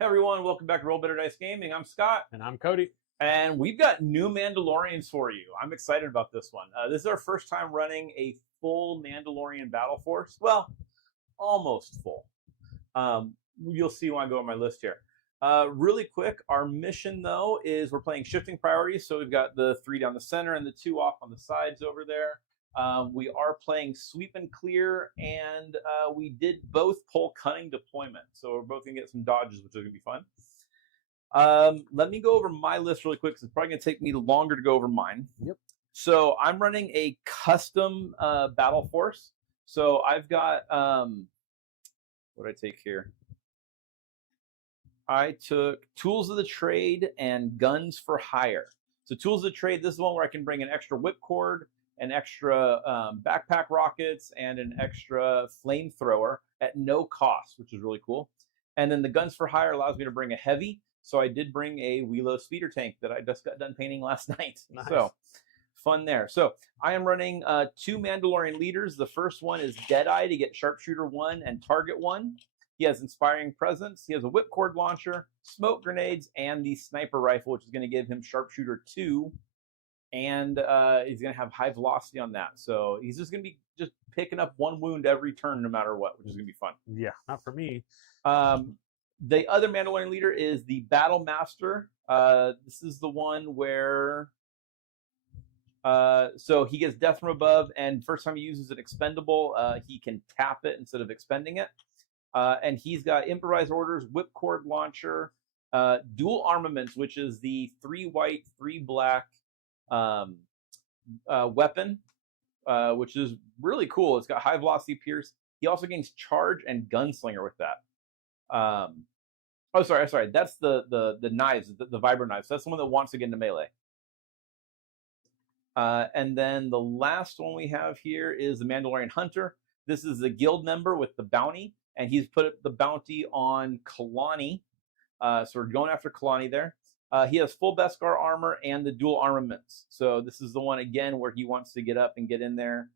Hey everyone, welcome back to Roll Better Dice Gaming. I'm Scott, And I'm Cody. and we've got new Mandalorians for you. I'm excited about this one. This is our first time running a full Mandalorian battle force. Well, almost full. You'll see when I go on my list here. Really quick, our mission though is we're playing shifting priorities. So we've got the 3 down the center and the 2 off on the sides over there. We are playing sweep and clear, and we did both pull cunning deployment. So we're both going to get some dodges, which is going to be fun. Let me go over my list really quick because it's probably going to take me longer to go over mine. Yep. So I'm running a custom battle force. So I've got, what did I take here? I took Tools of the Trade and Guns for Hire. So Tools of the Trade, this is the one where I can bring an extra whipcord, an extra backpack rockets, and an extra flamethrower at no cost, which is really cool. And then the Guns for Hire allows me to bring a heavy. So I did bring a Wheelo speeder tank that I just got done painting last night. Nice. So fun there. So I am running 2 Mandalorian leaders. The first one is Deadeye to get Sharpshooter 1 and Target 1. He has Inspiring Presence. He has a Whipcord launcher, smoke grenades, and the sniper rifle, which is going to give him Sharpshooter 2. And he's going to have high velocity on that. So he's just going to be just picking up 1 wound every turn no matter what, which is going to be fun. Yeah, not for me. The other Mandalorian leader is the Battle Master. This is the one where... so he gets Death from Above, and first time he uses an expendable, he can tap it instead of expending it. And he's got Improvised Orders, Whipcord Launcher, Dual Armaments, which is the 3 white, 3 black weapon, which is really cool. It's got high velocity pierce. He also gains Charge and Gunslinger with that. Sorry. That's the knives, the vibro knives. That's the one that wants to get into melee. And then the last one we have here is the Mandalorian Hunter. This is the guild member with the bounty, and he's put the bounty on Kalani. So we're going after Kalani there. He has full Beskar armor and the dual armaments. So this is the one, again, where he wants to get up and get in there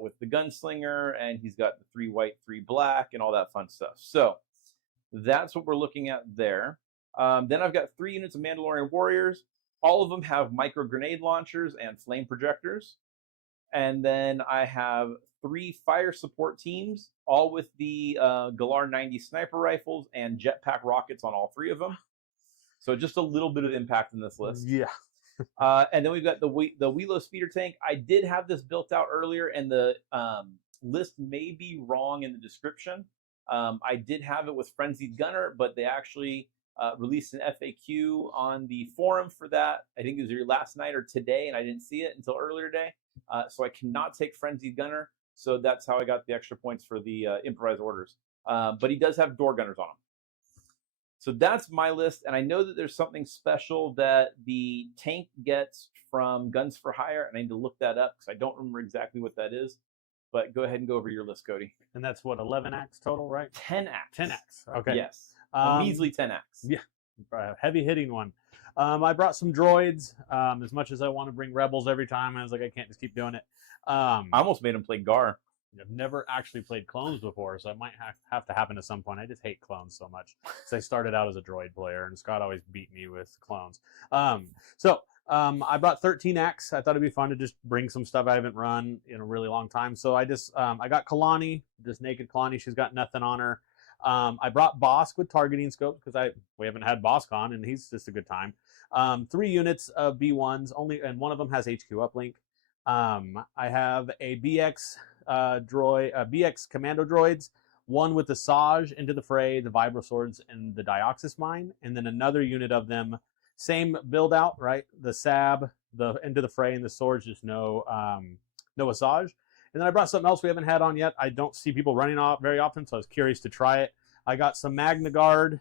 with the gunslinger, and he's got the 3 white, 3 black, and all that fun stuff. So that's what we're looking at there. Then I've got 3 units of Mandalorian warriors. All of them have micro grenade launchers and flame projectors. And then I have 3 fire support teams, all with the Galar 90 sniper rifles and jetpack rockets on all 3 of them. So just a little bit of impact in this list. Yeah. And then we've got the Wheelo speeder tank. I did have this built out earlier, and the list may be wrong in the description. I did have it with Frenzied Gunner, but they actually released an FAQ on the forum for that. I think it was either last night or today, and I didn't see it until earlier today. So I cannot take Frenzied Gunner. So that's how I got the extra points for the Improvised Orders. But he does have door gunners on him. So that's my list, and I know that there's something special that the tank gets from Guns for Hire, and I need to look that up because I don't remember exactly what that is. But go ahead and go over your list, Cody. And that's what, 11 acts total, right? 10 acts. 10 acts. Okay. Yes. A measly 10 acts. Yeah. Heavy hitting one. I brought some droids. As much as I want to bring rebels every time, I was like, I can't just keep doing it. I almost made him play Gar. I've never actually played clones before, so it might have to happen at some point. I just hate clones so much. Because I started out as a droid player, and Scott always beat me with clones. I brought 13 acts. I thought it'd be fun to just bring some stuff I haven't run in a really long time. So I just I got Kalani, just naked Kalani. She's got nothing on her. I brought Bosk with targeting scopes because we haven't had Bosk on, and he's just a good time. 3 units of B1s only, and one of them has HQ uplink. I have a BX BX commando droids, one with the Saj into the fray, the vibro swords, and the Dioxis mine, and then another unit of them, same build out, right? The Sab, the into the fray, and the swords, just no Asajj. And then I brought something else we haven't had on yet. I don't see people running off very often, so I was curious to try it. I got some Magna Guard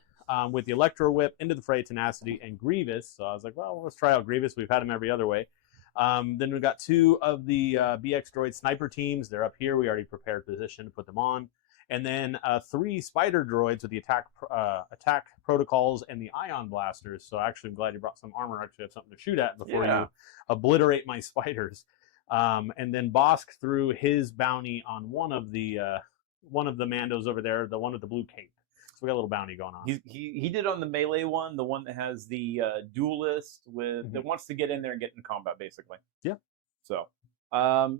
with the Electro Whip, Into the Fray, Tenacity, and Grievous. So I was like, well, let's try out Grievous. We've had him every other way. Then we got 2 of the BX Droid sniper teams. They're up here. We already prepared position to put them on. And then 3 spider droids with the attack protocols and the ion blasters. So actually, I'm glad you brought some armor. I actually have something to shoot at before you obliterate my spiders. And then Bosk threw his bounty on one of the Mandos over there, the one with the blue cape. So we got a little bounty going on. He did on the melee one, the one that has the duelist that wants to get in there and get in combat, basically. Yeah. So,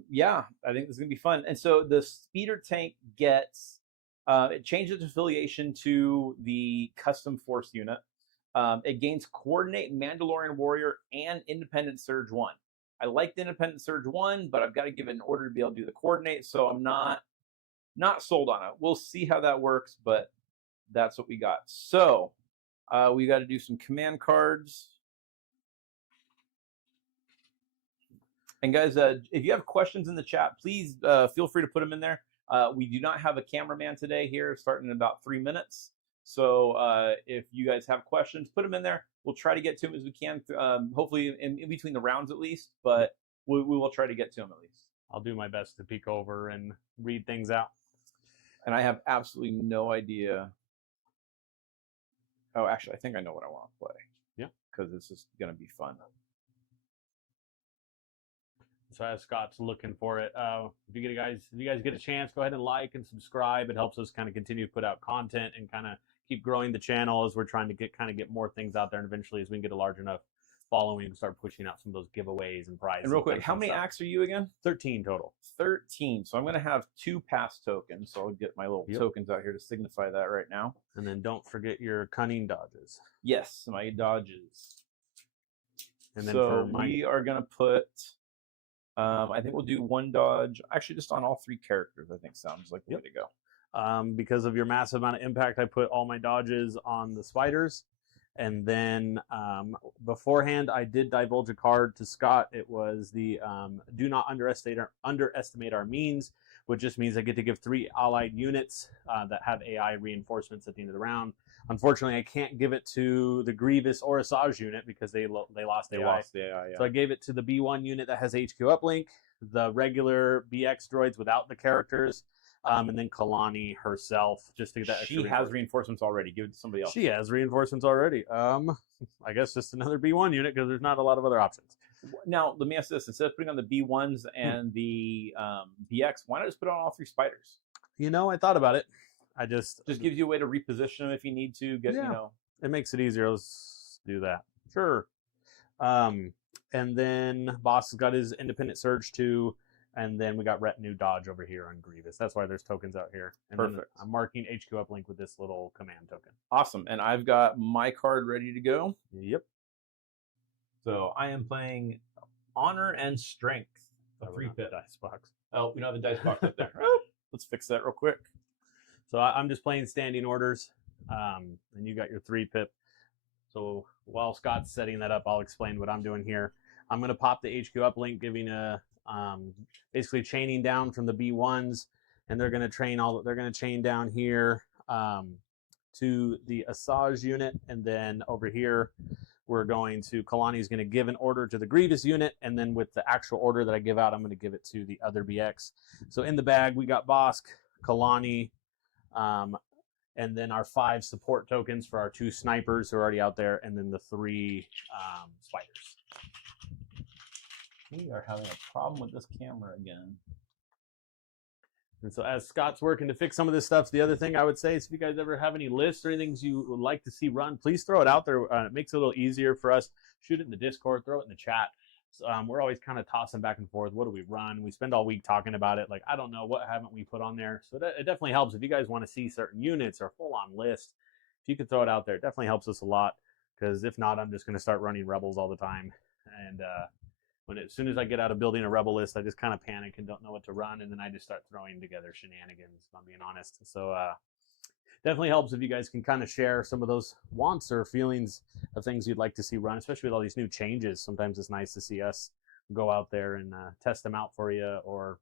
yeah, I think this is gonna be fun. And so the speeder tank gets it changes its affiliation to the custom force unit. It gains coordinate Mandalorian warrior and independent surge 1. I like the independent surge 1, but I've got to give it an order to be able to do the coordinate, so I'm not sold on it. We'll see how that works, but that's what we got. So we got to do some command cards. And guys, if you have questions in the chat, please feel free to put them in there. We do not have a cameraman today here, starting in about 3 minutes. So if you guys have questions, put them in there. We'll try to get to them as we can, hopefully in between the rounds at least, but we will try to get to them at least. I'll do my best to peek over and read things out. And I have absolutely no idea. Oh, actually, I think I know what I want to play. Yeah. Because this is going to be fun. So as Scott's looking for it, if you guys get a chance, go ahead and like and subscribe. It helps us kind of continue to put out content and kind of keep growing the channel as we're trying to get more things out there. And eventually, as we can get a large enough following, we can start pushing out some of those giveaways and prizes. And real quick, how many acts are you again? 13 total. 13. So I'm going to have 2 pass tokens. So I'll get my little tokens out here to signify that right now. And then don't forget your cunning dodges. Yes, my dodges. And then so we are going to put... I think we'll do 1 dodge. Actually, just on all 3 characters, I think sounds like the way to go. Because of your massive amount of impact, I put all my dodges on the spiders. And then beforehand, I did divulge a card to Scott. It was the do not underestimate our means, which just means I get to give 3 allied units that have AI reinforcements at the end of the round. Unfortunately, I can't give it to the Grievous or Asajj unit because they lost AI. Lost the AI, yeah. So I gave it to the B1 unit that has HQ uplink, the regular BX droids without the characters, and then Kalani herself, just to get that extra She has reinforcements already. Give it to somebody else. She has reinforcements already. I guess just another B1 unit because there's not a lot of other options. Now, let me ask this. Instead of putting on the B1s and the BX, why not just put on all 3 spiders? You know, I thought about it. I just gives you a way to reposition them if you need to. It makes it easier. Let's do that. Sure. And then Boss has got his independent surge 2, and then we got retinue dodge over here on Grievous. That's why there's tokens out here. And perfect. I'm marking HQ uplink with this little command token. Awesome. And I've got my card ready to go. Yep. So I am playing Honor and Strength. A 3-pip dice box. Oh, we don't have the dice box up there. Let's fix that real quick. So I'm just playing standing orders, and you got your 3-pip. So while Scott's setting that up, I'll explain what I'm doing here. I'm going to pop the HQ uplink, giving a basically chaining down from the B1s, and they're going to chain down here to the Asajj unit, and then over here we're going to Kalani's going to give an order to the Grievous unit, and then with the actual order that I give out, I'm going to give it to the other BX. So in the bag we got Bosk, Kalani. And then our 5 support tokens for our 2 snipers who are already out there, and then the 3 spiders. We are having a problem with this camera again. And so as Scott's working to fix some of this stuff, the other thing I would say is if you guys ever have any lists or anything you would like to see run, please throw it out there. It makes it a little easier for us. Shoot it in the Discord, throw it in the chat. So, we're always kind of tossing back and forth. What do we run? We spend all week talking about it. Like, I don't know, what haven't we put on there? So it definitely helps if you guys want to see certain units or full-on list. If you could throw it out there, it definitely helps us a lot. Because if not, I'm just going to start running Rebels all the time. And as soon as I get out of building a Rebel list, I just kind of panic and don't know what to run. And then I just start throwing together shenanigans, if I'm being honest. So definitely helps if you guys can kind of share some of those wants or feelings of things you'd like to see run, especially with all these new changes. Sometimes it's nice to see us go out there and test them out for you, or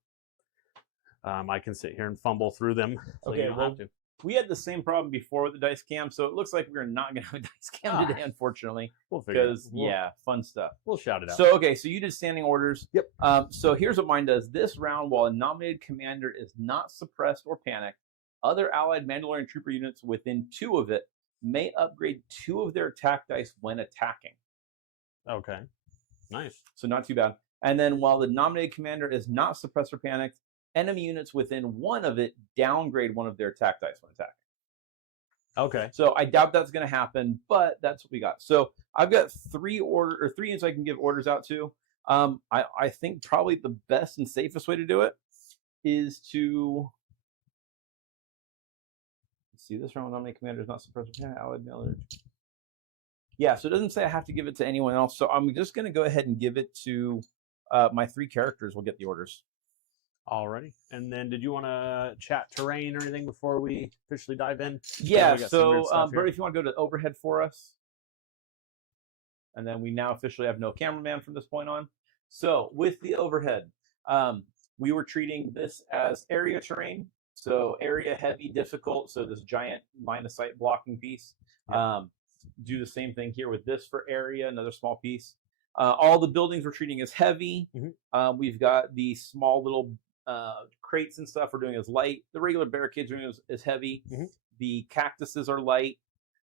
I can sit here and fumble through them. So okay, you don't have to. We had the same problem before with the dice cam, so it looks like we're not going to have a dice cam today, unfortunately. We'll figure it out. Fun stuff. We'll shout it out. So, okay, so you did standing orders. Yep. So here's what mine does. This round, while a nominated commander is not suppressed or panicked, other allied Mandalorian trooper units within 2 of it may upgrade 2 of their attack dice when attacking. Okay. Nice. So not too bad. And then while the nominated commander is not suppressed or panicked, enemy units within 1 of it downgrade 1 of their attack dice when attacking. Okay. So I doubt that's going to happen, but that's what we got. So I've got 3 units I can give orders out to. I think probably the best and safest way to do it is to see this round. Nominate commanders, not suppressor. Yeah, allied mailer. Yeah, so it doesn't say I have to give it to anyone else. So I'm just going to go ahead and give it to my 3 characters. Will get the orders. Alrighty. And then, did you want to chat terrain or anything before we officially dive in? Yeah. We got some weird So, stuff here. Bert, if you want to go to overhead for us, and then we now officially have no cameraman from this point on. So with the overhead, we were treating this as area terrain. So area heavy, difficult. So this giant line of sight blocking piece. Do the same thing here with this for area, another small piece. All the buildings we're treating as heavy. We've got the small little crates and stuff we're doing as light. The regular barricades we're doing as heavy. The cactuses are light.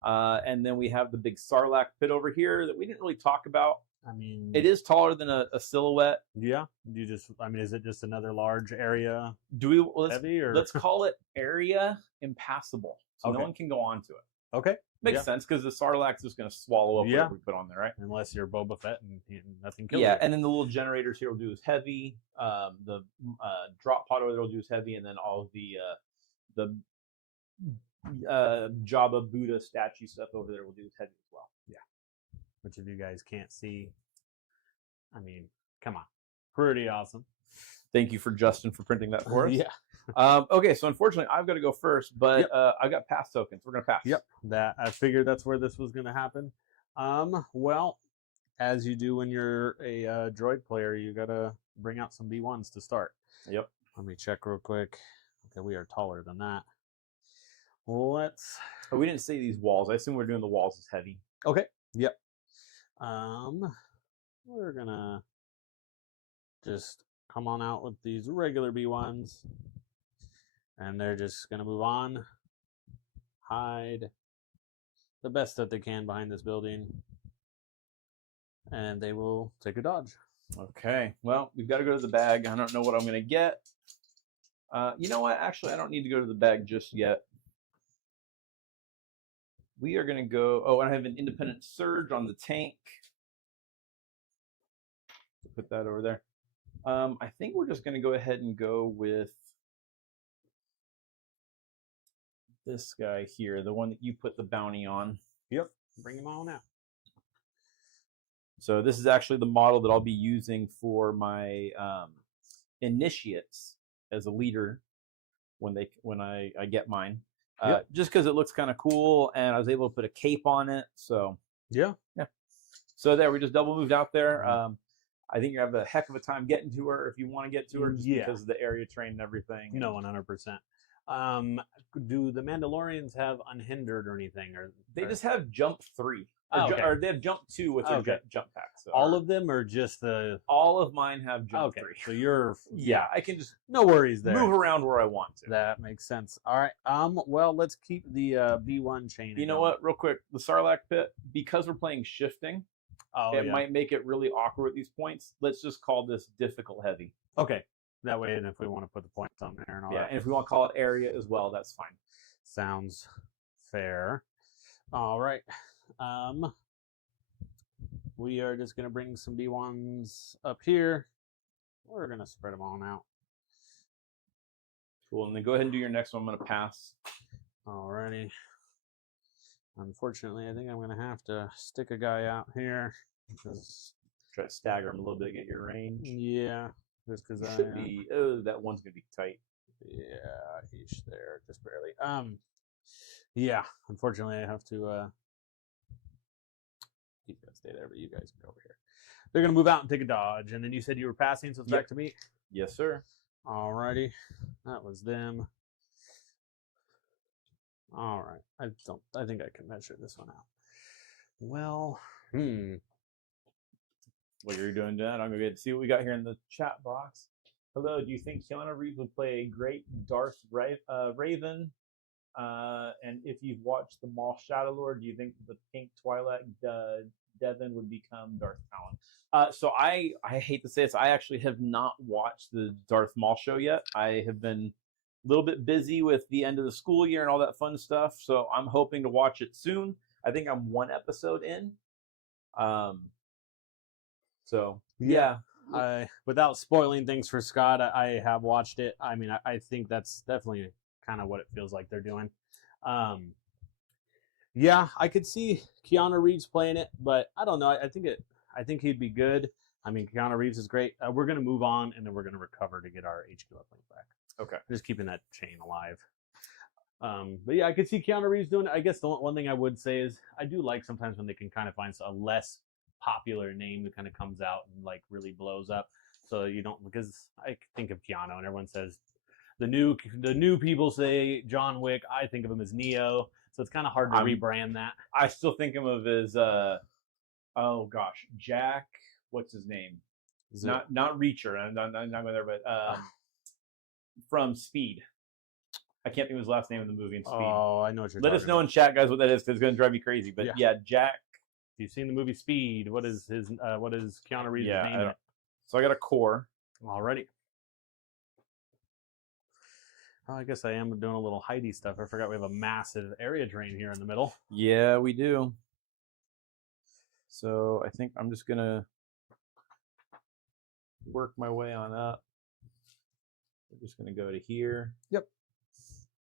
And then we have the big Sarlacc pit over here that we didn't really talk about. I mean, it is taller than a silhouette. Yeah. Do you just? I mean, is it just another large area? Do we? Well, heavy or let's call it area impassable, so Okay. no one can go onto it. Okay. Makes sense because the Sarlacc's just going to swallow up whatever we put on there, right? Unless you're Boba Fett and nothing kills Yeah, you. and then the little generators here will do is heavy. The drop pod over there will do is heavy, and then all of the Jabba Buddha statue stuff over there will do is heavy as well. Yeah. Which if you guys can't see, I mean, come on. Pretty awesome. Thank you for Justin for printing that for us. Yeah. Okay, so unfortunately I've got to go first, but I've got pass tokens. We're gonna pass. Yep. That I figured that's where this was gonna happen. Well, as you do when you're a droid player, you gotta bring out some B1s to start. Yep. Let me check real quick. Okay, we are taller than that. Let's. Oh, we didn't say these walls. I assume we're doing the walls as heavy. Okay. Yep. We're gonna just come on out with these regular B1s, and they're just gonna move on, hide the best that they can behind this building, and they will take a dodge. Okay. Well, we've got to go to the bag. I don't know what I'm gonna get. You know what? Actually, I don't need to go to the bag just yet. We are going to go... Oh, I have an independent surge on the tank. Put that over there. I think we're just going to go ahead and go with this guy here, the one that you put the bounty on. Yep. Bring him on out. So this is actually the model that I'll be using for my initiates as a leader when I get mine. Just because it looks kind of cool, and I was able to put a cape on it. So yeah. So there, we just double moved out there. I think you have a heck of a time getting to her if you want to get to her, just because of the area train and everything. No, 100%. Do the Mandalorians have unhindered or anything, or they just have jump 3? Or they have jump 2 with their jump pack. So all of them, or just the? All of mine have jump 3. So you're I can just no worries there. Move around where I want to. That makes sense. All right. Well, let's keep the B1 chain. You know what? Real quick, the Sarlacc pit, because we're playing shifting, it might make it really awkward at these points. Let's just call this difficult heavy. Okay. That way, and if we want to put the points on there and all that. And if we want to call it area as well, that's fine. Sounds fair. All right. We are just going to bring some B1s up here. We're going to spread them on out. Cool. And then go ahead and do your next one. I'm going to pass. Alrighty. Unfortunately, I think I'm going to have to stick a guy out here. Because try to stagger him a little bit, get your range. Yeah. Just because I should be. Oh, that one's going to be tight. Yeah, he's there just barely. Yeah. Unfortunately, I have to. He's gonna stay there, but you guys can go over here. They're gonna move out and take a dodge, and then you said you were passing, so it's back to me. Yes, sir. Alrighty, that was them. All right, I think I can measure this one out. Well, What you're doing that? I'm gonna get to see what we got here in the chat box. Hello, do you think Keanu Reeves would play a great Darth Raven? And if you've watched the Maul Shadow Lord, do you think the Pink Twilight Devin would become Darth Talon? So I hate to say this, I actually have not watched the Darth Maul show yet. I have been little bit busy with the end of the school year and all that fun stuff. So I'm hoping to watch it soon. I think I'm 1 episode in. So yeah. Without spoiling things for Scott, I have watched it. I mean, I think that's definitely kind of what it feels like they're doing. Yeah, I could see Keanu Reeves playing it, but I don't know. I think he'd be good. I mean, Keanu Reeves is great. We're gonna move on, and then we're gonna recover to get our HQ uplink back. Okay. Just keeping that chain alive. But yeah, I could see Keanu Reeves doing it. I guess the one thing I would say is I do like sometimes when they can kind of find a less popular name that kind of comes out and like really blows up. So you don't, because I think of Keanu and everyone says the new people say John Wick. I think of him as Neo. So it's kind of hard to rebrand that. I still think of him as oh gosh, Jack. What's his name? Not Reacher. I'm not going there, but from Speed. I can't think of his last name in the movie in Speed. Oh, I know what you're Let talking us know about. in chat, guys, what that is, because it's going to drive me crazy. But yeah, Jack. You've seen the movie Speed. What is Keanu Reeves' name? So I got a core. Alrighty. Oh, I guess I am doing a little Heidi stuff. I forgot we have a massive area drain here in the middle. Yeah, we do. So I think I'm just going to work my way on up. We're just going to go to here. Yep.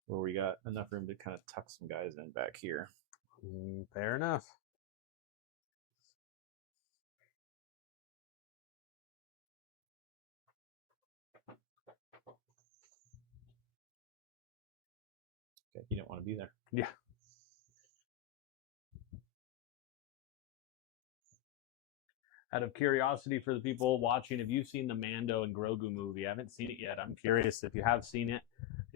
Where we got enough room to kind of tuck some guys in back here. Fair enough. Okay, you don't want to be there. Yeah. Out of curiosity for the people watching, have you seen the Mando and Grogu movie? I haven't seen it yet. I'm curious if you have seen it,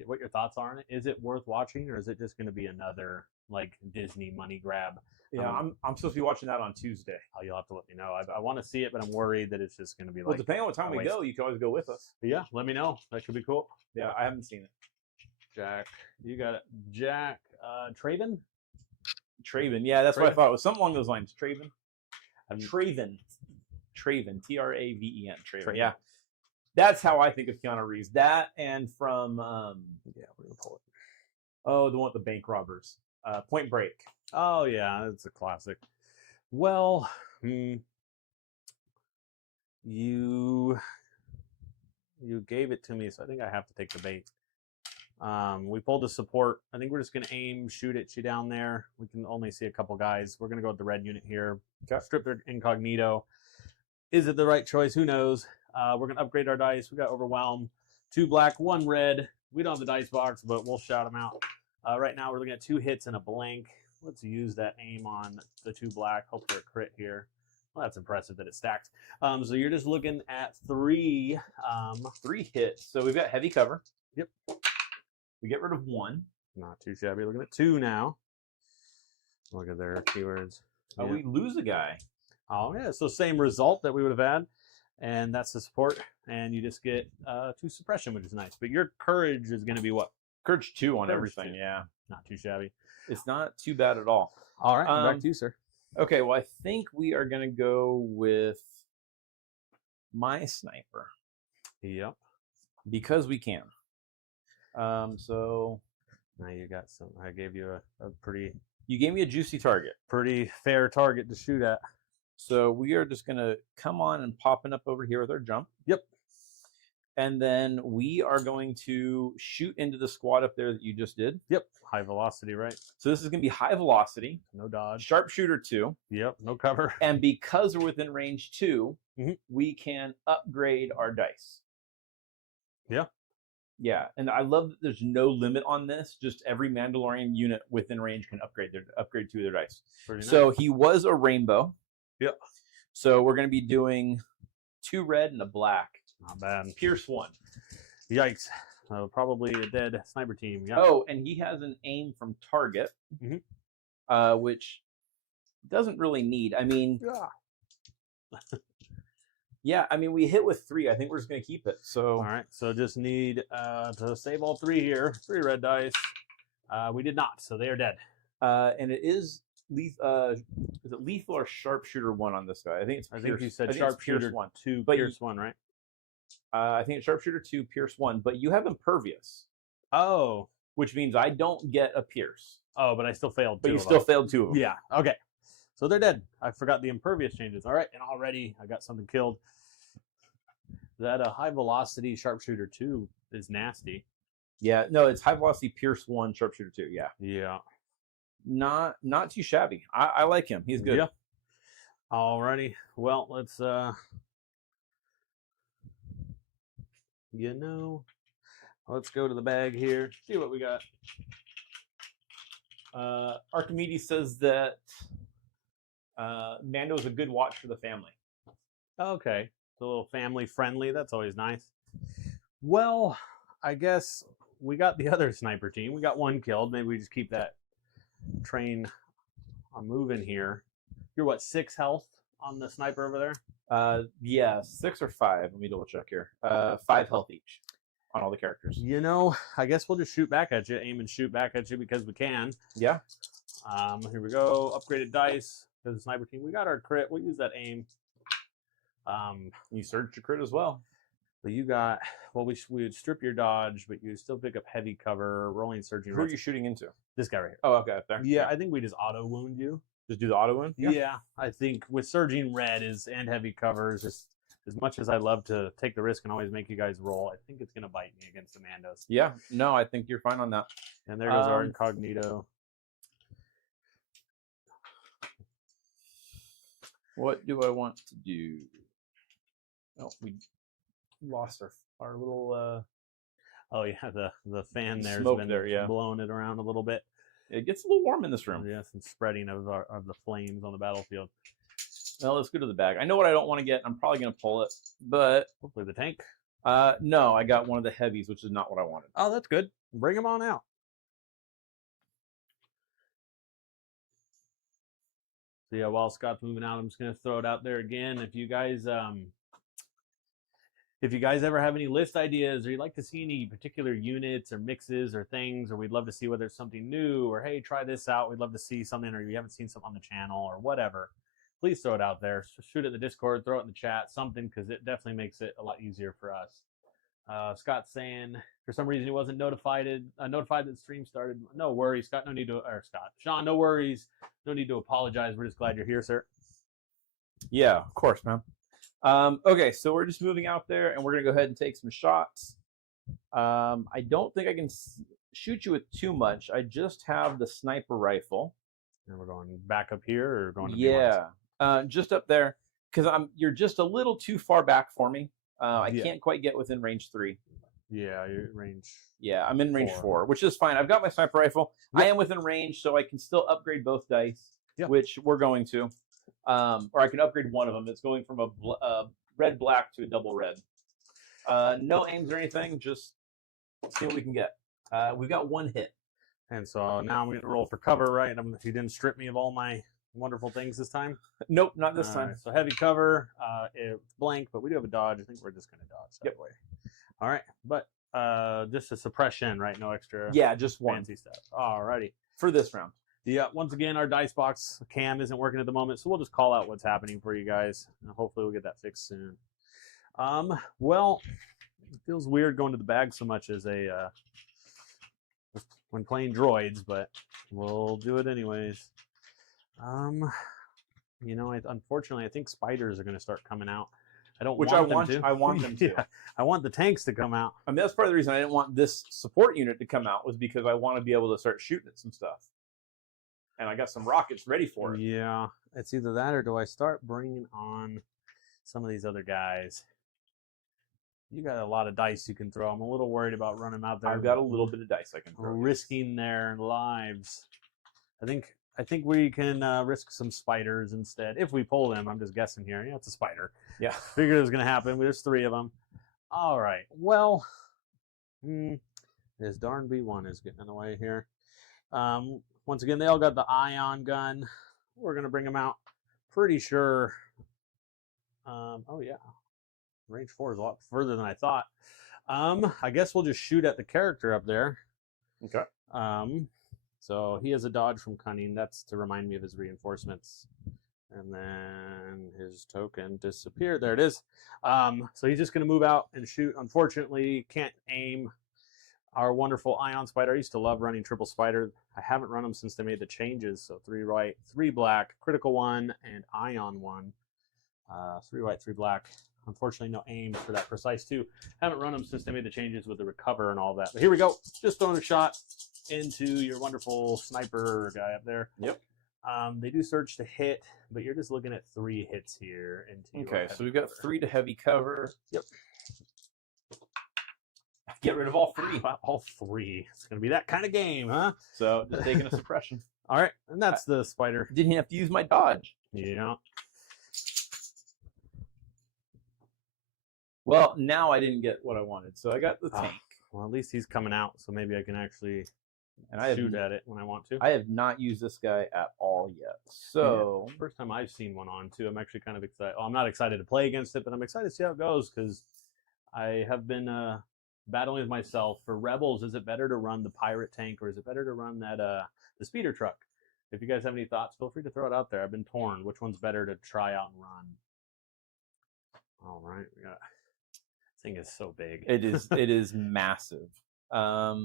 what your thoughts are on it. Is it worth watching, or is it just going to be another like Disney money grab? Yeah, I'm supposed to be watching that on Tuesday. Oh, you'll have to let me know. I want to see it, but I'm worried that it's just going to be well, depending on what time we go, you can always go with us. But yeah, let me know. That could be cool. Yeah, I haven't seen it. Jack, you got it. Jack, Traven? Traven, yeah, that's what I thought. It was something along those lines. Traven. Traven, Traven. Traven. Yeah, that's how I think of Keanu Reeves. That and from yeah, we're gonna pull it. Oh, the one with the bank robbers. Point Break. Oh yeah, it's a classic. Well, you gave it to me, so I think I have to take the bait. We pulled a support. I think we're just going to aim, shoot at you down there. We can only see a couple guys. We're going to go with the red unit here. Okay. Strip their incognito. Is it the right choice? Who knows? We're going to upgrade our dice. We got overwhelm. 2 black, 1 red. We don't have the dice box, but we'll shout them out. Right now, we're looking at 2 hits and a blank. Let's use that aim on the 2 black. Hope for a crit here. Well, that's impressive that it stacked. So you're just looking at 3 hits. So we've got heavy cover. Yep. We get rid of 1. Not too shabby. Looking at 2 now. Look at their keywords. Oh, yeah. We lose a guy. Oh, yeah. So same result that we would have had. And that's the support. And you just get 2 suppression, which is nice. But your courage is going to be what? Courage 2 on everything, 2. Yeah. Not too shabby. It's not too bad at all. All right. Back to you, sir. Okay. Well, I think we are going to go with my sniper. Yep. Because we can. So now you got some. I gave you a pretty. You gave me a juicy target, pretty fair target to shoot at. So we are just gonna come on and popping up over here with our jump. Yep. And then we are going to shoot into the squad up there that you just did. Yep. High velocity, right? So this is gonna be high velocity. No dodge. Sharpshooter 2. Yep. No cover. And because we're within range 2, we can upgrade our dice. Yeah. Yeah, and I love that there's no limit on this. Just every Mandalorian unit within range can upgrade 2 of their dice. Pretty so nice. He was a rainbow. Yep. So we're going to be doing 2 red and a black. Not bad. Pierce 1. Yikes. Probably a dead sniper team. Yeah. Oh, and he has an aim from target, which doesn't really need. I mean, yeah, I mean, we hit with 3. I think we're just going to keep it. So all right. So just need to save all 3 here. 3 red dice. We did not, so they are dead. And it is lethal. Is it lethal or sharpshooter 1 on this guy? I think it's. I think you said sharpshooter 2, but Pierce 1, right? I think it's sharpshooter 2, Pierce 1. But you have impervious. Oh. which means I don't get a pierce. Oh, but I still failed. But two you of still them. failed 2 of them. Yeah. Okay. So they're dead. I forgot the impervious changes. All right, and already I got something killed. That high velocity sharpshooter 2 is nasty. Yeah, no, it's high velocity pierce 1, sharpshooter 2. Yeah. Yeah. Not too shabby. I like him. He's good. Yeah. Alrighty. Well, let's let's go to the bag here. See what we got. Archimedes says that Mando is a good watch for the family. Okay. It's a little family friendly. That's always nice. Well, I guess we got the other sniper team. We got 1 killed. Maybe we just keep that train moving here. You're what, 6 health on the sniper over there? Yeah, 6 or 5. Let me double check here. 5 health each on all the characters. I guess we'll just shoot back at you, aim and shoot back at you because we can. Yeah. Here we go. Upgraded dice for the sniper team. We got our crit. We'll use that aim. You searched your crit as well. But you got, well, we would strip your dodge, but you still pick up heavy cover, rolling, surging. Who are you shooting into? This guy right here. Oh, okay. There. Yeah, I think we just auto wound you. Just do the auto wound? Yeah, I think with surging red and heavy covers, just as much as I love to take the risk and always make you guys roll, I think it's going to bite me against the Mandos. Yeah, no, I think you're fine on that. And there goes our incognito. What do I want to do? Oh, we lost our little oh yeah, the fan there's smoke been there, yeah. blowing it around a little bit. It gets a little warm in this room. Yes, and spreading of the flames on the battlefield. Well, let's go to the bag. I know what I don't want to get. I'm probably going to pull it, but Hopefully the tank. no, I got one of the heavies, which is not what I wanted. Oh, that's good. Bring them on out. So yeah, while Scott's moving out, I'm just gonna throw it out there again. If you guys ever have any list ideas, or you'd like to see any particular units or mixes or things, or we'd love to see whether it's something new, or hey, try this out, we'd love to see something, or you haven't seen something on the channel or whatever, please throw it out there. Shoot it in the Discord, throw it in the chat, something, because it definitely makes it a lot easier for us. Scott's saying for some reason he wasn't notified that the stream started. No worries, Scott. No need to, or Scott, Sean. No worries. No need to apologize. We're just glad you're here, sir. Yeah, of course, man. Okay, so we're just moving out there, and we're gonna go ahead and take some shots. I don't think I can shoot you with too much. I just have the sniper rifle. And we're going back up here, or going to yeah, just up there, because you're just a little too far back for me. I can't quite get within range 3. Yeah, you're range. Yeah, I'm in range 4, which is fine. I've got my sniper rifle. Yep. I am within range, so I can still upgrade both dice, which we're going to. Or I can upgrade one of them. It's going from a red-black to a double red. No aims or anything, just see what we can get. We've got 1 hit. And so now I'm going to roll for cover, right? You didn't strip me of all my wonderful things this time? Nope, not this time. Right, so heavy cover, it's blank, but we do have a dodge. I think we're just going to dodge that way. All right, but just a suppression, right? No extra just 1. Fancy stuff. All righty. For this round. Yeah, once again, our dice box cam isn't working at the moment, so we'll just call out what's happening for you guys. And hopefully we'll get that fixed soon. Well, it feels weird going to the bag so much as when playing droids, but we'll do it anyways. Unfortunately, I think spiders are going to start coming out. I don't want them to. I want them to. Yeah, I want the tanks to come out. I mean, that's part of the reason I didn't want this support unit to come out, was because I want to be able to start shooting at some stuff. And I got some rockets ready for it. Yeah, it's either that or do I start bringing on some of these other guys? You got a lot of dice you can throw. I'm a little worried about running out there. I've got a little bit of dice I can throw. Risking their lives. I think we can risk some spiders instead. If we pull them, I'm just guessing here. Yeah, it's a spider. Yeah. Figured it was going to happen. There's 3 of them. All right. Well, this darn B1 is getting in the way here. Once again, they all got the ion gun. We're going to bring them out. Pretty sure. Oh, yeah. Range 4 is a lot further than I thought. I guess we'll just shoot at the character up there. Okay. So he has a dodge from cunning. That's to remind me of his reinforcements. And then his token disappeared. There it is. So he's just going to move out and shoot. Unfortunately, can't aim. our wonderful Ion Spider. I used to love running Triple Spider. I haven't run them since they made the changes. So 3 white, 3 black, critical 1, and Ion 1. 3 white, 3 black. Unfortunately, no aim for that precise 2. Haven't run them since they made the changes with the recover and all that. But here we go. Just throwing a shot into your wonderful sniper guy up there. Yep. They do surge to hit, but you're just looking at 3 hits here. Into Okay, so we've got 3 to heavy cover. Yep. Get rid of all 3. All 3. It's going to be that kind of game, huh? So just taking a suppression. All right, and that's the spider. Didn't have to use my dodge. Yeah. Well, now I didn't get what I wanted, so I got the tank. Well, at least he's coming out, so maybe I can actually shoot at it when I want to. I have not used this guy at all yet. So first time I've seen one on too. I'm actually kind of excited. Well, I'm not excited to play against it, but I'm excited to see how it goes because I have been battling with myself for Rebels. Is it better to run the pirate tank or is it better to run that the speeder truck? If you guys have any thoughts, feel free to throw it out there. I've been torn. Which one's better to try out and run? All right, we got. Thing is so big. It is. It is massive. I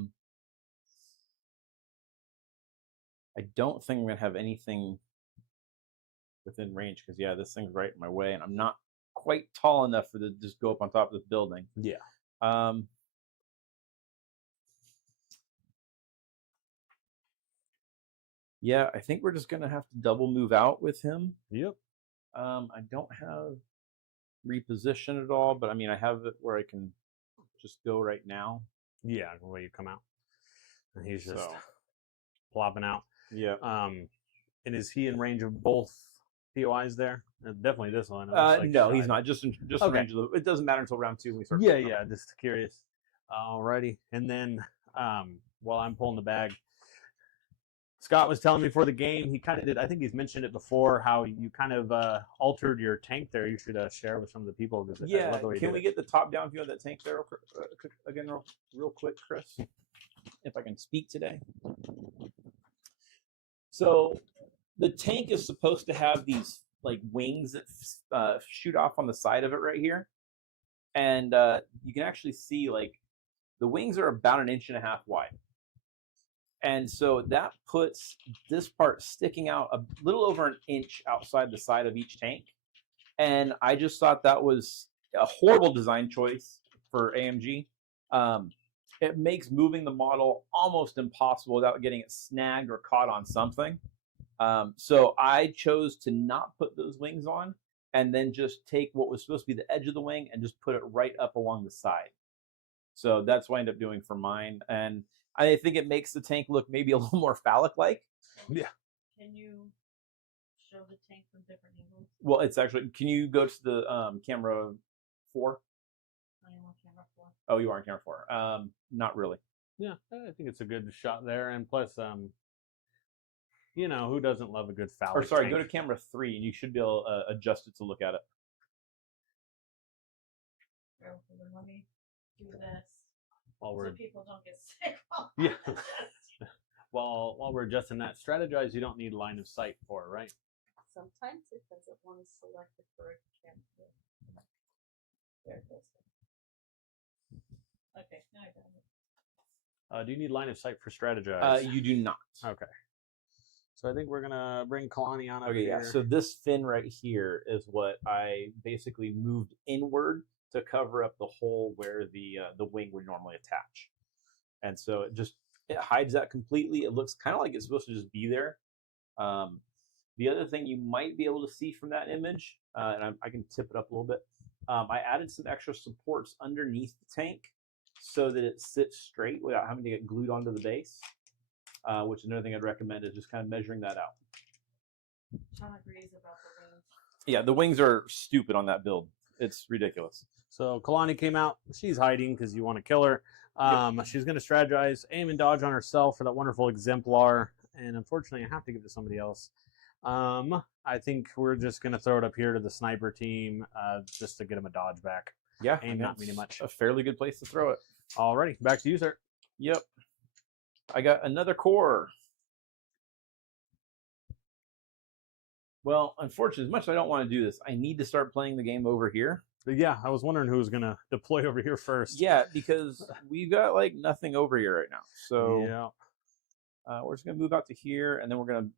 don't think I'm gonna have anything within range because this thing's right in my way, and I'm not quite tall enough for to just go up on top of this building. Yeah. Yeah, I think we're just gonna have to double move out with him. Yep. I don't have reposition at all, but I mean I have it where I can just go right now. Yeah, the way you come out. And he's just plopping out. Yeah. And is he in range of both POIs there? Definitely this one. No, he's not. Just in range of it doesn't matter until round 2 when we start. Yeah, just curious. Alrighty. And then while I'm pulling the bag, Scott was telling me before the game, he kind of did, I think he's mentioned it before, how you kind of altered your tank there. You should share with some of the people. Yeah, can we get the top-down view of that tank there again real quick, Chris? If I can speak today. So the tank is supposed to have these like wings that shoot off on the side of it right here. And you can actually see like the wings are about 1.5 inches wide. And so that puts this part sticking out a little over 1 inch outside the side of each tank. And I just thought that was a horrible design choice for AMG. It makes moving the model almost impossible without getting it snagged or caught on something. So I chose to not put those wings on and then just take what was supposed to be the edge of the wing and just put it right up along the side. So that's what I ended up doing for mine. And I think it makes the tank look maybe a little more phallic-like. Yeah. Can you show the tank from different angles? Well, it's actually, can you go to the camera 4? I am on camera 4. Oh, you are on camera 4. Not really. Yeah, I think it's a good shot there. And plus, who doesn't love a good phallic Or sorry, tank? go to camera 3 and you should be able to adjust it to look at it. Let me do this. While So we're people don't get sick. yeah. While we're adjusting that, strategize. You don't need line of sight for, right? Sometimes it doesn't want to select the correct camera. There it goes. Okay, now I got it. Do you need line of sight for strategize? You do not. Okay. So I think we're gonna bring Kalani on over Okay, here. yeah. So this fin right here is what I basically moved inward to cover up the hole where the wing would normally attach, and so it hides that completely. It looks kind of like it's supposed to just be there. The other thing you might be able to see from that image, and I can tip it up a little bit. I added some extra supports underneath the tank so that it sits straight without having to get glued onto the base. Which is another thing I'd recommend is just kind of measuring that out. Sean agrees about the wings. Yeah, the wings are stupid on that build. It's ridiculous. So Kalani came out. She's hiding because you want to kill her. She's going to strategize, aim and dodge on herself for that wonderful exemplar. And unfortunately, I have to give it to somebody else. I think we're just going to throw it up here to the sniper team just to get him a dodge back. Yeah, aim not meaning much. A fairly good place to throw it. Alrighty, back to you, sir. Yep. I got another core. Well, unfortunately, as much as I don't want to do this, I need to start playing the game over here. yeah, I was wondering who was going to deploy over here first. Yeah, because we've got like nothing over here right now. So Yeah. we're just gonna move out to here, and then we're gonna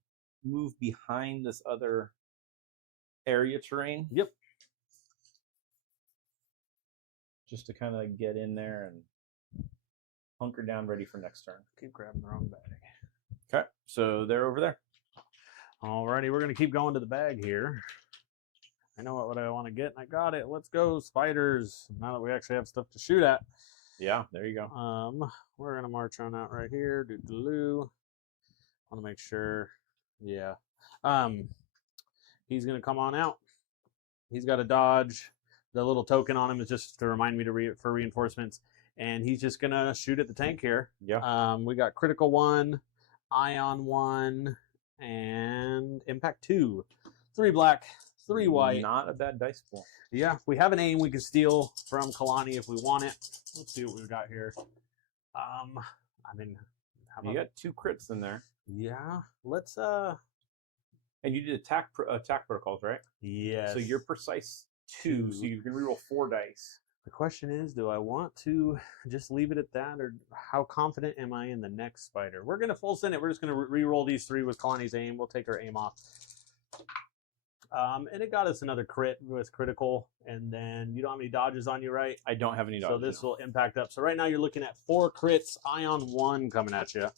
move behind this other area terrain. Yep. Just to kind of get in there and hunker down, ready for next turn. Keep grabbing the wrong bag. Okay, so they're over there. Alrighty, we're going to keep going to the bag here. I know what I want to get, and I got it. Let's go, spiders. Now that we actually have stuff to shoot at. Yeah, there you go. We're going to march on out right here. Doo-doo-doo. Want to make sure. Yeah. He's going to come on out. He's got a dodge. The little token on him is just to remind me for reinforcements. And he's just going to shoot at the tank here. Yeah. We got critical 1, ion 1, and impact 2. 3 black, 3 white. Not a bad dice pool. Yeah, we have an aim we can steal from Kalani if we want it. Let's see what we've got here. I mean, how about You got 2 crits in there. Yeah, let's And you did attack protocols, right? yes. So you're precise 2, so you can reroll 4 dice. The question is, do I want to just leave it at that, or how confident am I in the next spider? We're going to full send it. We're just going to re-roll these 3 with Kalani's aim. We'll take our aim off. And it got us another crit with critical, and then you don't have any dodges on you, right? I don't have any dodges. So this will impact up. So right now you're looking at 4 crits, ion 1 coming at you.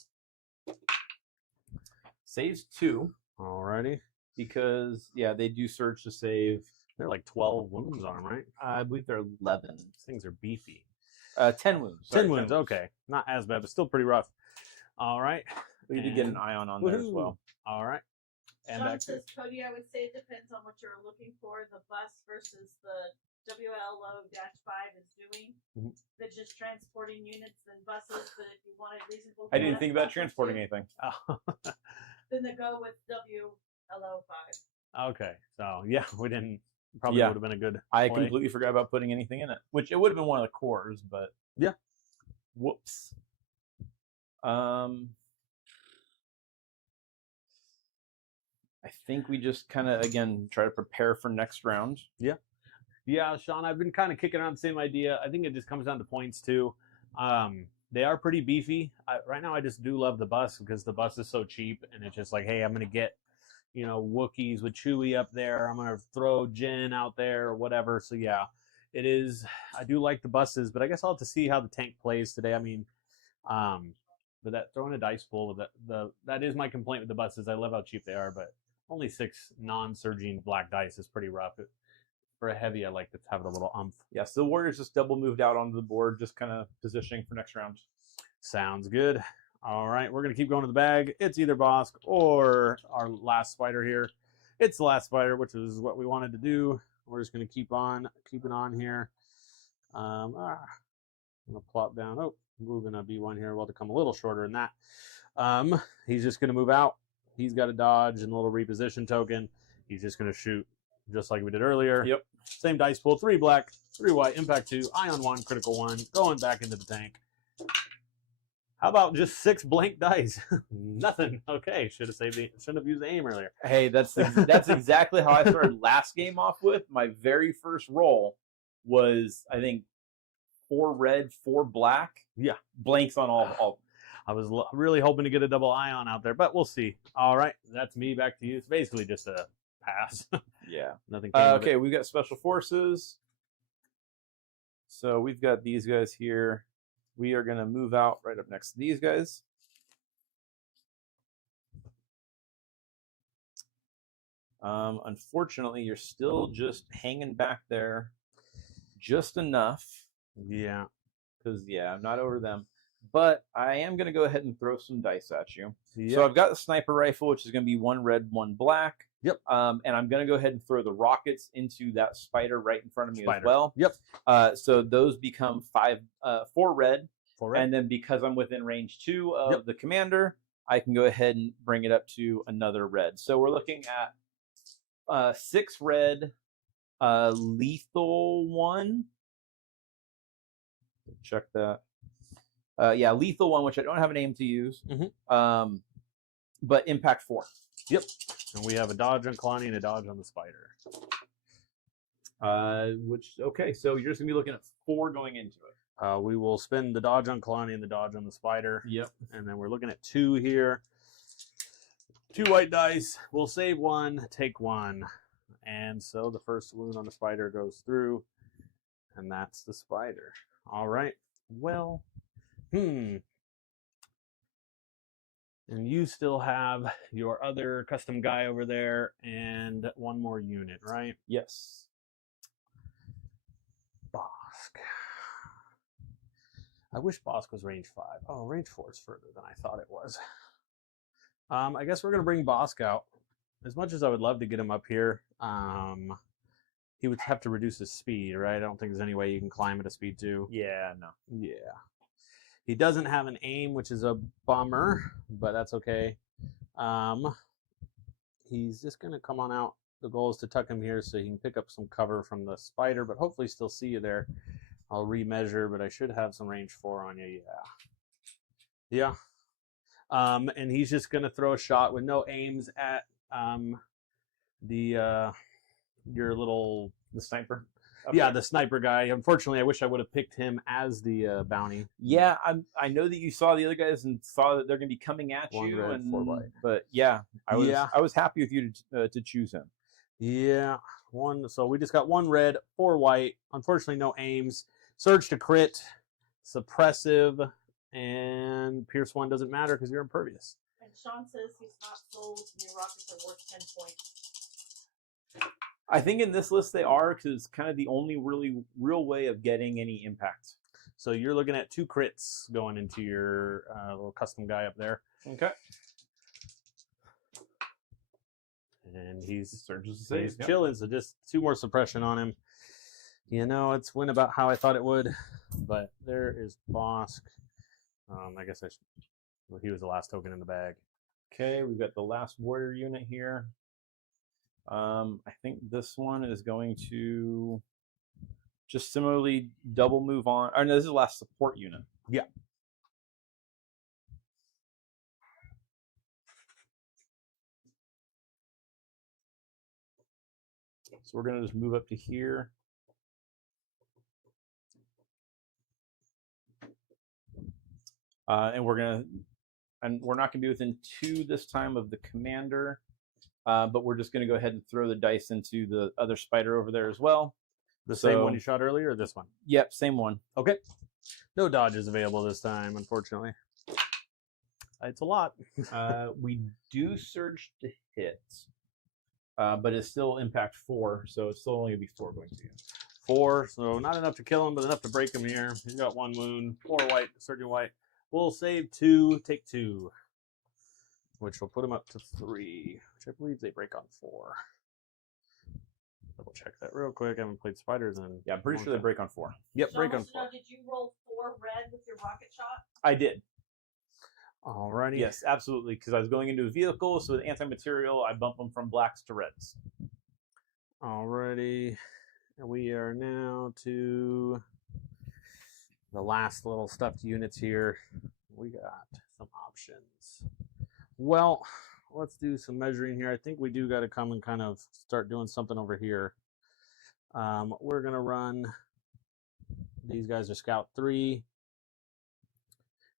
Saves 2. Alrighty. Because, yeah, they do surge to save. They're like 12 wounds on them, right? I believe they're 11. These things are beefy. 10 wounds. Sorry, 10 wounds, okay. Not as bad, but still pretty rough. All right. We did get an ion on there as well. All right. And Sean back says, Cody, I would say it depends on what you're looking for. The bus versus the WLO-5 is doing. Mhm. They're just transporting units than buses, but if you wanted reasonable... I didn't think about transporting anything. Then they go with WLO-5. Okay. So, yeah, we didn't. Probably would have been a good I play. completely forgot about putting anything in it, which it would have been one of the cores, but yeah. Whoops. I think we just kind of, again, try to prepare for next round. Yeah. Yeah, Sean, I've been kind of kicking around the same idea. I think it just comes down to points, too. They are pretty beefy. Right now, I just do love the bus because the bus is so cheap, and it's just like, hey, I'm going to get, Wookiees with Chewie up there. I'm going to throw Jin out there or whatever. So, yeah, it is. I do like the buses, but I guess I'll have to see how the tank plays today. I mean, but that throwing a dice pool, that is my complaint with the buses. I love how cheap they are, but only 6 non-surging black dice is pretty rough. For a heavy, I like to have it a little umph. Yeah, so the Warriors just double moved out onto the board, just kind of positioning for next round. Sounds good. All right, we're going to keep going to the bag. It's either Bosk or our last spider here. It's the last spider, which is what we wanted to do. We're just going to keep it on here. I'm going to plop down. Oh, moving a B1 here. We'll have to come a little shorter than that. He's just going to move out. He's got a dodge and a little reposition token. He's just going to shoot just like we did earlier. Yep. Same dice pool. 3 black, 3 white, impact 2, ion 1, critical 1, going back into the tank. How about just 6 blank dice? Nothing. Okay, shouldn't have used the aim earlier. Hey, that's exactly how I started last game off with. My very first roll was, I think, 4 red, 4 black. Yeah. Blanks on all. I was really hoping to get a double ion out there, but we'll see. All right, that's me. Back to you. It's basically just a pass. Yeah. Nothing. Okay, we've got special forces. So we've got these guys here. We are going to move out right up next to these guys. Unfortunately, you're still just hanging back there just enough. Yeah. Because, yeah, I'm not over them. But I am going to go ahead and throw some dice at you. Yep. So I've got the sniper rifle, which is going to be 1 red, 1 black. Yep. And I'm going to go ahead and throw the rockets into that spider right in front of me as well. Yep. So those become 4 red. 4 red. And then because I'm within range 2 of the commander, I can go ahead and bring it up to another red. So we're looking at 6 red, lethal 1. Check that. Yeah, lethal 1, which I don't have a name to use. Mm-hmm. But impact 4. Yep. And we have a dodge on Kalani and a dodge on the spider. Okay, so you're just gonna be looking at 4 going into it. We will spend the dodge on Kalani and the dodge on the spider. Yep. And then we're looking at 2 here. 2 white dice. We'll save 1, take 1. And so the first wound on the spider goes through. And that's the spider. All right. Well, And you still have your other custom guy over there and 1 more unit, right? Yes. Bosk. I wish Bosk was range 5. Oh, range 4 is further than I thought it was. I guess we're going to bring Bosk out. As much as I would love to get him up here, he would have to reduce his speed, right? I don't think there's any way you can climb at a speed 2. Yeah, no. Yeah. He doesn't have an aim, which is a bummer, but that's okay. He's just going to come on out. The goal is to tuck him here so he can pick up some cover from the spider, but hopefully still see you there. I'll remeasure, but I should have some range 4 on you. Yeah. And he's just going to throw a shot with no aims at your little... The sniper. Yeah, the sniper guy. Unfortunately, I wish I would have picked him as the bounty. Yeah, I know that you saw the other guys and saw that they're going to be coming at 1 you. red, and 4 white. But yeah, I was happy with you to choose him. Yeah, 1. So we just got 1 red, 4 white. Unfortunately, no aims. Surge to crit, suppressive, and Pierce 1 doesn't matter because you're impervious. And Sean says he's not sold and your rockets are worth 10 points. I think in this list they are, because it's kind of the only real way of getting any impact. So you're looking at 2 crits going into your little custom guy up there. Okay. And he's Yep. chilling, so just 2 more suppression on him. You know, it's went about how I thought it would, but there is Bosk. I guess he was the last token in the bag. Okay, we've got the last warrior unit here. I think this one is going to just similarly double move on. Oh no, this is the last support unit. Yeah. So we're going to just move up to here. And we're not going to be within 2 this time of the commander, but we're just going to go ahead and throw the dice into the other spider over there as well. The same one you shot earlier, or this one? Yep, same one. Okay. No dodges available this time, unfortunately. It's a lot. We do surge to hit, but it's still impact 4, so it's still only going to be 4 going to you. 4, so not enough to kill him, but enough to break him here. He's got 1 wound, 4 white, surging white. We'll save 2, take 2, which will put him up to 3, which I believe they break on 4. Double check that real quick. I haven't played spiders in. Yeah, I'm pretty sure they break on 4. Yep, Sean break on wants to 4. know, did you roll 4 red with your rocket shot? I did. Alrighty. Yes, absolutely, because I was going into a vehicle, so with anti-material, I bump them from blacks to reds. Alrighty. We are now to the last little stuffed units here. We got some options. Well, let's do some measuring here. I think we do got to come and kind of start doing something over here. We're going to run, these guys are Scout 3.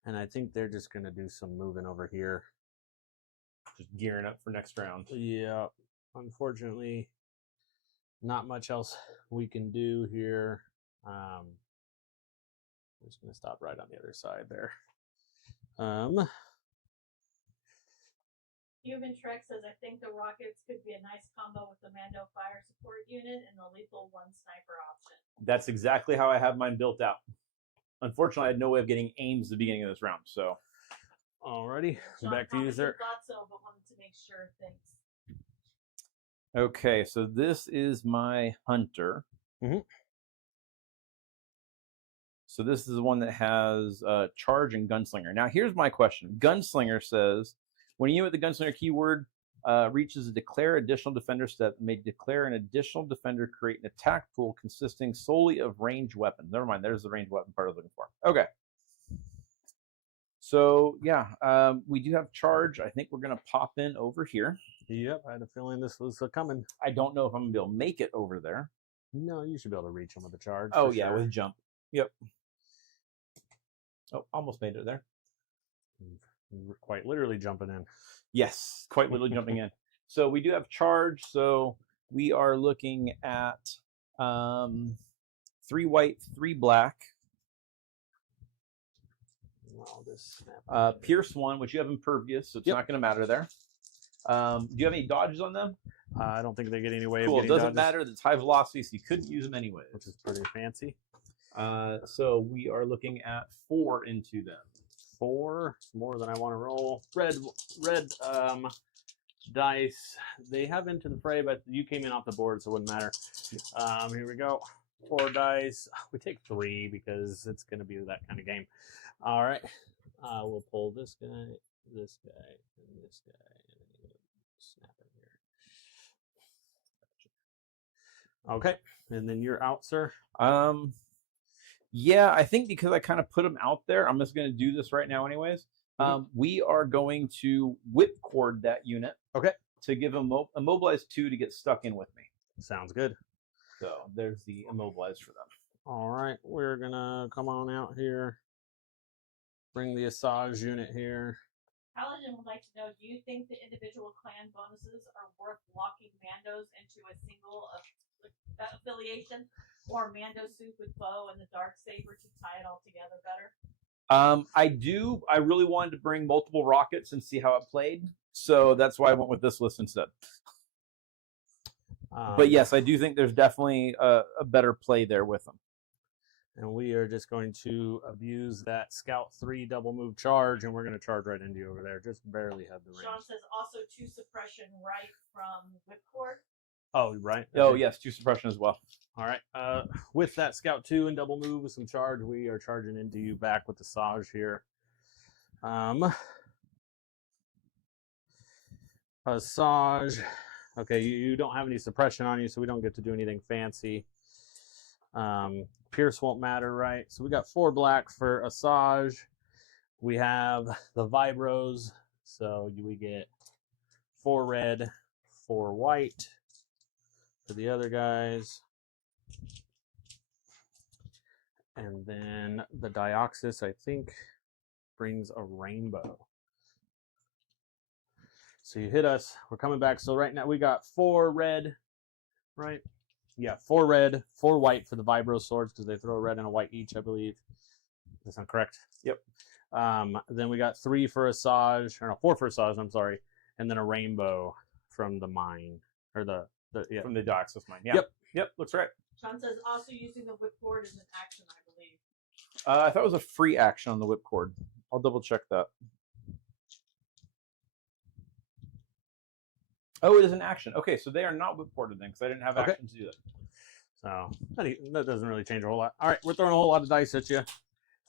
And I think they're just going to do some moving over here. Just gearing up for next round. Yeah, unfortunately, not much else we can do here. I'm just going to stop right on the other side there. Human Trek says, I think the rockets could be a nice combo with the Mando fire support unit and the lethal 1 sniper option. That's exactly how I have mine built out. Unfortunately, I had no way of getting aims at the beginning of this round, so. Alrighty, Sean back to you, sir. thought so, but wanted to make sure. Thanks. Okay, so this is my hunter. Mhm. So this is the one that has charge and gunslinger. Now, here's my question. Gunslinger says, when you with the gunslinger keyword reaches a declare additional defender step, may declare an additional defender create an attack pool consisting solely of ranged weapons. Never mind, there's the ranged weapon part I was looking for. Okay. So, yeah, we do have charge. I think we're going to pop in over here. Yep, I had a feeling this was coming. I don't know if I'm going to be able to make it over there. No, you should be able to reach them with a charge. Oh for yeah, sure. with jump. Yep. Oh, almost made it there. Quite literally jumping in. Yes, quite literally jumping in. So we do have charge. So we are looking at 3 white, 3 black. I'll just snap Pierce 1, which you have impervious, so it's not going to matter there. Do you have any dodges on them? I don't think they get any way Cool. of It getting doesn't dodges, matter. It's high velocity, so you couldn't use them anyway. which is pretty fancy. So we are looking at 4 into them. 4, more than I want to roll. Red dice. They have into the fray, but you came in off the board, so it wouldn't matter. Here we go. 4 dice. We take 3 because it's going to be that kind of game. All right. We'll pull this guy, and this guy, and this guy, and then snap it here. Okay, and then you're out, sir. Yeah, I think because I kind of put them out there, I'm just going to do this right now anyways. We are going to whipcord that unit. Okay. To give them immobilize 2 to get stuck in with me. Sounds good. So there's the immobilize for them. All right, we're going to come on out here. Bring the Asajj unit here. Paladin would like to know, do you think the individual clan bonuses are worth locking Mandos into a single affiliation, or Mando soup with bow and the dark saber to tie it all together better? I do. I really wanted to bring multiple rockets and see how it played, so that's why I went with this list instead. But yes, I do think there's definitely a better play there with them. And we are just going to abuse that Scout 3 double move charge, and we're going to charge right into you over there. Just barely have the range. Sean says also 2 suppression right from Whipcord. Oh, right. Oh, yes, 2 suppression as well. All right. With that Scout 2 and double move with some charge, we are charging into you back with the Asajj here. Asajj. Okay, you don't have any suppression on you, so we don't get to do anything fancy. Pierce won't matter, right? So we got 4 black for Asajj. We have the Vibros, so we get 4 red, 4 white for the other guys. And then the Dioxis, I think, brings a rainbow. So you hit us. We're coming back. So right now we got 4 red, right? Yeah, 4 red, 4 white for the Vibro swords because they throw a red and a white each, I believe. That's not correct. Yep. Then we got 3 for Asajj, or no, 4 for Asajj, I'm sorry. And then a rainbow from the mine, or From the Dioxis mine. Yeah. Yep, looks right. Sean says also using the Whipcord is an action, I believe. I thought it was a free action on the whipcord. I'll double check that. Oh, it is an action. Okay, so they are not whipcorded then, because I didn't have action to do that. So that doesn't really change a whole lot. All right, we're throwing a whole lot of dice at you. If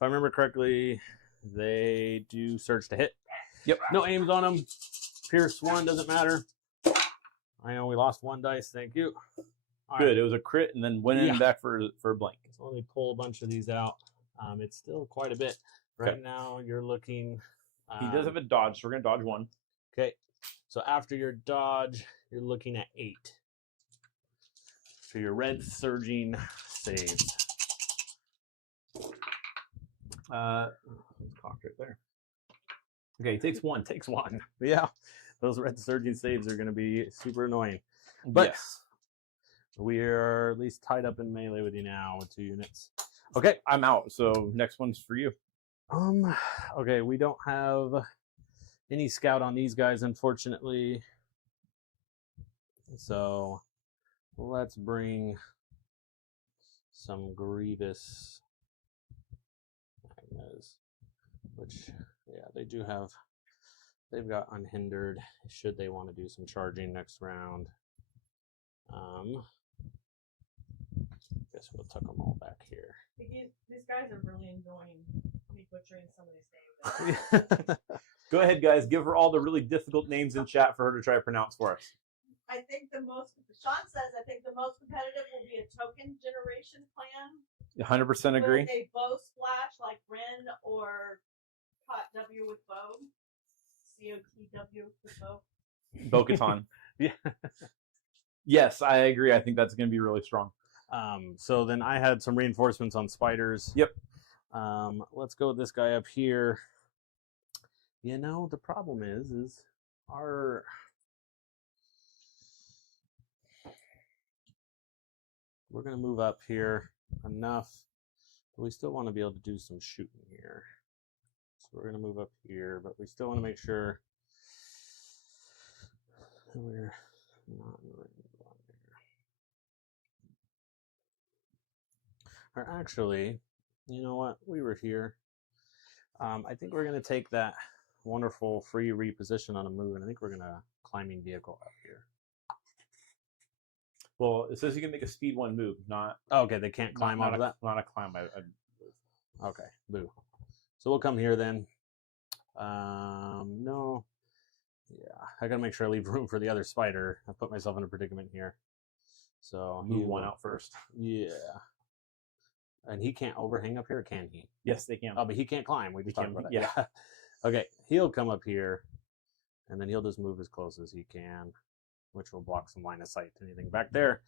I remember correctly, they do surge to hit. Yep. No aims on them. Pierce 1 doesn't matter. I know we lost 1 dice. Thank you. All Good. right. It was a crit and then went in back for a blank. So let me pull a bunch of these out. It's still quite a bit. Right now, you're looking. He does have a dodge, so we're going to dodge 1. Okay. So after your dodge, you're looking at 8. So your red surging saves. It's cocked right there. Okay, he takes 1. Takes 1. Yeah. Those red surging saves are going to be super annoying. But yes. We are at least tied up in melee with you now with 2 units. Okay. I'm out, so next one's for you. Okay, we don't have any scout on these guys, unfortunately. So let's bring some Grievous Magnas, which, yeah, they do have. They've got unhindered, should they want to do some charging next round. Guess we'll tuck them all back here. These guys are really enjoying me butchering some of these names. Go ahead, guys. Give her all the really difficult names in chat for her to try to pronounce for us. I think Sean says, I think the most competitive will be a token generation plan. 100% agree. With a bow splash like Ren or Hot W with bow. COTW with bow. Bo-Katan. Yeah. Yes, I agree. I think that's going to be really strong. So then I had some reinforcements on spiders. Yep. Let's go with this guy up here. You know, the problem is our... We're going to move up here enough, but we still want to be able to do some shooting here. So we're going to move up here, but we still want to make sure we're not in the range on there. Or actually, you know what? We were here. I think we're going to take that wonderful free reposition on a move, and I think we're going to climbing vehicle up here. Well, it says you can make a speed 1 move, not... Oh, okay, they can't climb out of that? Not a climb. Okay, boo. So we'll come here then. No. Yeah, I gotta make sure I leave room for the other spider. I put myself in a predicament here. So Move one out first. Yeah. And he can't overhang up here, can he? Yes, they can. Oh, but he can't climb. We just talked about that. Yeah. Okay, he'll come up here, and then he'll just move as close as he can, which will block some line of sight to anything back there.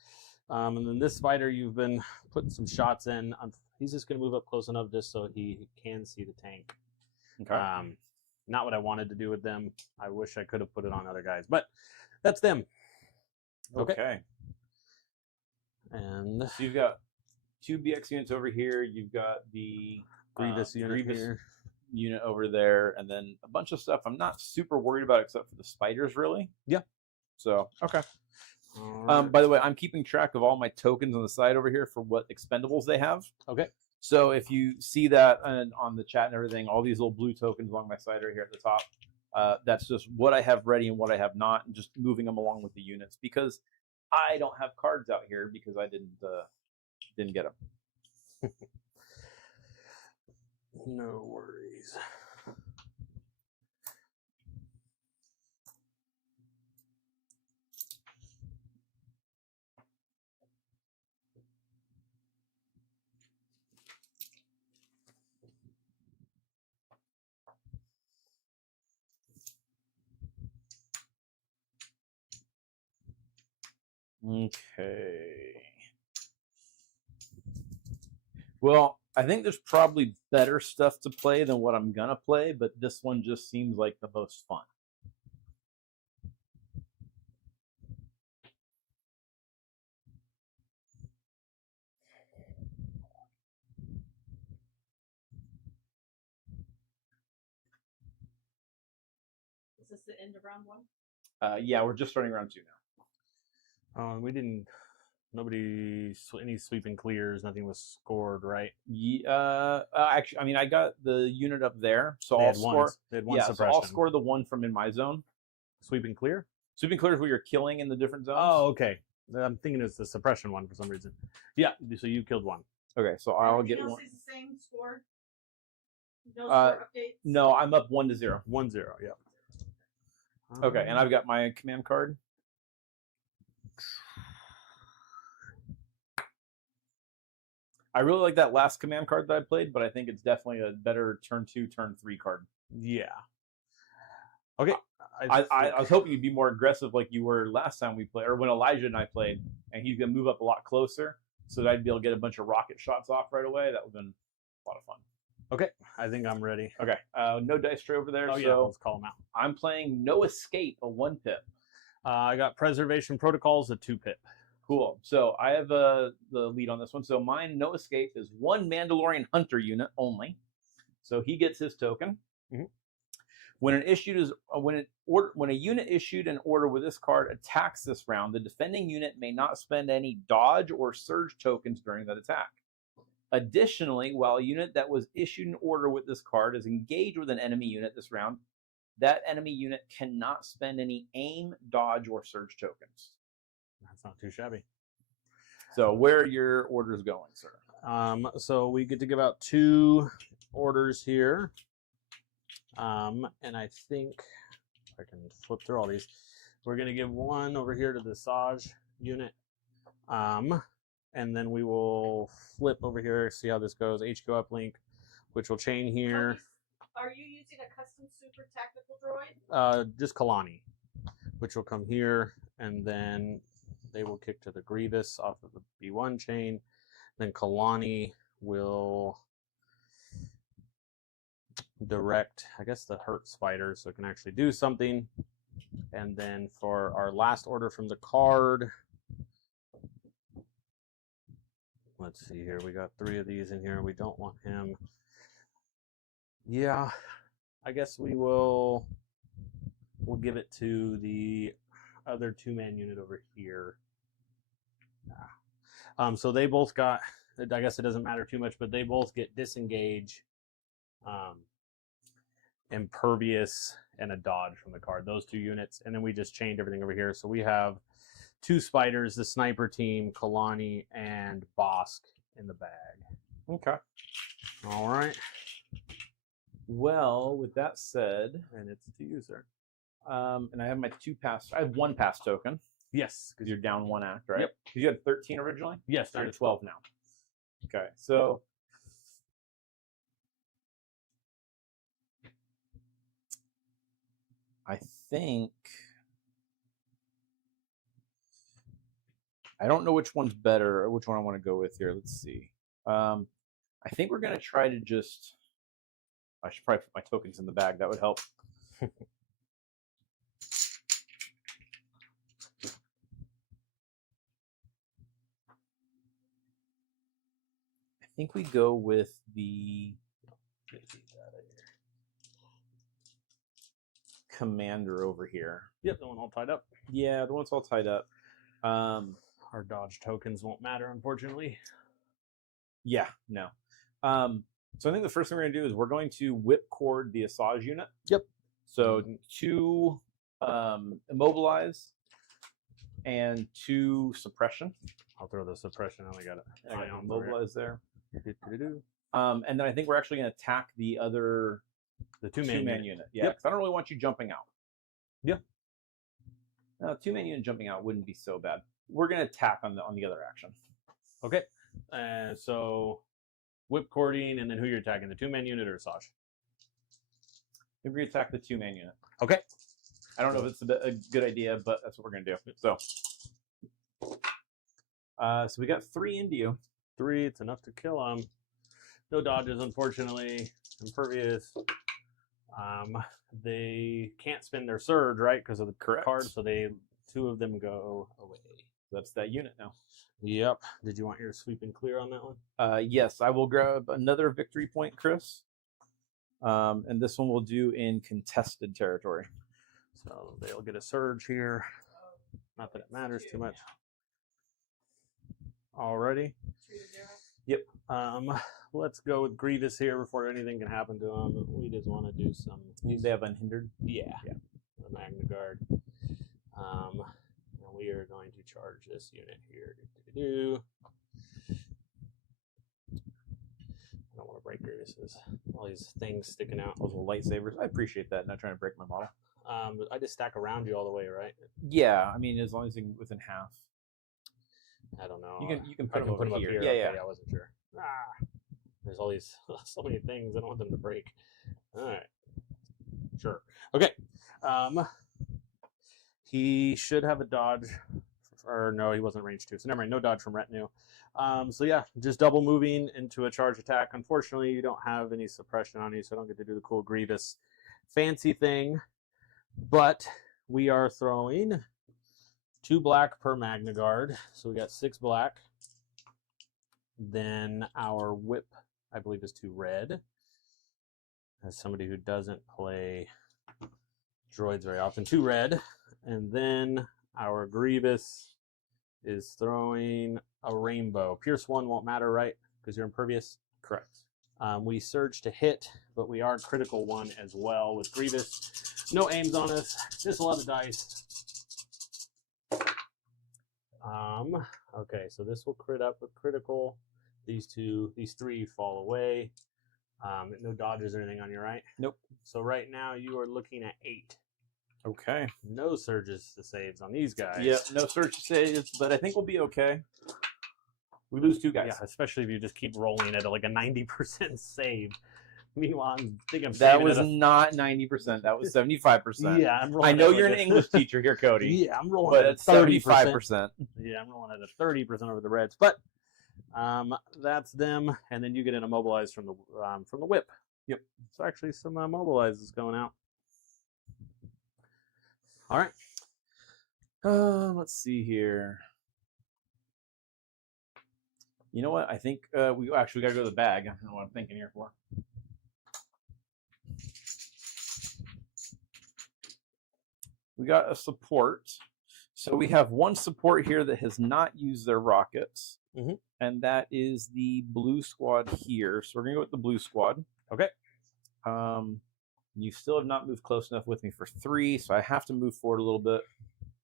And then this spider, you've been putting some shots in. He's just going to move up close enough just so he can see the tank. Okay. Not what I wanted to do with them. I wish I could have put it on other guys, but that's them. Okay. And so you've got 2 BX units over here. You've got the Grievous unit over there, and then a bunch of stuff I'm not super worried about except for the spiders, really. Yeah. So, okay. right. By the way, I'm keeping track of all my tokens on the side over here for what expendables they have. Okay. So if you see that on the chat and everything, all these little blue tokens along my side right here at the top, that's just what I have ready and what I have not, and just moving them along with the units because I don't have cards out here because I didn't get them. No worries. Okay. Well, I think there's probably better stuff to play than what I'm going to play, but this one just seems like the most fun. Is this the end of round 1? Yeah, we're just starting round 2 now. We didn't. Any sweeping clears. Nothing was scored, right? Yeah. Actually, I mean, I got the unit up there, so They I'll had score. They had one Yeah, suppression. so I'll score the one from in my zone. Sweeping clear. Sweeping clear is where you're killing in the different zones. Oh, okay. I'm thinking it's the suppression one for some reason. Yeah. So you killed one. Okay, so I'll Everything get else one. is the same score. No score updates. No, I'm up 1-0. 1-0. Yeah. Okay, and I've got my command card. I really like that last command card that I played, but I think it's definitely a better turn 2, turn 3 card. Yeah. Okay. I was hoping you'd be more aggressive like you were last time we played, or when Elijah and I played, and he's going to move up a lot closer so that I'd be able to get a bunch of rocket shots off right away. That would have been a lot of fun. Okay, I think I'm ready. Okay, no dice tray over there, Oh, so yeah, let's call them out. I'm playing No Escape, a 1 pip. I got Preservation Protocols, a 2 pip. Cool. So I have the lead on this one. So mine, No Escape, is 1 Mandalorian Hunter unit only. So he gets his token. Mm-hmm. When a unit issued an order with this card attacks this round, the defending unit may not spend any dodge or surge tokens during that attack. Additionally, while a unit that was issued an order with this card is engaged with an enemy unit this round, that enemy unit cannot spend any aim, dodge, or surge tokens. That's not too shabby. So where are your orders going, sir? So we get to give out 2 orders here. And I think I can flip through all these. We're going to give 1 over here to the Saj unit. And then we will flip over here, see how this goes. HQ uplink, which will chain here. Are you using a custom super tactical droid? Just Kalani, which will come here, and then they will kick to the Grievous off of the B1 chain. Then Kalani will direct, I guess, the hurt spider so it can actually do something. And then for our last order from the card, let's see here. We got 3 of these in here. We don't want him. Yeah, I guess we'll give it to the other 2-man unit over here. So they both got, I guess it doesn't matter too much, but they both get disengage, impervious, and a dodge from the card. Those 2 units, and then we just chained everything over here. So we have 2 spiders, the sniper team, Kalani, and Bosk in the bag. Okay. All right. Well, with that said, And it's to you, sir. and I have my 2 pass. I have 1 pass token Yes. because you're down 1 act, right? Yep. Because you had 13 originally. Yes, You're sir. at 12 now. Okay, so I think I don't know which one's better or which one I want to go with here. Let's see. I think we're gonna try to just. I should probably put my tokens in the bag. That would help. I think we go with the commander over here. Yep, the one all tied up. Yeah, the one that's all tied up. Our dodge tokens won't matter, unfortunately. Yeah, no. So I think the first thing we're going to do is we're going to whipcord the Asajj unit. Yep. So 2 immobilize and 2 suppression. I'll throw the suppression. I only got it. I got immobilize there. And then I think we're actually going to attack the other The 2-man unit. Yeah, because I don't really want you jumping out. Yeah. 2-man unit jumping out wouldn't be so bad. We're going to attack on the other action. Okay. So whipcording, and then who you're attacking, the 2-man unit or Asajj? We're going to attack the 2-man unit. Okay. I don't know if it's a good idea, but that's what we're going to do. So we got 3 into you. 3, it's enough to kill them. No dodges, unfortunately. Impervious. They can't spend their surge, right, because of the card, so 2 of them go away. That's that unit now. Yep. Did you want your sweep and clear on that one? Yes, I will grab another victory point, Chris. And this one we'll do in contested territory. So they'll get a surge here. Not that it matters too much. Alrighty. Yep. Let's go with Grievous here before anything can happen to him. We just want to do some. They have unhindered. Yeah. The Magna Guard. And we are going to charge this unit here. I don't want to break Grievous's. All these things sticking out. Those little lightsabers. I appreciate that. Not trying to break my model. I just stack around you all the way, right? Yeah, I mean, as long as you're within half. I don't know. You can put them put over them here. up here. Yeah, Okay, I wasn't sure. There's all these, so many things. I don't want them to break. All right. Sure. Okay. He should have a dodge. Or no, he wasn't range 2. So never mind. No dodge from retinue. So yeah, just double moving into a charge attack. Unfortunately, you don't have any suppression on you, so I don't get to do the cool Grievous fancy thing. But we are throwing 2 black per Magna Guard. So we got 6 black. Then our whip, I believe, is 2 red. As somebody who doesn't play droids very often, 2 red. And then our Grievous is throwing a rainbow. Pierce 1 won't matter, right? Because you're impervious? Correct. We surge to hit, but we are critical 1 as well with Grievous. No aims on us. Just a lot of dice. Okay, so this will crit up with critical. These 3 fall away. No dodges or anything on you, right? Nope. So right now you are looking at 8. Okay. No surges to saves on these guys. Yeah, no search saves, but I think we'll be okay. We lose 2 guys. Yeah, especially if you just keep rolling at like a 90% save. Meanwhile, I'm thinking That was not 90%. That was 75%. yeah. I'm rolling I know at you're like an English teacher here, Cody. Yeah, I'm rolling But at it's 30%. 75%. Yeah, I'm rolling at a 30% over the Reds. But that's them, and then you get an immobilized from the whip. Yep. So actually, some mobilizes going out. All right. Let's see here. You know what? I think we actually got to go to the bag. I don't know what I'm thinking here for. We got a support. So we have one support here that has not used their rockets. Mhm. And that is the blue squad here. So we're going to go with the blue squad. Okay. You still have not moved close enough with me for 3, so I have to move forward a little bit.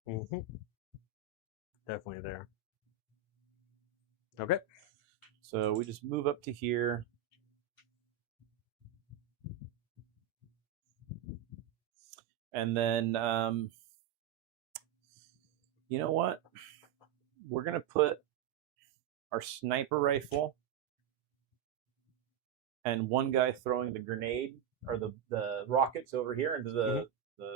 Mm-hmm. Definitely there. Okay. So we just move up to here. And then, you know what? We're going to put our sniper rifle and one guy throwing the grenade or the rockets over here into the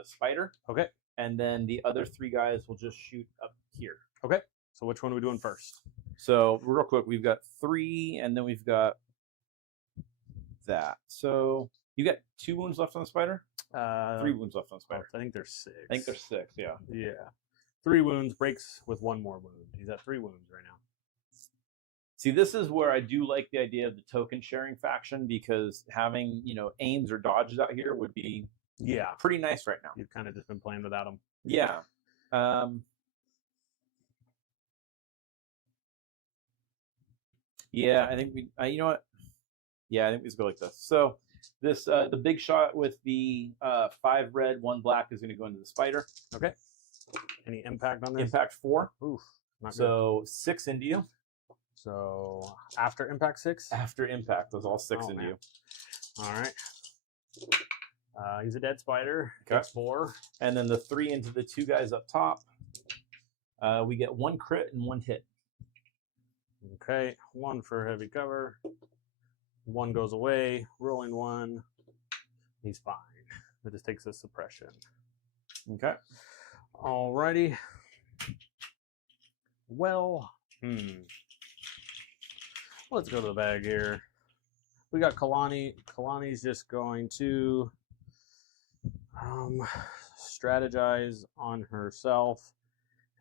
spider. Okay. And then the other 3 guys will just shoot up here. Okay. So which one are we doing first? So real quick, we've got 3, and then we've got that. So you got 2 wounds left on the spider? 3 wounds left on the spider. I think there's 6. I think there's 6, yeah. Yeah. 3 wounds, breaks with 1 more wound. He's at 3 wounds right now. See, this is where I do like the idea of the token sharing faction, because having, aims or dodges out here would be pretty nice right now. You've kind of just been playing without them. Yeah. Yeah, I think you know what? Yeah, I think we just go like this. So this, the big shot with the 5 red, 1 black is going to go into the spider. Okay. Any impact on this? Impact 4. Oof. Not so good. 6 into you. So after impact 6? After impact, those all 6 into you. All right. He's a dead spider. Okay. That's 4. And then the 3 into the 2 guys up top. We get 1 crit and 1 hit. Okay. 1 for heavy cover. 1 goes away. Rolling 1. He's fine. It just takes a suppression. Okay. Alrighty. Well, let's go to the bag here. We got Kalani. Kalani's just going to strategize on herself.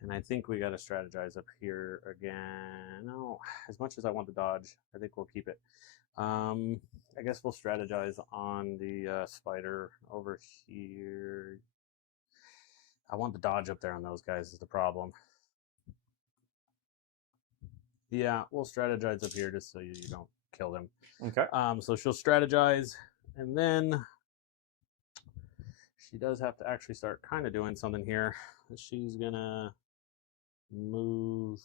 And I think we got to strategize up here again. No, as much as I want to dodge, I think we'll keep it. I guess we'll strategize on the spider over here. I want the dodge up there on those guys is the problem. Yeah, we'll strategize up here just so you don't kill them. Okay. So she'll strategize, and then she does have to actually start kind of doing something here. She's gonna move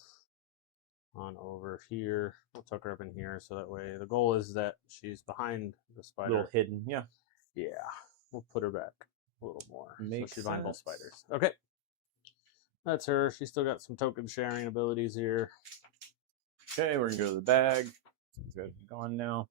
on over here. We'll tuck her up in here so that way the goal is that she's behind the spider. A little hidden, yeah. Yeah, we'll put her back a little more. Makes so she's behind both sense. spiders. Okay, that's her. She's still got some token sharing abilities here. Okay, we're gonna go to the bag. These guys are gone now.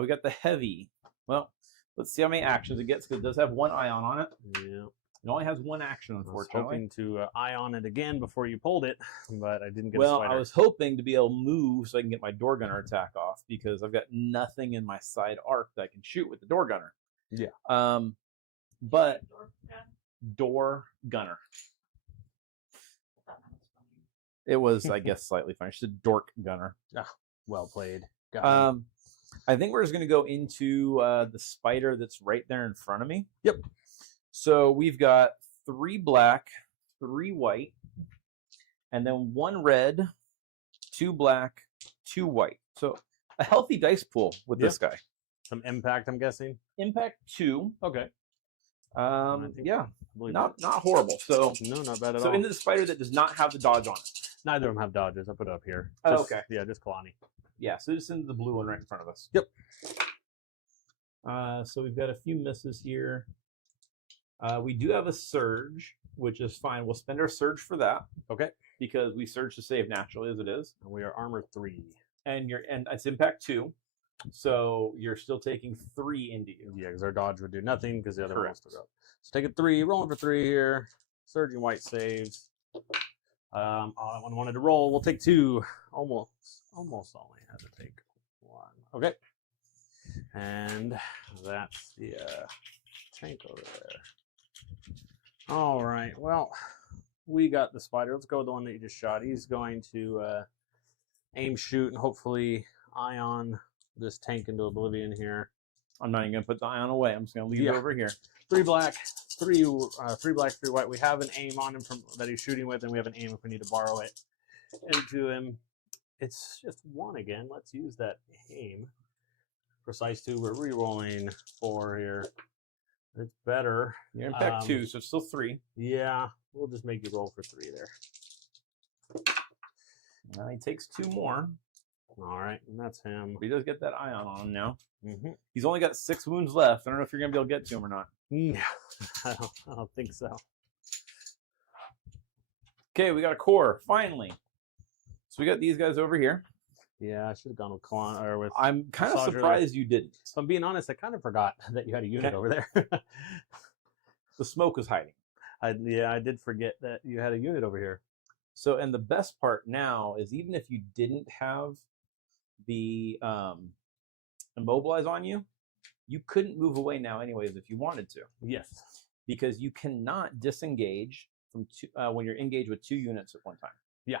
We got the heavy. Well, let's see how many actions it gets, because it does have 1 ion on it. Yeah. It only has 1 action, unfortunately. I was hoping to ion it again before you pulled it, but I didn't get a Well, spider. I was hoping to be able to move so I can get my door gunner attack off, because I've got nothing in my side arc that I can shoot with the door gunner. Yeah. But door gunner. It was, I guess, slightly funny. She said dork gunner. Well played. Got I think we're just going to go into the spider that's right there in front of me. Yep. So we've got 3 black, 3 white, and then 1 red, 2 black, 2 white. So a healthy dice pool with this guy. Some impact, I'm guessing. Impact 2. Okay. Yeah, not horrible. So no, not bad at all. So into the spider that does not have the dodge on it. Neither of them have dodges. I put it up here. Oh, okay. Yeah, just Kalani. Yeah, so just into the blue one right in front of us. Yep. So we've got a few misses here. We do have a surge, which is fine. We'll spend our surge for that. Okay. Because we surge to save naturally as it is. And we are armor 3. And it's impact 2. So you're still taking 3 into you. Yeah, because our dodge would do nothing because the other one Correct. will still go. So take a 3, rolling for 3 here. Surging white saves. Oh, that one wanted to roll. We'll take 2. Almost only had to take 1. Okay. And that's the tank over there. All right. Well, we got the spider. Let's go with the one that you just shot. He's going to aim, shoot, and hopefully ion this tank into oblivion here. I'm not even going to put the ion away. I'm just going to leave it over here. 3 black, 3 black, 3 white. We have an aim on him that he's shooting with, and we have an aim if we need to borrow it into him. It's just 1 again. Let's use that aim. Precise 2. We're re-rolling 4 here. It's better. You're in pack 2, so it's still 3. Yeah, we'll just make you roll for 3 there. Now he takes 2 more. All right, and that's him. But he does get that ion on him now. Mm-hmm. He's only got 6 wounds left. I don't know if you're going to be able to get to him or not. Yeah, I don't think so. Okay, we got a core, finally. So we got these guys over here. Yeah, I should have gone with Quan or with. I'm kind of surprised you didn't. If I'm being honest, I kind of forgot that you had a unit over there. The smoke was hiding. I did forget that you had a unit over here. So, and the best part now is even if you didn't have the immobilize on you, you couldn't move away now anyways if you wanted to. Yes. Because you cannot disengage from when you're engaged with 2 units at one time. Yeah.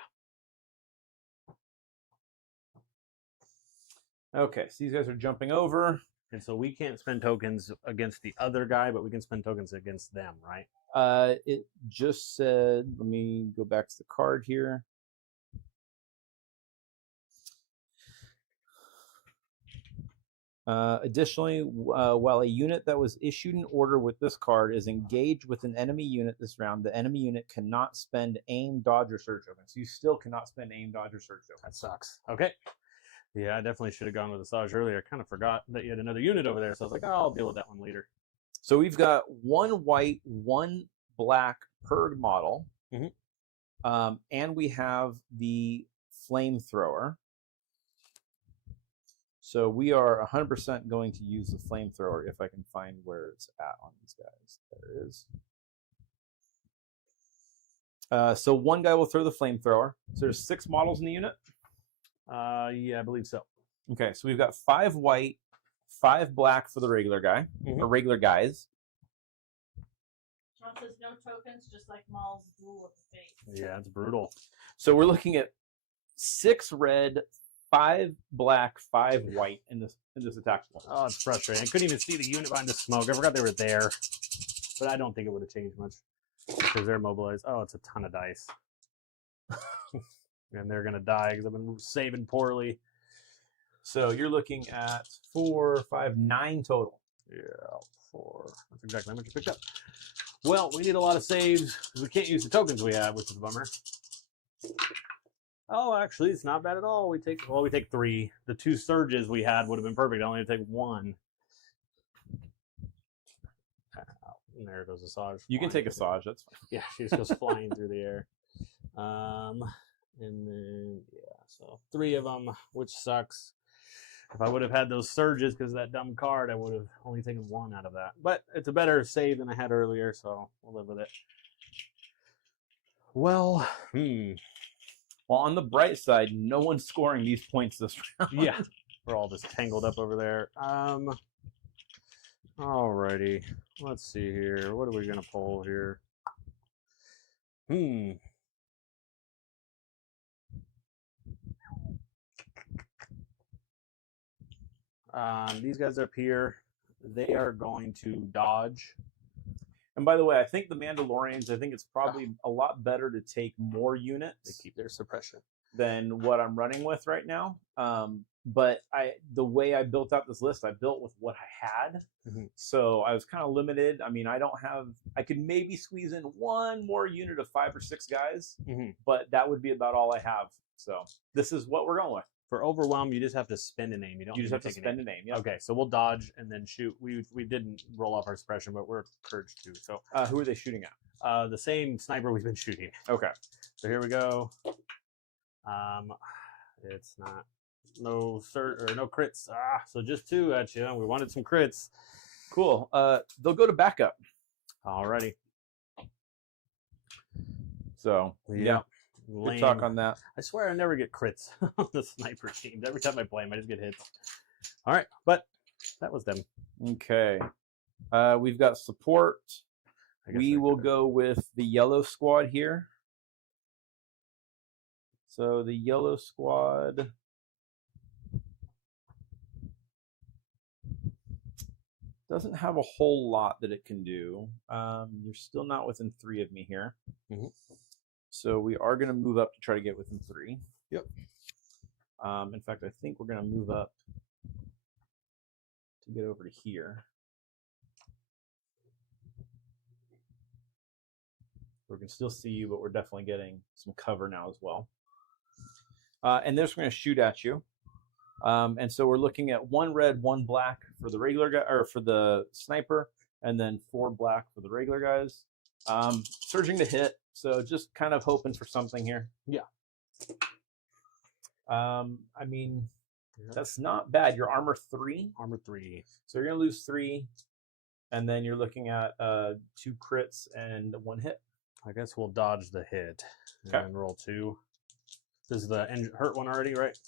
Okay, so these guys are jumping over. And so we can't spend tokens against the other guy, but we can spend tokens against them, right? It just said, let me go back to the card here. Additionally, while a unit that was issued an order with this card is engaged with an enemy unit this round, the enemy unit cannot spend aim, dodge, or search tokens. So you still cannot spend aim, dodge, or search tokens. That sucks. Okay. Yeah, I definitely should have gone with Asajj earlier. I kind of forgot that you had another unit over there, so I was like, oh, I'll deal with that one later. So we've got 1 white, 1 black per model, and we have the flamethrower. So we are 100% going to use the flamethrower if I can find where it's at on these guys. There it is. So 1 guy will throw the flamethrower. So there's 6 models in the unit. Yeah, I believe so. Okay, so we've got 5 white, 5 black for the regular guy, or regular guys. John says no tokens, just like Maul's Duel of the Fates. Yeah, it's brutal. So we're looking at 6 red, 5 black, 5 white in this attack squad. Oh, it's frustrating. I couldn't even see the unit behind the smoke. I forgot they were there. But I don't think it would have changed much because they're mobilized. Oh, it's a ton of dice. And they're going to die because I've been saving poorly. So you're looking at 4, 5, 9 total. Yeah, 4. That's exactly how much you picked up. Well, we need a lot of saves. We can't use the tokens we have, which is a bummer. Oh, actually, it's not bad at all. We take 3. The 2 surges we had would have been perfect. I only had to take 1. And there goes Asajj. You can take Asajj, that's fine. Yeah, she just goes flying through the air. And then, yeah, so 3 of them, which sucks. If I would have had those surges because of that dumb card, I would have only taken 1 out of that. But it's a better save than I had earlier, so we'll live with it. Well, Well, on the bright side, no one's scoring these points this round. Yeah, we're all just tangled up over there. Alrighty, let's see here. What are we gonna pull here? These guys up here, they are going to dodge. And by the way, I think the Mandalorians, I think it's probably a lot better to take more units. They keep their suppression than what I'm running with right now. But the way I built out this list, I built with what I had. So I was kind of limited. I mean, I could maybe squeeze in 1 more unit of 5 or 6 guys, but that would be about all I have. So this is what we're going with. For overwhelm, you just have to spend a name. You just have to spend a name. Yeah. Okay, so we'll dodge and then shoot. We didn't roll off our suppression, but we're encouraged to. So who are they shooting at? The same sniper we've been shooting. Okay. So here we go. It's not no crits. So just 2 at you. We wanted some crits. Cool. They'll go to backup. Alrighty. So yeah, good talk on that. I swear I never get crits on the sniper teams. Every time I play them, I just get hits. All right, but that was them. Okay. We've got support. We will go with the yellow squad here. So the yellow squad doesn't have a whole lot that it can do. You're still not within 3 of me here. Mm-hmm. So we are going to move up to try to get within 3. Yep. In fact, I think we're going to move up to get over to here. We can still see you, but we're definitely getting some cover now as well. And they're just going to shoot at you. And so we're looking at 1 red, 1 black for the regular guy, or for the sniper, and then 4 black for the regular guys. Surging to hit, so just kind of hoping for something here. Yeah. I mean, that's not bad. Your armor 3. Armor 3. So you're gonna lose 3, and then you're looking at 2 crits and 1 hit. I guess we'll dodge the hit and roll 2. This is the hurt one already, right?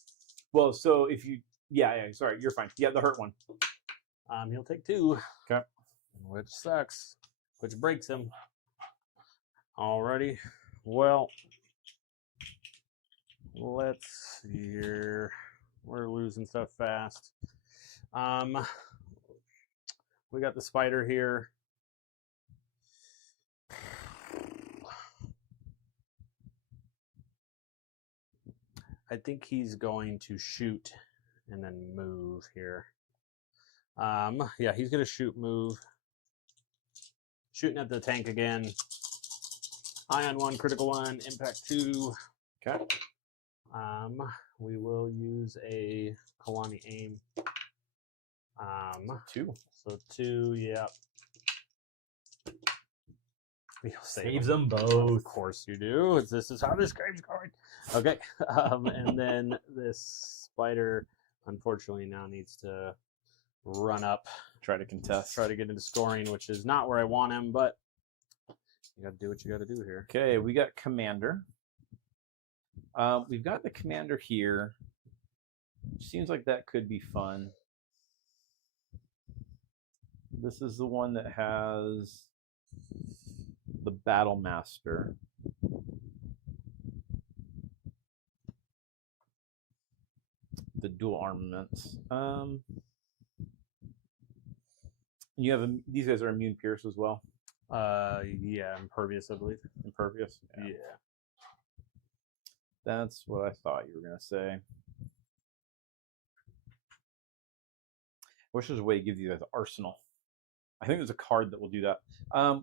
Well, so if you, yeah, sorry, you're fine. Yeah, the hurt one. He'll take 2. Okay. Which sucks. Which breaks him. Alrighty. Well, let's see here. We're losing stuff fast. We got the spider here. I think he's going to shoot and then move here. Yeah, he's going to shoot, move. Shooting at the tank again. Ion 1, critical 1, impact 2. Okay. We will use a Kalani aim. 2. So 2, yeah. Saves them both. Of course you do. This is how this game's going. Okay. And then this spider, unfortunately, now needs to run up. Try to contest. Try to get into scoring, which is not where I want him, but you got to do what you got to do here. Okay, we got commander. We've got the commander here. Seems like that could be fun. This is the one that has the battle master. The dual armaments. You have these guys are immune pierce as well. Yeah, impervious, I believe. Impervious. Yeah. That's what I thought you were gonna say. Wish there's a way to give you guys arsenal. I think there's a card that will do that.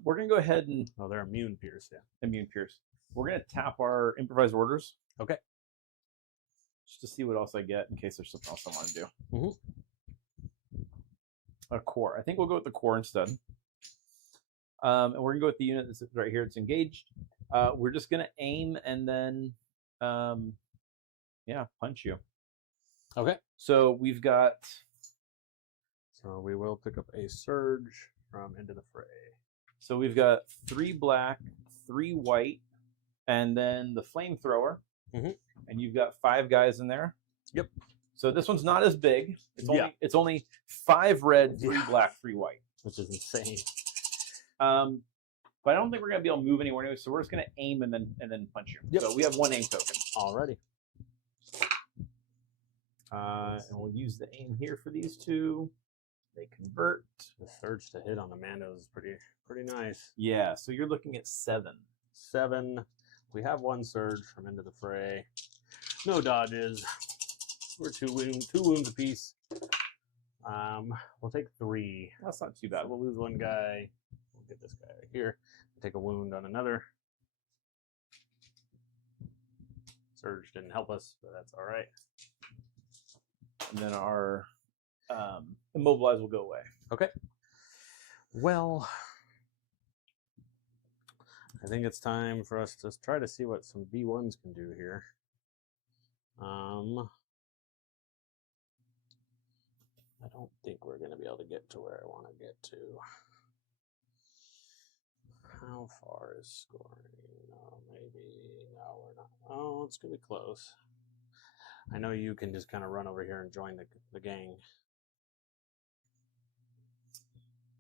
We're gonna go ahead and they're immune pierce. Yeah, immune pierce. We're gonna tap our improvised orders. Okay. Just to see what else I get in case there's something else I want to do. Mm-hmm. A core. I think we'll go with the core instead. And we're gonna go with the unit that's right here. It's engaged. We're just gonna aim and then, punch you. Okay. So we've got. So we will pick up a surge from into the fray. So we've got 3 black, 3 white, and then the flamethrower. Mm-hmm. And you've got 5 guys in there. Yep. So this one's not as big. It's only 5 red, 3 black, 3 white, which is insane. But I don't think we're gonna be able to move anywhere anyway. So we're just gonna aim and then punch you. Yep. So we have 1 aim token. Alrighty. And we'll use the aim here for these 2. They convert. The surge to hit on the Mando is pretty nice. Yeah. So you're looking at 7. 7. We have 1 surge from into the fray. No dodges. We're 2 wounds apiece. We'll take 3. That's not too bad. So we'll lose 1 guy. We'll get this guy right here. We'll take a wound on another. Surge didn't help us, but that's all right. And then our immobilize will go away. Okay. Well, I think it's time for us to try to see what some B1s can do here. I don't think we're going to be able to get to where I want to get to. How far is scoring? No, maybe. No, we're not. Oh, it's going to be close. I know you can just kind of run over here and join the gang.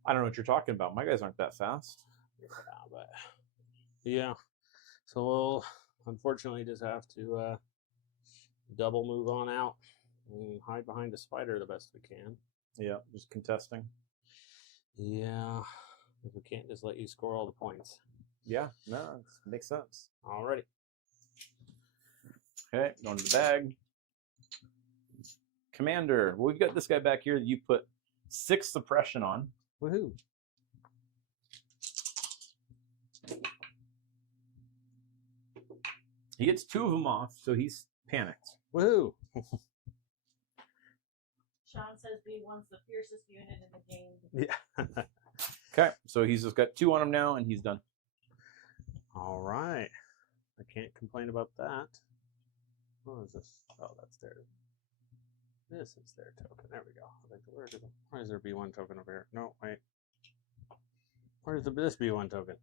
I don't know what you're talking about. My guys aren't that fast. Yeah, but yeah. So we'll unfortunately just have to double move on out and hide behind a spider the best we can. Yeah, just contesting. Yeah. If we can't just let you score all the points. Yeah, no, it makes sense. Alrighty. Okay, going to the bag. Commander, we've got this guy back here that you put 6 suppression on. Woohoo. He gets 2 of them off, so he's panicked. Woohoo. Sean says B1's the fiercest unit in the game. Yeah. Okay, so he's just got 2 on him now, and he's done. All right. I can't complain about that. What is this? Oh, that's their. This is their token. There we go. Why is there B1 token over here? No, wait. Where's this B1 token?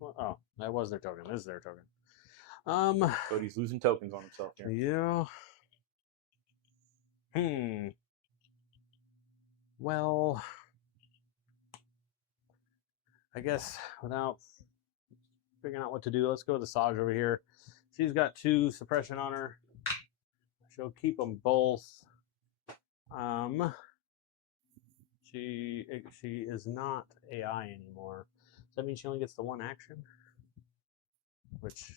Well, oh, that was their token. This is their token. Cody's losing tokens on himself here. Yeah. Well, I guess without figuring out what to do, let's go with the Saj over here. She's got 2 suppression on her. She'll keep them both. She is not AI anymore. Does that mean she only gets the 1 action? Which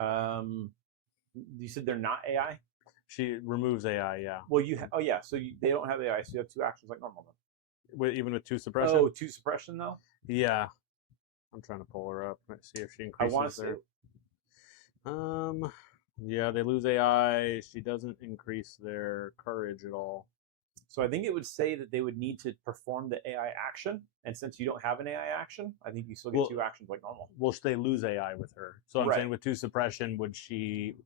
you said they're not AI? she removes AI, yeah. Well, so they don't have AI, so you have 2 actions like normal then. Even with 2 suppression? Oh, 2 suppression though? Yeah. I'm trying to pull her up. Let's see if she increases I want to there. Yeah, they lose AI. She doesn't increase their courage at all. So I think it would say that they would need to perform the AI action, and since you don't have an AI action, I think you still get 2 actions like normal. Well, they lose AI with her. So I'm Right. saying with 2 suppression, would she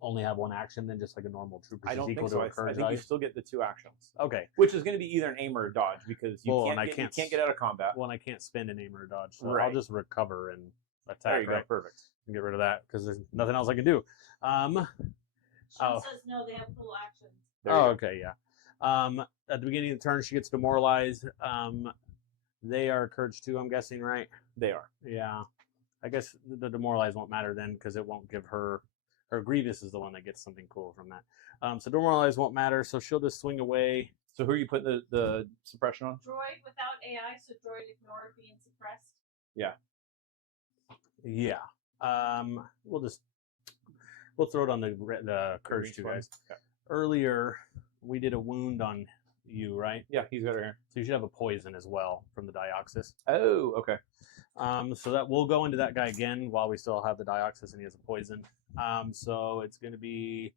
only have 1 action then just like a normal trooper? I don't think so. I think you still get the 2 actions. Okay. Which is going to be either an aim or a dodge because you can't get out of combat. Well, and I can't spend an aim or a dodge. So Right. I'll just recover and attack. There you go. Right? Perfect. And get rid of that because there's nothing else I can do. Sean says no, they have full actions. Okay, yeah. At the beginning of the turn, she gets demoralized. They are courage 2, I'm guessing, right? They are. Yeah. I guess the demoralize won't matter then because it won't give her Grievous is the one that gets something cool from that. So demoralize won't matter. So she'll just swing away. So who are you putting the suppression on? Droid without AI, so droid ignored being suppressed. Yeah. Yeah. We'll throw it on the courage 2 guys. Okay. Earlier, we did a wound on you, right? Yeah, he's got her here. So you should have a poison as well from the Dioxys. Oh, okay. So that we'll go into that guy again while we still have the Dioxys and he has a poison. So it's going to be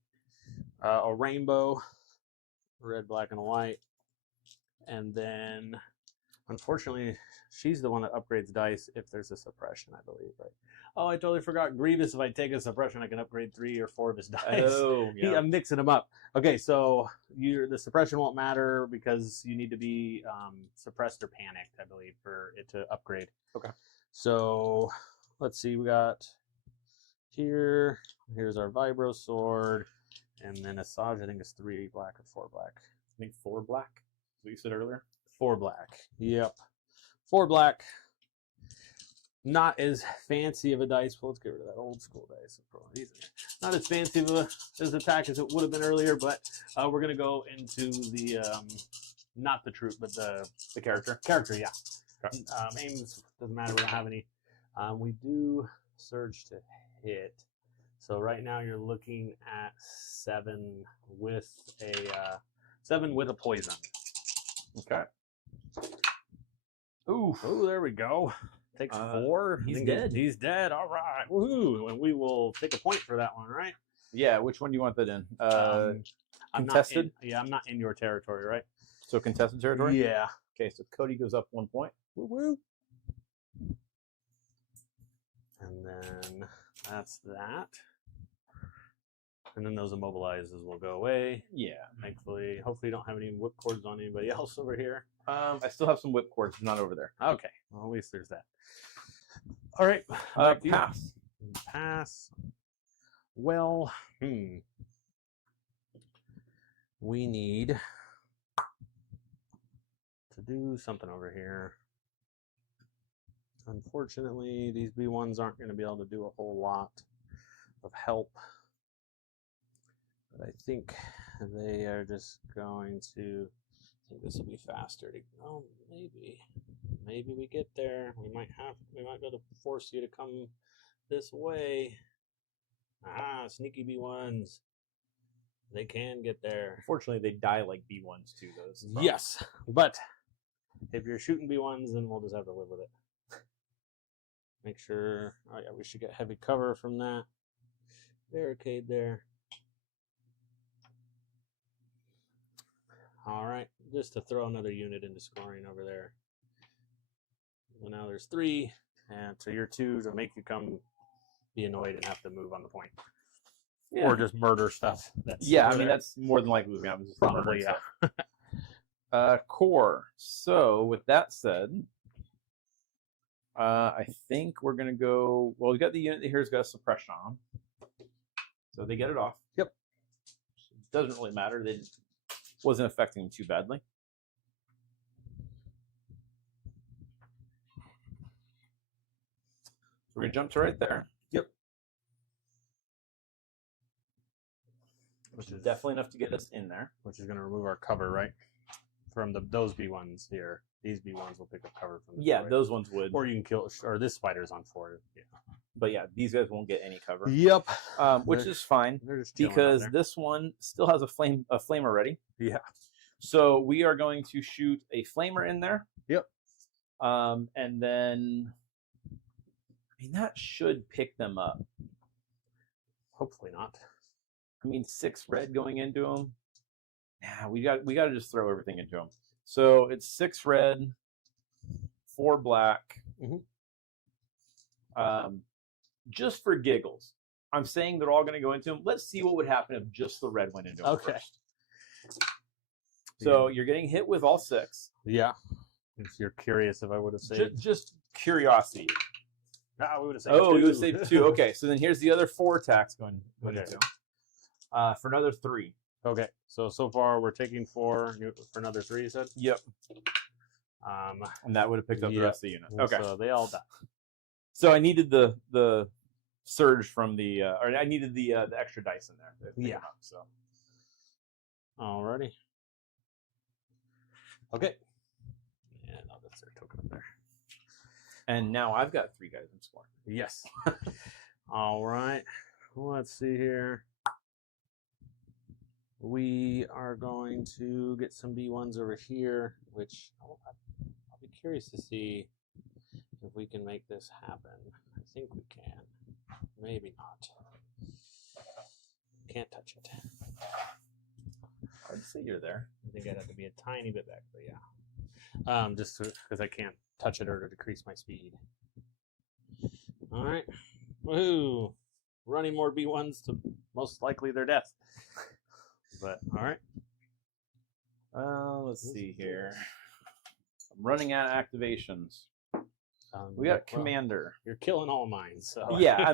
a rainbow, red, black, and white. And then, unfortunately, she's the one that upgrades dice if there's a suppression, I believe, right? Oh, I totally forgot. Grievous, if I take a suppression, I can upgrade 3 or 4 of his dice. Oh, yeah. I'm mixing them up. Okay, so the suppression won't matter because you need to be suppressed or panicked, I believe, for it to upgrade. Okay. So let's see. We got here's our Vibro Sword, and then Asajj, I think is 3 black or 4 black. I think 4 black. What you said earlier? 4 black. Yep. 4 black. Not as fancy of a dice. Well, let's get rid of that old school dice. Not as fancy of as attack as it would have been earlier, but we're going to go into the, not the troop, but the character. Character, yeah. Okay. Aims, doesn't matter, we don't have any. We do surge to hit. So right now you're looking at 7 with a poison. Okay. Ooh. Oh, there we go. Takes 4. He's dead. He's dead. All right. Woohoo. And we will take a point for that one, right? Yeah. Which one do you want that in? Contested? I'm not in your territory, right? So contested territory? Yeah. Okay, so Cody goes up 1 point. Woo-woo. And then that's that. And then those immobilizes will go away. Yeah. Thankfully, hopefully, you don't have any whip cords on anybody else over here. I still have some whip cords, not over there. Okay, well, at least there's that. All right, Pass. Pass. Well, we need to do something over here. Unfortunately, these B1s aren't going to be able to do a whole lot of help. But I think they are just going to. I think this will be faster to. Oh, maybe we get there. We might be able to force you to come this way. Sneaky B1s. They can get there. Unfortunately, they die like B1s too, though. Yes, but if you're shooting B1s, then we'll just have to live with it. Make sure. Oh yeah, we should get heavy cover from that barricade there. All right, just to throw another unit into scoring over there. Well, now there's 3, and so you're 2 to make you come be annoyed and have to move on the point. Yeah. Or just murder stuff. That's more than likely going to happen. Probably, yeah. Core. So, with that said, I think we're going to go. Well, we got the unit that here's got a suppression on them. So they get it off. Yep. It doesn't really matter. They wasn't affecting them too badly. So we're going to jump to right there. Yep. Which is definitely enough to get us in there. Which is going to remove our cover, right? From those B1s here. These B1s will pick up cover from the droid. Those ones would. Or you can kill, or this spider's on 4. Yeah. But yeah, these guys won't get any cover. Yep. Which is fine because this one still has a flamer ready. Yeah. So we are going to shoot a flamer in there. Yep. And then, that should pick them up. Hopefully not. 6 red going into them. Yeah, we got to just throw everything into them. So it's 6 red, 4 black. Mm-hmm. Just for giggles, I'm saying they're all going to go into them. Let's see what would happen if just the red went into them first. So you're getting hit with all 6. Yeah. If you're curious if I would have saved. Just curiosity. We would have saved 2. Oh, you would have saved 2. Okay, so then here's the other 4 attacks going into them. For another 3. Okay, so far we're taking 4 for another 3, you said? Yep. And that would have picked up the rest of the unit. Okay. So they all die. So I needed the surge from the, or I needed the extra dice in there. To pick them up, so. Alrighty. Okay. Yeah, no, that's their token up there. And now I've got 3 guys in scoring. Yes. All right. Let's see here. We are going to get some B1s over here, which I'll be curious to see if we can make this happen. I think we can. Maybe not. Can't touch it. Hard to see you're there. I think I'd have to be a tiny bit back, but yeah. Just because I can't touch it or to decrease my speed. All right. Woohoo! Running more B1s to most likely their death. But all right. Let's see here. I'm running out of activations. We got Commander. You're killing all mine. So yeah,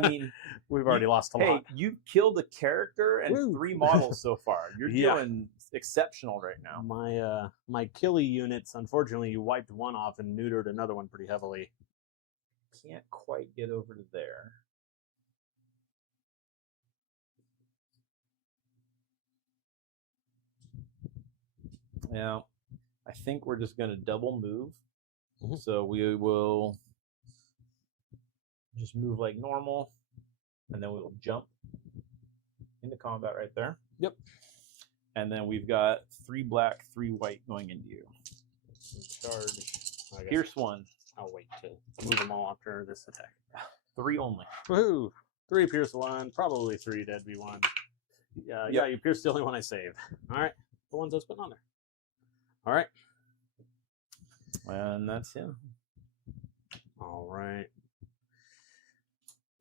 we've already lost a lot. Hey, you've killed a character and 3 models so far. You're doing exceptional right now. My killy units, unfortunately, you wiped one off and neutered another one pretty heavily. Can't quite get over to there. Now, I think we're just going to double move. Mm-hmm. So we will just move like normal, and then we will jump into combat right there. Yep. And then we've got 3 black, 3 white going into you. Charge. Pierce 1. I'll wait to move them all after this attack. 3 only. Woohoo! 3 pierce 1, probably 3 dead B1. Yeah, you pierced the only one I saved. All right, the ones I was putting on there. All right. And that's him. All right.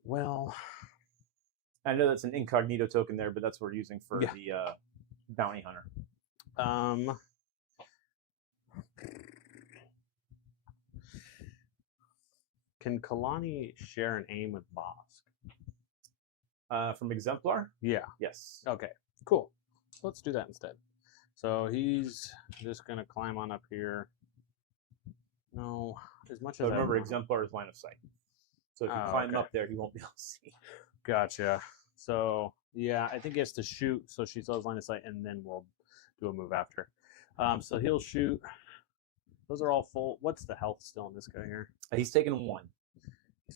Well, I know that's an incognito token there, but that's what we're using for Yeah. the bounty hunter. Can Kalani share an aim with Bosk? From Exemplar? Yeah. Yes. Okay, cool. Let's do that instead. So he's just going to climb on up here. No, as much as But remember, I... Exemplar is line of sight. So if you Oh, climb okay. up there, he won't be able to see. Gotcha. So, yeah, I think he has to shoot so she still has line of sight, and then we'll do a move after. So he'll shoot. Those are all full. What's the health still in this guy here? He's taken 1.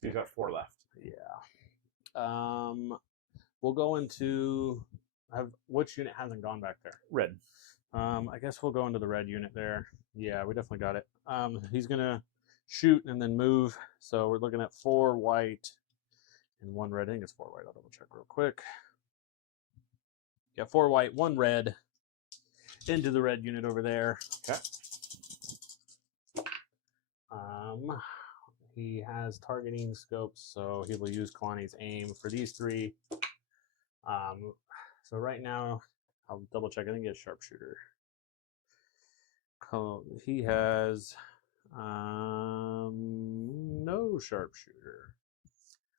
He's got 4 left. Yeah. We'll go into... Which unit hasn't gone back there? Red. I guess we'll go into the red unit there. Yeah, we definitely got it. He's going to shoot and then move. So we're looking at 4 white and 1 red. I think it's 4 white. I'll double check real quick. Yeah, 4 white, 1 red into the red unit over there. Okay. He has targeting scopes, so he will use Kalani's aim for these 3. So right now, I'll double check. I think he has sharpshooter. He has no sharpshooter.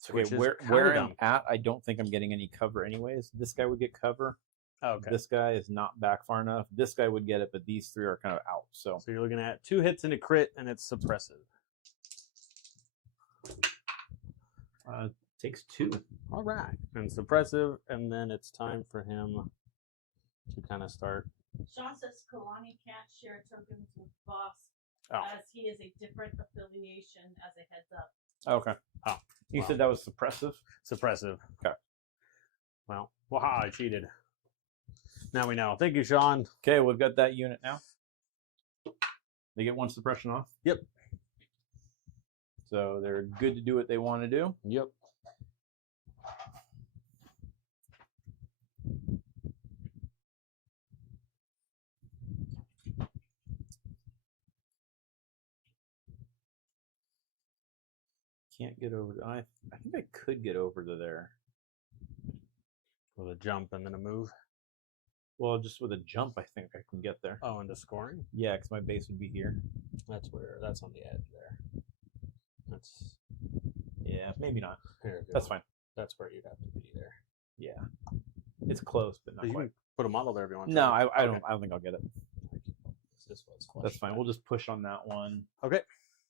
Okay, where I'm at, I don't think I'm getting any cover anyways. This guy would get cover. Okay. This guy is not back far enough. This guy would get it, but these 3 are kind of out. So you're looking at 2 hits and a crit, and it's suppressive. Takes 2. All right. And suppressive, and then it's time for him to kind of start. Sean says Kalani can't share tokens with Boss Oh. as he is a different affiliation as a heads up. Okay. Oh. You Wow. said that was suppressive? Suppressive. Okay. Well, waha, I cheated. Now we know. Thank you, Sean. Okay, we've got that unit now. They get 1 suppression off. Yep. So they're good to do what they want to do. Yep. Can't get over. I think I could get over to there. With a jump and then a move. Well, just with a jump, I think I can get there. Oh, and the scoring? Yeah, because my base would be here. That's on the edge there. Yeah, maybe not. Here we go. That's fine. That's where you'd have to be there. Yeah, it's close, but not You quite. can put a model there if you want. No, I Okay. don't think I'll get it. This was flush. That's fine. We'll just push on that one. Okay.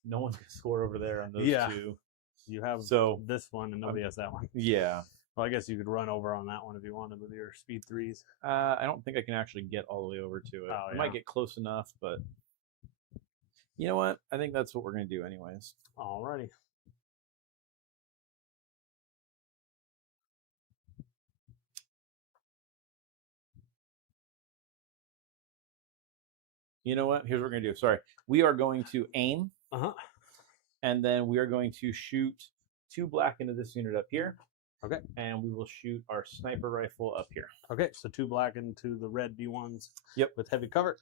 No one's gonna score over there on those Yeah. 2. You have So this one and nobody has that one. yeah. Well, I guess you could run over on that one if you wanted with your speed 3s. I don't think I can actually get all the way over to it. Oh, I might yeah. get close enough, but you know what? I think that's what we're gonna do anyways. Alrighty. You know what? Here's what we're gonna do. Sorry, we are going to aim, and then we are going to shoot 2 black into this unit up here. Okay. And we will shoot our sniper rifle up here. Okay, so 2 black into the red D1s. Yep. With heavy cover.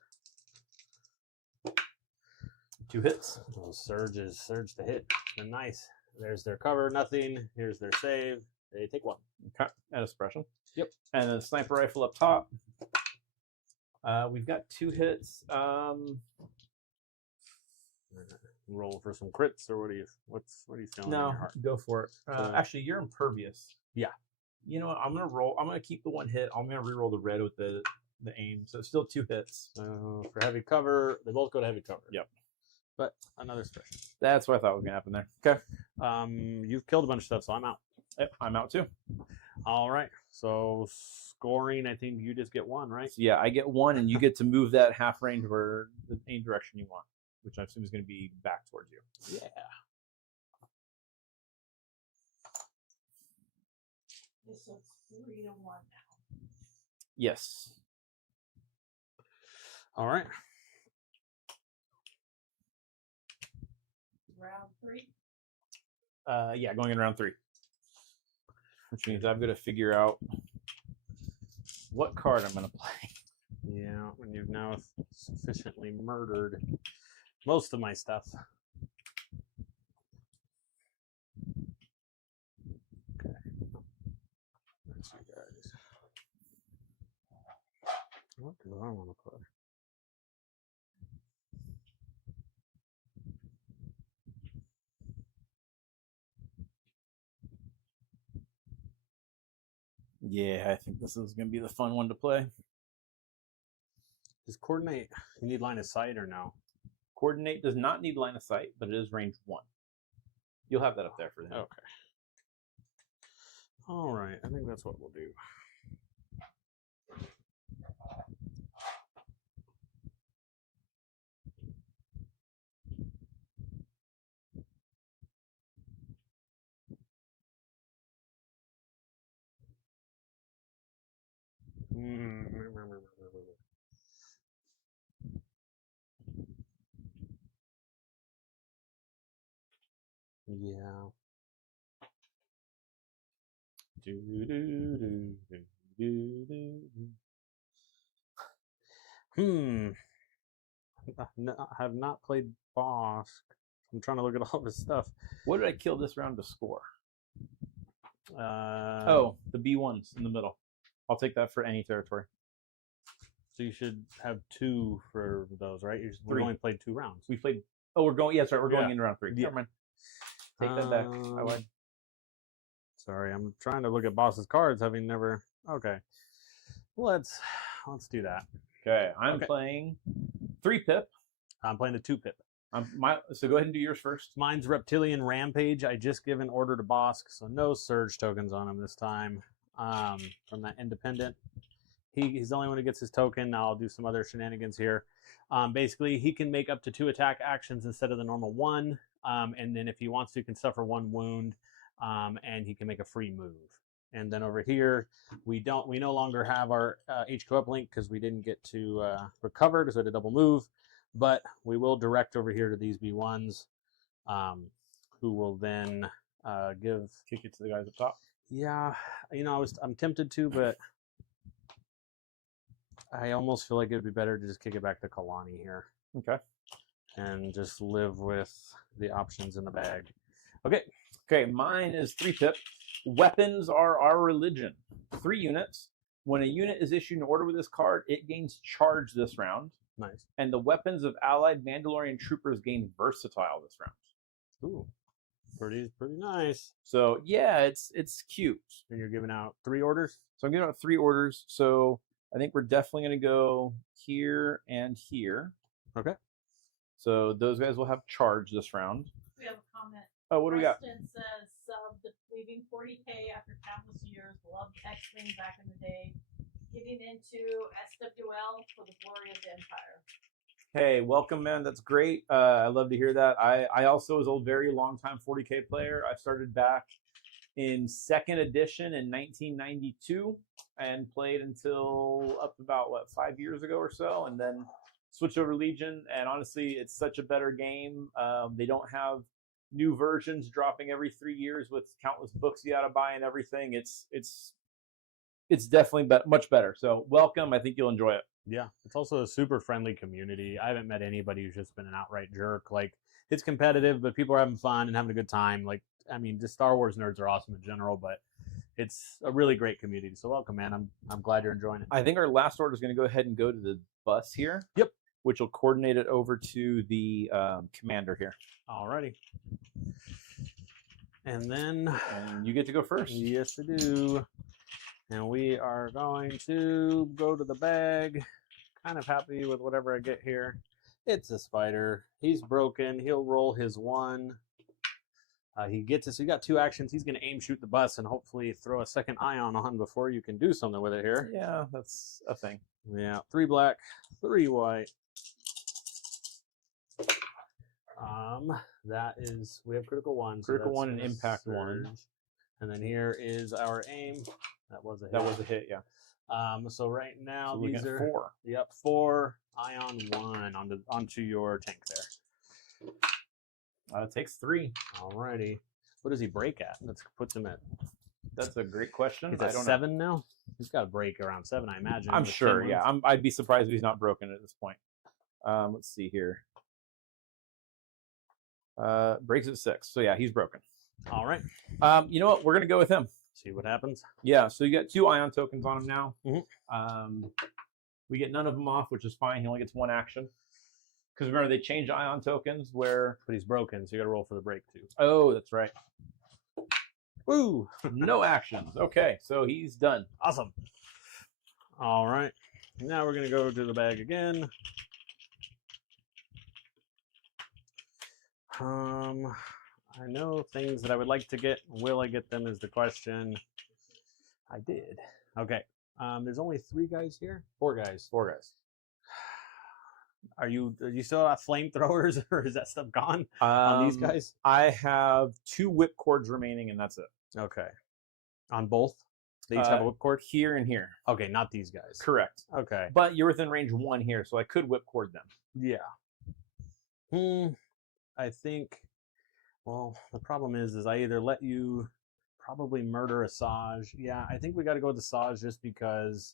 2 hits. Those surge to hit. It's been nice. There's their cover, nothing. Here's their save. They take 1. Okay. And a suppression. Yep. And then the sniper rifle up top. We've got 2 hits. Roll for some crits, or what are you feeling in your No, heart? go for it. Actually, you're impervious. Yeah. You know what? I'm gonna roll. I'm gonna keep the 1 hit. I'm gonna re-roll the red with the aim. So it's still 2 hits. So for heavy cover, they both go to heavy cover. Yep. But another suppression. That's what I thought was gonna happen there. Okay. You've killed a bunch of stuff, so I'm out. Yep, I'm out too. All right. So scoring, I think you just get 1, right? So yeah, I get 1, and you get to move that half range where the any direction you want, which I assume is going to be back towards you. Yeah. So it's 3 to 1 now. Yes. All right. Round 3. Yeah, going in round 3. Which means I've got to figure out what card I'm going to play. Yeah, when you've now sufficiently murdered most of my stuff. Okay. What do I want to put? Yeah, I think this is going to be the fun one to play. Does coordinate? You need line of sight or no? Coordinate does not need line of sight, but it is range 1. You'll have that up there for them. Okay. All right. I think that's what we'll do. Yeah. I have not played Bosk. I'm trying to look at all this stuff. What did I kill this round to score? Uh, Oh, the B1s in the middle. I'll take that for any territory. So you should have 2 for those, right? We 3. only played 2 rounds. We played. Oh, we're going. Yes, right. We're going Yeah. into round 3. Yeah. Never mind. Take that back. I lied. Sorry, I'm trying to look at Boss's cards, having never. Okay, let's do that. Okay, I'm playing 3 pip. I'm playing a 2 pip. So go ahead and do yours first. Mine's Reptilian Rampage. I just give an order to Bosk, so no surge tokens on him this time. From that independent. He's the only one who gets his token. Now I'll do some other shenanigans here. Basically, he can make up to 2 attack actions instead of the normal 1. And then if he wants to, he can suffer 1 wound. And he can make a free move. And then over here, we no longer have our HQ uplink because we didn't get to recover because we had a double move. But we will direct over here to these B1s, who will then kick it to the guys up top. Yeah, I'm tempted to, but I almost feel like it would be better to just kick it back to Kalani here. Okay. And just live with the options in the bag. Okay, mine is 3 pip. Weapons are our religion. 3 units. When a unit is issued an order with this card, it gains charge this round. Nice. And the weapons of allied Mandalorian troopers gain versatile this round. Ooh, pretty nice. So yeah, it's cute. And you're giving out 3 orders? So I'm giving out 3 orders. So I think we're definitely going to go here and here. Okay. So those guys will have charge this round. We have a comment. Oh, what do we got? Preston says, leaving 40K after countless years, loved X-Wing back in the day, getting into SWL for the glory of the Empire. Hey, welcome, man. That's great. I love to hear that. I also was a very long time 40K player. I started back in 2nd edition in 1992 and played until up about, 5 years ago or so, and then switched over to Legion. And honestly, it's such a better game. They don't have new versions dropping every 3 years with countless books you gotta buy and everything. It's definitely much better. So welcome. I think you'll enjoy it. Yeah, it's also a super friendly community. I haven't met anybody who's just been an outright jerk. Like, it's competitive, but people are having fun and having a good time. Like, I mean, just Star Wars nerds are awesome in general, but it's a really great community. So welcome, man. I'm glad you're enjoying it. I think our last order is going to go ahead and go to the bus here. Yep. Which will coordinate it over to the commander here. Alrighty. And then... And you get to go first. Yes, I do. And we are going to go to the bag. Kind of happy with whatever I get here. It's a spider. He's broken. He'll roll his 1. He gets it. So you got 2 actions. He's going to aim shoot the bus and hopefully throw a second ion on before you can do something with it here. Yeah, that's a thing. Yeah, 3 black, 3 white. That is, we have critical 1. Critical 1 and impact 1. And then here is our aim. That was a hit. That was a hit, yeah. So right now so these are 4. Yep, 4 ion 1 onto your tank there. It takes 3. Alrighty. What does he break at? That puts him at. That's a great question. He's at 7 now. He's got to break around 7, I imagine. I'm sure. Yeah, I'd be surprised if he's not broken at this point. Let's see here. Breaks at 6. So yeah, he's broken. All right. You know what? We're gonna go with him. See what happens. Yeah. So you got 2 ion tokens on him now. Mm-hmm. We get none of them off, which is fine. He only gets 1 action. Because remember, they change ion tokens where... But he's broken, so you got to roll for the break, too. Oh, that's right. Woo! No actions. Okay, so he's done. Awesome. All right. Now we're going to go to the bag again. I know things that I would like to get. Will I get them is the question. I did. Okay. There's only 3 guys here? 4 guys. 4 guys. Are you still have flamethrowers, or is that stuff gone on these guys? I have 2 whip cords remaining, and that's it. Okay. On both? They each have a whip cord? Here and here. Okay, not these guys. Correct. Okay. But you're within range 1 here, so I could whip cord them. Yeah. I think, well, the problem is I either let you probably murder Asajj. Yeah, I think we got to go with Asajj just because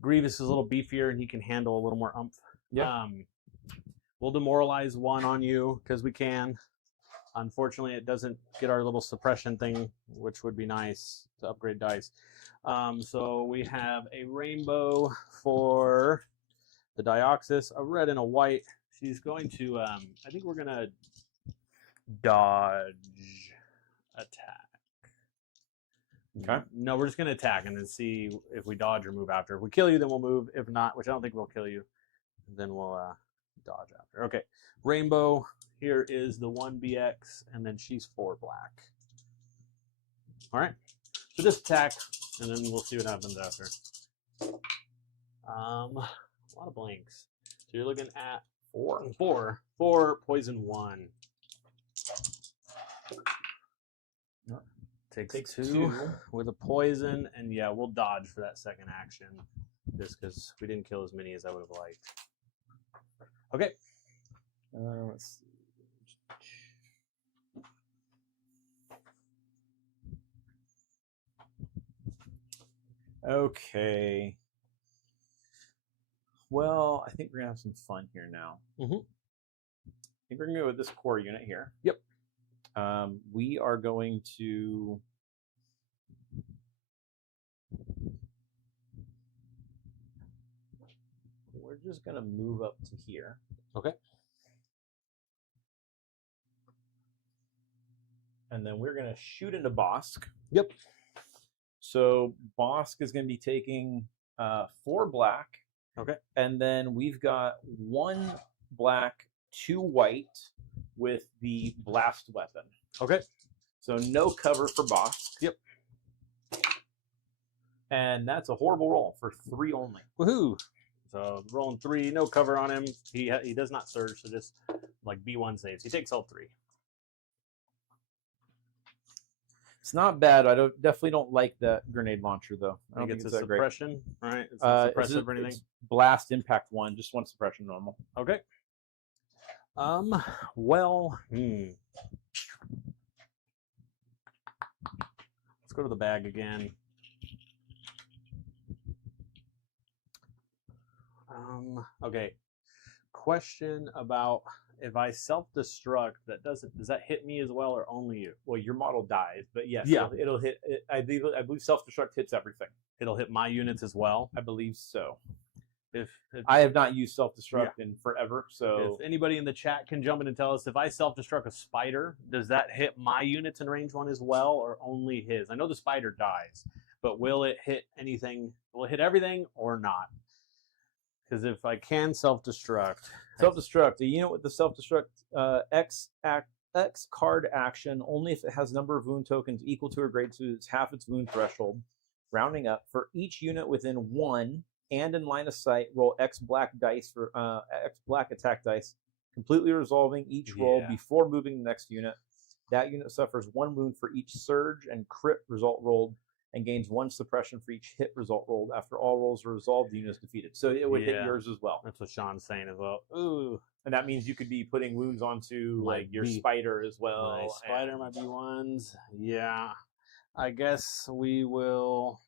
Grievous is a little beefier and he can handle a little more oomph. Yeah. We'll demoralize 1 on you because we can. Unfortunately, it doesn't get our little suppression thing, which would be nice to upgrade dice. So we have a rainbow for the Dioxys, a red and a white. She's going to, I think we're going to dodge attack. Okay. No, we're just going to attack and then see if we dodge or move after. If we kill you, then we'll move. If not, which I don't think we'll kill you, then we'll dodge after. Okay. Rainbow, here is the 1BX, and then she's 4 black. All right. So just attack, and then we'll see what happens after. A lot of blanks. So you're looking at 4 poison 1. Takes 2 with a poison, and yeah, we'll dodge for that second action just because we didn't kill as many as I would have liked. Okay. Let's see. Okay. Well, I think we're going to have some fun here now. I think we're going to go with this core unit here. Yep. We are going to... We're just going to move up to here. Okay. And then we're going to shoot into Bosk. Yep. So Bosk is going to be taking 4 black. Okay. And then we've got 1 black, 2 white with the blast weapon. Okay. So no cover for Bosk. Yep. And that's a horrible roll for 3 only. Woohoo! So rolling 3, no cover on him. He does not surge, so just like B1 saves. He takes all 3. It's not bad. I definitely don't like that grenade launcher though. I don't think it's it's a that great. suppression, right? It's not suppressive or anything. It's blast impact 1, just 1 suppression normal. Okay. Well, let's go to the bag again. Okay. Question about if I self-destruct, does that hit me as well or only you? Well, your model dies, but yes, Yeah. it'll hit. I believe self-destruct hits everything. It'll hit my units as well. I believe so. If I have not used self-destruct in forever, so if anybody in the chat can jump in and tell us, if I self-destruct a spider, does that hit my units in range 1 as well, or only his? I know the spider dies, but will it hit anything? Will it hit everything or not? Because if I can self-destruct, a unit with the self-destruct X card action only if it has number of wound tokens equal to or greater to its half its wound threshold, rounding up. For each unit within 1 and in line of sight, roll X black dice for X black attack dice, completely resolving each roll before moving the next unit. That unit suffers 1 wound for each surge and crit result rolled, and gains 1 suppression for each hit result rolled. After all rolls are resolved, the unit is defeated. So it would hit yours as well. That's what Sean's saying as well. Ooh. And that means you could be putting wounds onto like your spider as well. My spider, my B1s. Yeah. I guess we will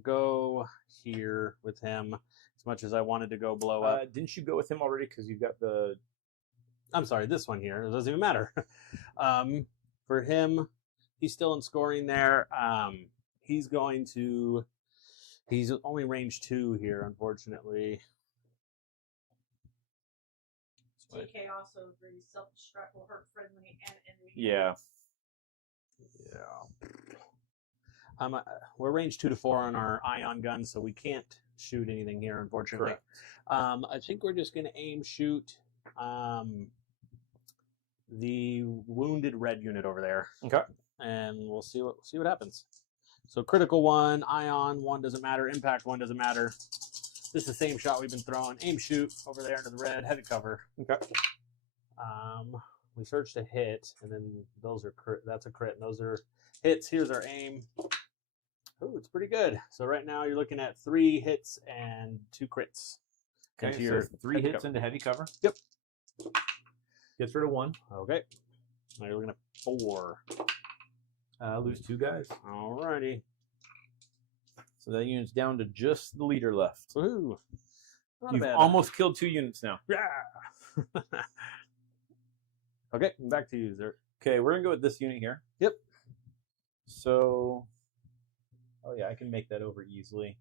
go here with him as much as I wanted to go blow up. Didn't you go with him already? Because you've got the... I'm sorry, this one here. It doesn't even matter. For him, he's still in scoring there. He's going to He's only range 2 here, unfortunately. TK also agrees self-destruct will hurt friendly and enemy. Yeah. We're range 2 to 4 on our ion gun, so we can't shoot anything here, unfortunately. Correct. I think we're just going to aim shoot the wounded red unit over there. Okay. And we'll see what happens. So critical 1, ion 1 doesn't matter, impact 1 doesn't matter. This is the same shot we've been throwing. Aim shoot over there into the red, heavy cover. Okay. We searched a hit, and then those are that's a crit, and those are hits. Here's our aim. Ooh, it's pretty good. So right now you're looking at 3 hits and 2 crits. Okay, Into your so 3 hits cover. into heavy cover. Yep. Gets rid of 1. Okay. Now you're looking at 4. Lose 2 guys. Alrighty. So that unit's down to just the leader left. Ooh. Not You've bad. almost killed 2 units now. Yeah. Okay, back to you, sir. Okay, we're gonna go with this unit here. Yep. So, oh yeah, I can make that over easily.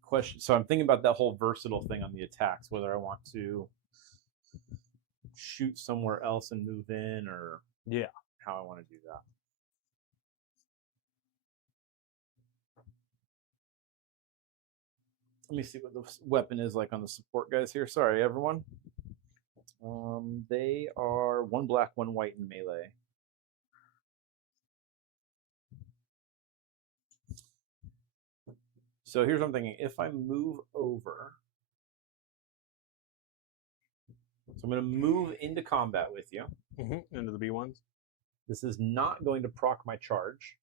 Question. So I'm thinking about that whole versatile thing on the attacks, whether I want to shoot somewhere else and move in, or how I want to do that. Let me see what the weapon is like on the support guys here. Sorry, everyone. They are 1 black, 1 white in melee. So here's what I'm thinking. If I move over, so I'm going to move into combat with you. Into the B1s. This is not going to proc my charge.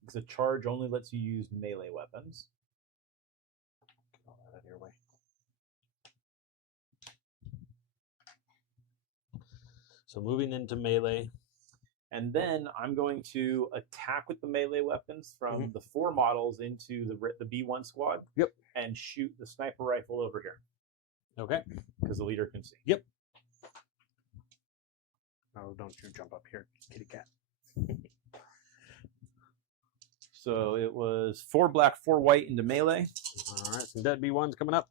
Because a charge only lets you use melee weapons. Get all that out of your way. So moving into melee. And then I'm going to attack with the melee weapons from the 4 models into the B1 squad. Yep. And shoot the sniper rifle over here. Okay. Because the leader can see. Yep. Oh, don't you jump up here, kitty cat. So it was 4 black, 4 white into melee. All right, some dead B1s coming up.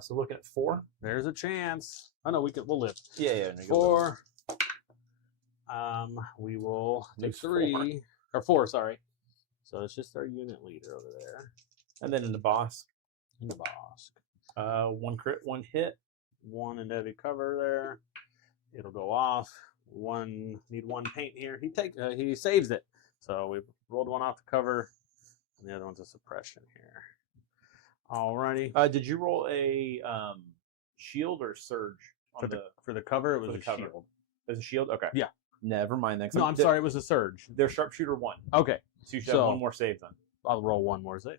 So looking at 4. There's a chance. Oh no, we'll live. Yeah. 4. We will take 3 or 4. Sorry. So it's just our unit leader over there, And then in the boss. 1 crit, 1 hit. 1 in heavy cover there. It'll go off. Need 1 paint here. He saves it. So we rolled 1 off the cover, and the other one's a suppression here. Alrighty. Did you roll a shield or surge on for the cover? It was a cover. shield. It was a shield? Okay. Yeah. Never mind that. No, I'm sorry. It was a surge. They're sharpshooter 1. Okay. So you should have 1 more save then. I'll roll 1 more save.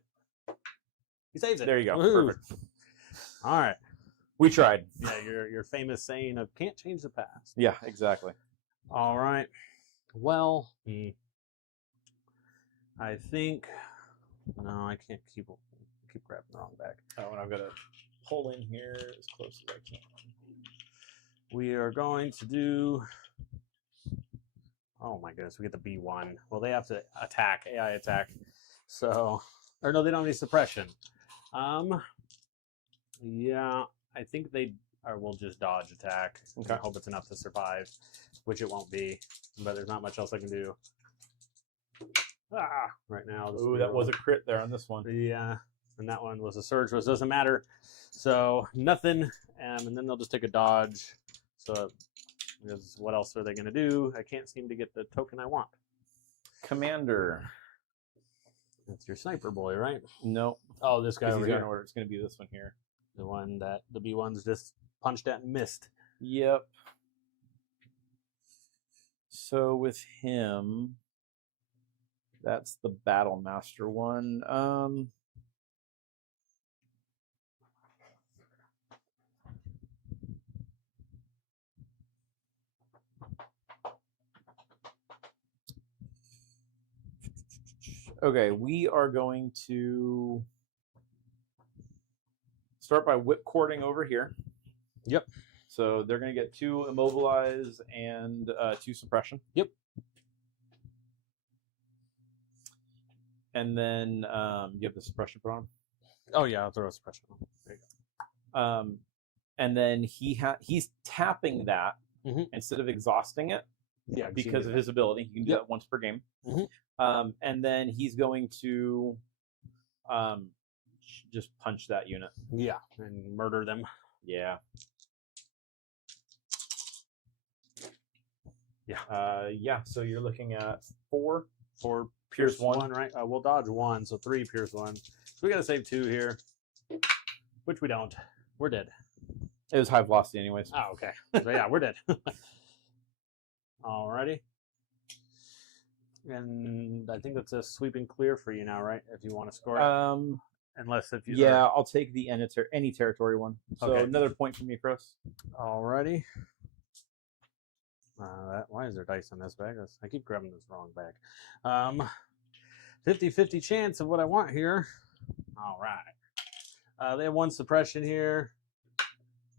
He saves it. There you go. Woo-hoo. Perfect. All right. We tried. Yeah, your famous saying of can't change the past. Yeah, exactly. All right. Well, I think no, I can't keep grabbing the wrong bag. Oh, and I've got to pull in here as close as I can. We are going to do. Oh my goodness, we get the B1. Well, they have to attack, AI attack. So, or no, they don't need suppression. Yeah, I think will just dodge attack. Okay. I hope it's enough to survive, which it won't be. But there's not much else I can do. Right now. Ooh, that was a crit there on this one. Yeah, and that one was a surge, which doesn't matter. So nothing, and then they'll just take a dodge. So because what else are they going to do? I can't seem to get the token I want. Commander. That's your sniper boy, right? No. Oh, this guy over In here. order. It's going to be this one here. The one that the B1s just punched at and missed. Yep. So with him, that's the Battle Master one. Okay, we are going to start by whipcording over here. Yep. So they're going to get 2 immobilize and 2 suppression. Yep. And then you have the suppression put on. Oh yeah, I'll throw a suppression on. There you go. And then he's tapping that instead of exhausting it. Yeah, because of his ability. He can do that once per game. And then he's going to just punch that unit. Yeah, and murder them. Yeah. Yeah. Yeah, so you're looking at 4. Pierce 1, right? We'll dodge 1, so 3 pierce 1. So we got to save 2 here, which we don't. We're dead. It was high velocity anyways. Oh, okay. So yeah, we're dead. Alrighty. And I think that's a sweeping clear for you now, right? If you want to score it. Unless if you... Yeah, I'll take the any territory one. So Okay. another point for me, Chris. Alrighty. Why is there dice in this bag? I keep grabbing this wrong bag. 50-50 chance of what I want here. All right. They have 1 suppression here.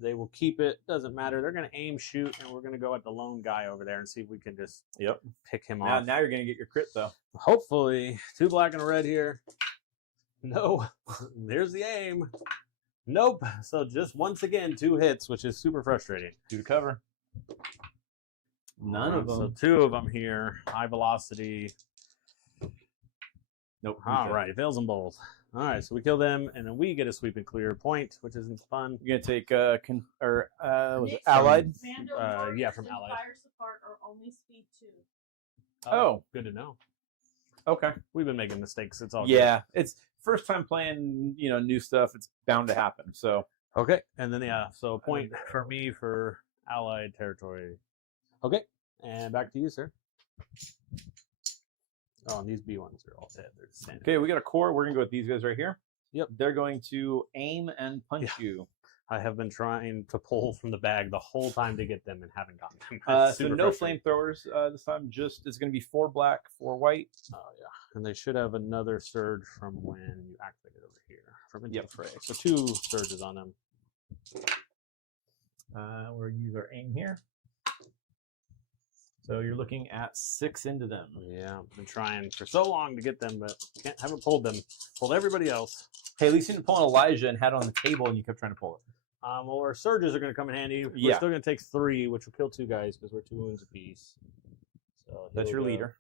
They will keep it. Doesn't matter. They're going to aim, shoot, and we're going to go at the lone guy over there and see if we can just pick him off. Now you're going to get your crit, though. Hopefully. 2 black and a red here. No. There's the aim. Nope. So just once again, 2 hits, which is super frustrating. 2 to cover. None of them. So 2 of them here. High velocity. Nope. All right. Fails them both. All right. So we kill them, and then we get a sweep and clear point, which isn't fun. You're going to take, was it Nick, Allied? Yeah, from and Allied. Fire support are only speed 2. Oh. Good to know. Okay. We've been making mistakes. It's all Yeah. It's first time playing, new stuff. It's bound to happen. So. good. Okay. And then, yeah. So a point for me for Allied territory. Okay. And back to you, sir. Oh, and these B ones are all dead. They're standing. Okay, we got a core. We're going to go with these guys right here. Yep. They're going to aim and punch you. I have been trying to pull from the bag the whole time to get them and haven't gotten them. So no flamethrowers this time. Just it's going to be 4 black, 4 white. Oh yeah, and they should have another surge from when you activate it over here from into the fray. So 2 surges on them. We'll use our aim here. So you're looking at 6 into them. Yeah, I've been trying for so long to get them, but haven't pulled them. Pulled everybody else. Hey, at least you didn't pull an Elijah and had it on the table and you kept trying to pull it. Well, our surges are going to come in handy. We're still going to take 3, which will kill 2 guys because we're 2 wounds apiece. So that's your leader.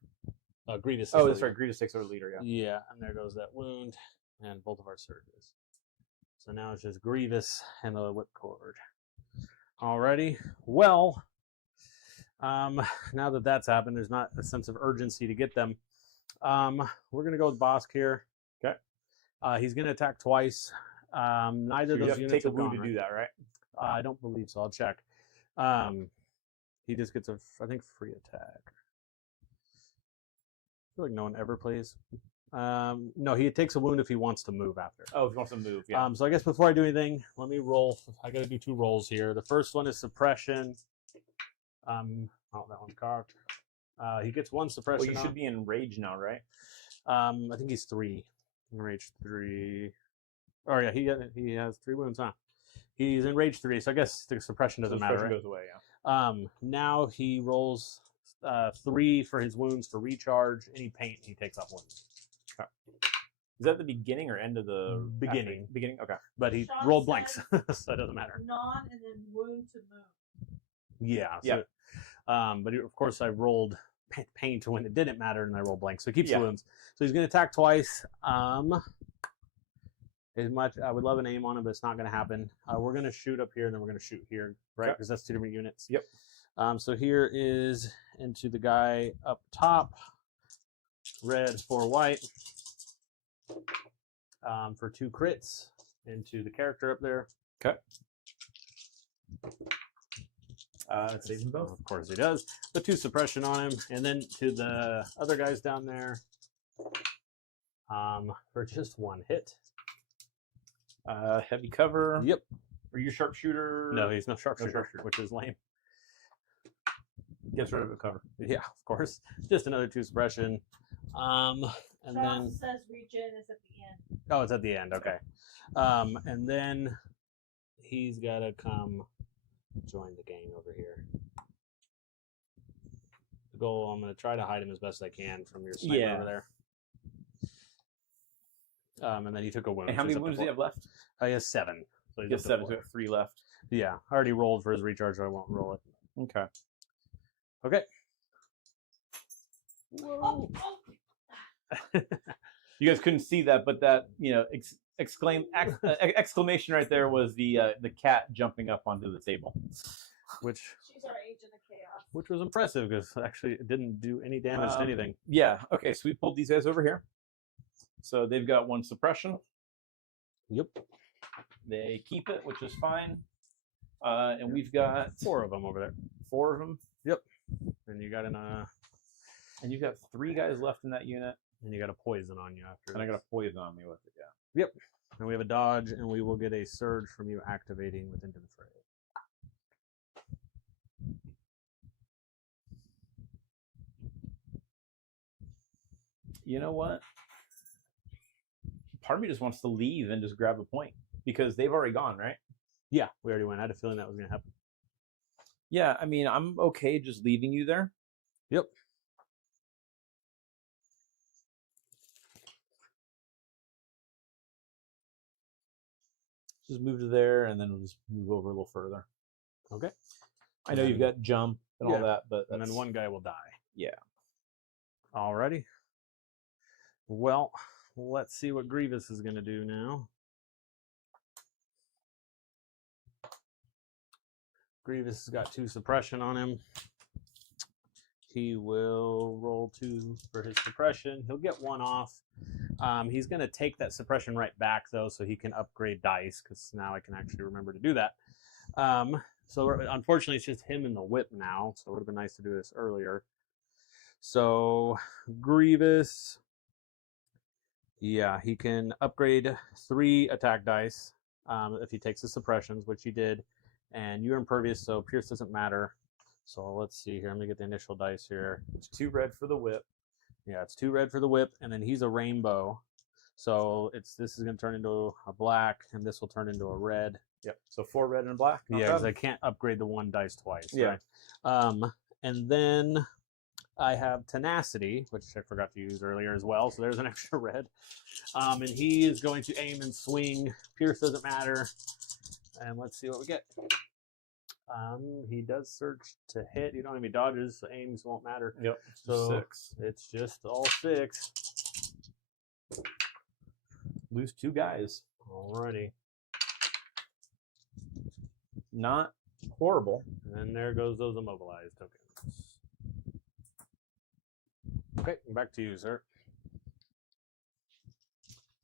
Grievous. Oh, that's right. Grievous takes our leader, yeah. Yeah, and there goes that wound and both of our surges. So now it's just Grievous and the whipcord. Alrighty. Well, now that that's happened, there's not a sense of urgency to get them. We're going to go with Bosk here. Okay. He's going to attack twice. Neither of those units take a have wound gone, to do that, right? I don't believe so. I'll check. He just gets a, I think, free attack. I feel like no one ever plays. No, he takes a wound if he wants to move after. Oh, if he wants to move, yeah. So I guess before I do anything, let me roll. I got to do 2 rolls here. The first one is suppression. Oh, that one's cocked. He gets 1 suppression. Well, you should be in rage now, right? I think he's 3. In rage 3. Oh yeah, he has 3 wounds, huh? He's in rage 3, so I guess the suppression doesn't matter. Suppression Right? goes away, yeah. Now he rolls 3 for his wounds for recharge. Any paint, he takes off 1. Okay. Is that the beginning or end of the beginning? Beginning. Okay. But he Sean rolled blanks, says so it doesn't matter. Non and then wound to move. Yeah. So, Yeah. But of course, I rolled paint when it didn't matter, and I rolled blanks, so he keeps Yeah. the wounds. So he's going to attack twice. As much I would love an aim on him, but it's not going to happen. We're going to shoot up here, and then we're going to shoot here, right? Because that's 2 different units. Yep. So here is into the guy up top. Red 4 white. For 2 crits into the character up there. Okay. Saves them both. Of course he does. The 2 suppression on him, and then to the other guys down there. For just 1 hit. Heavy cover. Yep. Are you sharpshooter? No, he's no sharpshooter, sharpshooter. which is lame. Gets rid of the cover. Yeah, of course. Just another 2 suppression. And And It then says regen is at the end. oh, it's at the end. Okay. And then he's got to come join the gang over here. The goal, I'm going to try to hide him as best I can from your sniper over there. And then he took a wound. And how many wounds do you have left? He has 7. So He has 7, so we have 3 left. Yeah, I already rolled for his recharge, so I won't roll it. Okay. Okay. Whoa. You guys couldn't see that, but that exclamation right there was the cat jumping up onto the table. Which She's our agent of chaos. which was impressive because actually it didn't do any damage to anything. Yeah. Okay. So we pulled these guys over here. So they've got 1 suppression. Yep. They keep it, which is fine. And we've got 4 of them over there. 4 of them. Yep. And you got And you've got 3 guys left in that unit. and you got a poison on you after. And I got a poison on me with it. Yeah. Yep. And we have a dodge, and we will get a surge from you activating within the fray. You know what? Part of me just wants to leave and just grab a point because they've already gone, right? Yeah, we already went. I had a feeling that was going to happen. Yeah, I mean, I'm okay just leaving you there. Yep. Just move to there, and then we'll just move over a little further. Okay. I know you've got jump and all that, but and then one guy will die. Yeah. Alrighty. Well, let's see what Grievous is going to do now. Grievous has got 2 suppression on him. He will roll 2 for his suppression. He'll get 1 off. He's going to take that suppression right back, though, so he can upgrade dice, because now I can actually remember to do that. So unfortunately, it's just him and the whip now, so it would have been nice to do this earlier. So Grievous, yeah, he can upgrade 3 attack dice if he takes the suppressions, which he did. And you're impervious, so Pierce doesn't matter. So let's see here. I'm going to get the initial dice here. It's 2 red for the whip. Yeah, it's 2 red for the whip, and then he's a rainbow. So this is going to turn into a black, and this will turn into a red. Yep. So 4 red and black. Yeah, because I can't upgrade the 1 dice twice. Yeah. Right? And then I have tenacity, which I forgot to use earlier as well. So there's an extra red. And he is going to aim and swing. Pierce doesn't matter. And let's see what we get. He does search to hit. You don't have any dodges, so aims won't matter. Yep. So 6. it's just all 6. Lose 2 guys. Alrighty. Not horrible. And there goes those immobilized tokens. Okay, back to you, sir.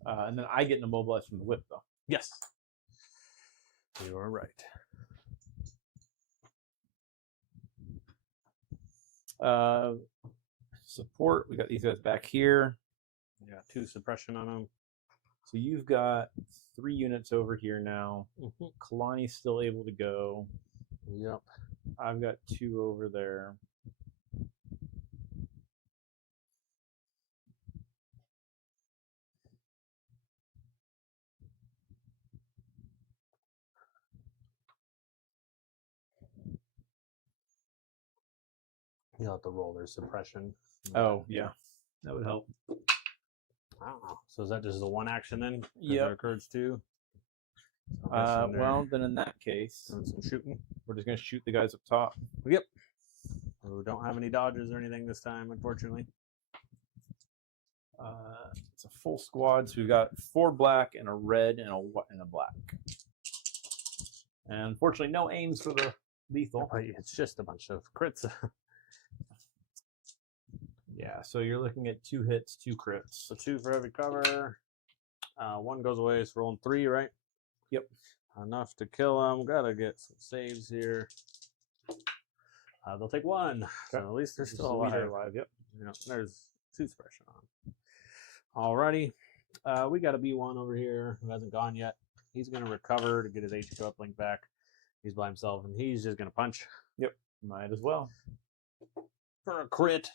And then I get an immobilized from the whip, though. Yes. You are right. Support. We got these guys back here. Yeah, 2 suppression on them. So you've got 3 units over here now. Mm-hmm. Kalani's still able to go. Yep. I've got 2 over there. You'll have to roll their suppression. Oh, yeah. That would help. I don't know. So is that just the 1 action then? Yeah. Occurs 2? Well, then in that case, doing some shooting. we're just going to shoot the guys up top. Yep. We don't have any dodges or anything this time, unfortunately. It's a full squad, so we've got 4 black and a red and a black. And unfortunately, no aims for the lethal. It's just a bunch of crits. Yeah, so you're looking at 2 hits, 2 crits. So 2 for every cover. 1 goes away, so rolling 3, right? Yep. Enough to kill them. Gotta get some saves here. They'll take 1. Okay. So at least they're still alive. Yep. You know, there's 2 suppression on. Alrighty. We got a B1 over here who hasn't gone yet. He's going to recover to get his HP uplink back. He's by himself, and he's just going to punch. Yep. Might as well. For a crit.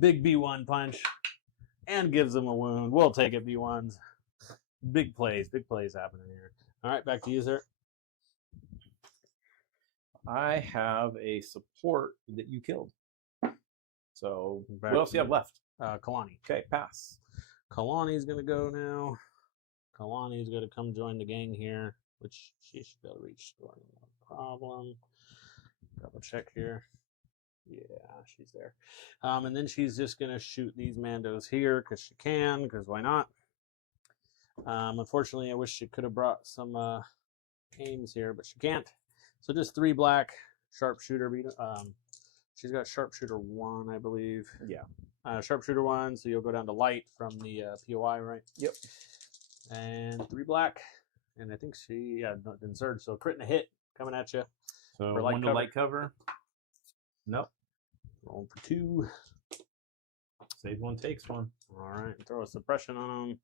Big B1 punch. and gives him a wound. We'll take it, B1s. Big plays happening here. All right, back to you, sir. I have a support that you killed. So Back what else do you have left? Kalani. Okay, pass. Kalani's going to go now. Kalani's going to come join the gang here, which she should be able to reach scoring. No problem. Double check here. Yeah, she's there. And then she's just going to shoot these Mandos here because she can, because why not? Unfortunately, I wish she could have brought some aims here, but she can't. So just 3 black, sharpshooter. She's got sharpshooter 1, I believe. Yeah. Sharpshooter 1, so you'll go down to light from the POI, right? Yep. And 3 black. And I think she, didn't surge. So crit and a hit coming at you. So For light 1 to cover. light cover. Nope. Roll for 2. Save 1, takes 1. All right. Throw a suppression on them.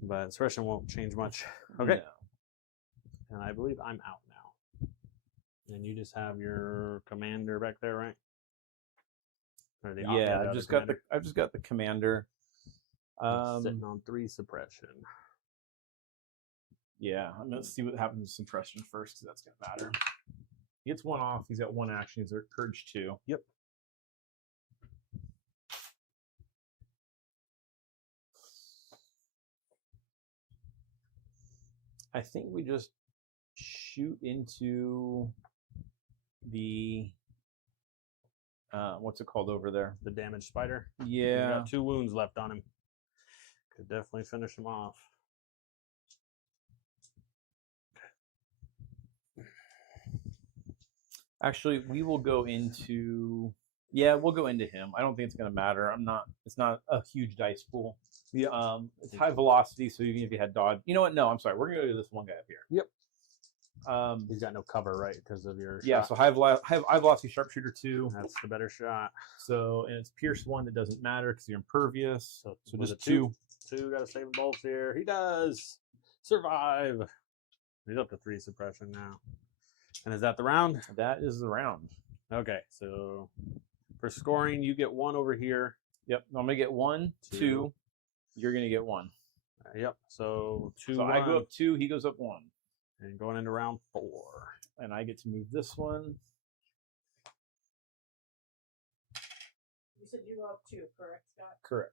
But suppression won't change much. Okay. No. And I believe I'm out now. And you just have your commander back there, right? Or the Yeah, I've just got the commander. Sitting on 3 suppression. Yeah, I'm gonna see what happens with suppression first, because that's gonna matter. He gets 1 off. He's got 1 action. He's Courage 2. Yep. I think we just shoot into the what's it called over there? The damaged spider. Yeah. He's got 2 wounds left on him. Could definitely finish him off. Actually, we will go into. Yeah, we'll go into him. I don't think it's going to matter. It's not a huge dice pool. It's high velocity, so even if you had dodge, you know what? No, I'm sorry. We're going to go to this one guy up here. Yep. He's got no cover, right, because of your. Yeah. shot. So high velocity sharpshooter 2. That's the better shot. So and it's pierce 1 that doesn't matter because you're impervious. So with just a 2. Got to save them both here. He does survive. He's up to 3 suppression now. And is that the round? That is the round. Okay, so for scoring, you get 1 over here. Yep. I'm gonna get 1, 2. You're gonna get 1. Yep. So 2. So 1, I go up 2. He goes up 1. and going into round 4. And I get to move this one. You said you were up 2, correct, Scott? Correct.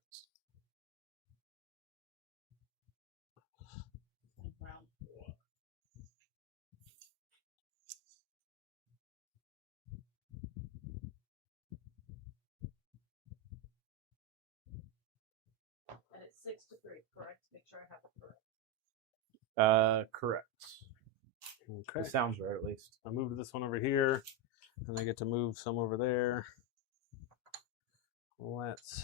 Round 4. And it's 6 to 3, correct? Make sure I have it correct. Correct. Okay. It sounds right, at least. I moved this one over here, and I get to move some over there. Let's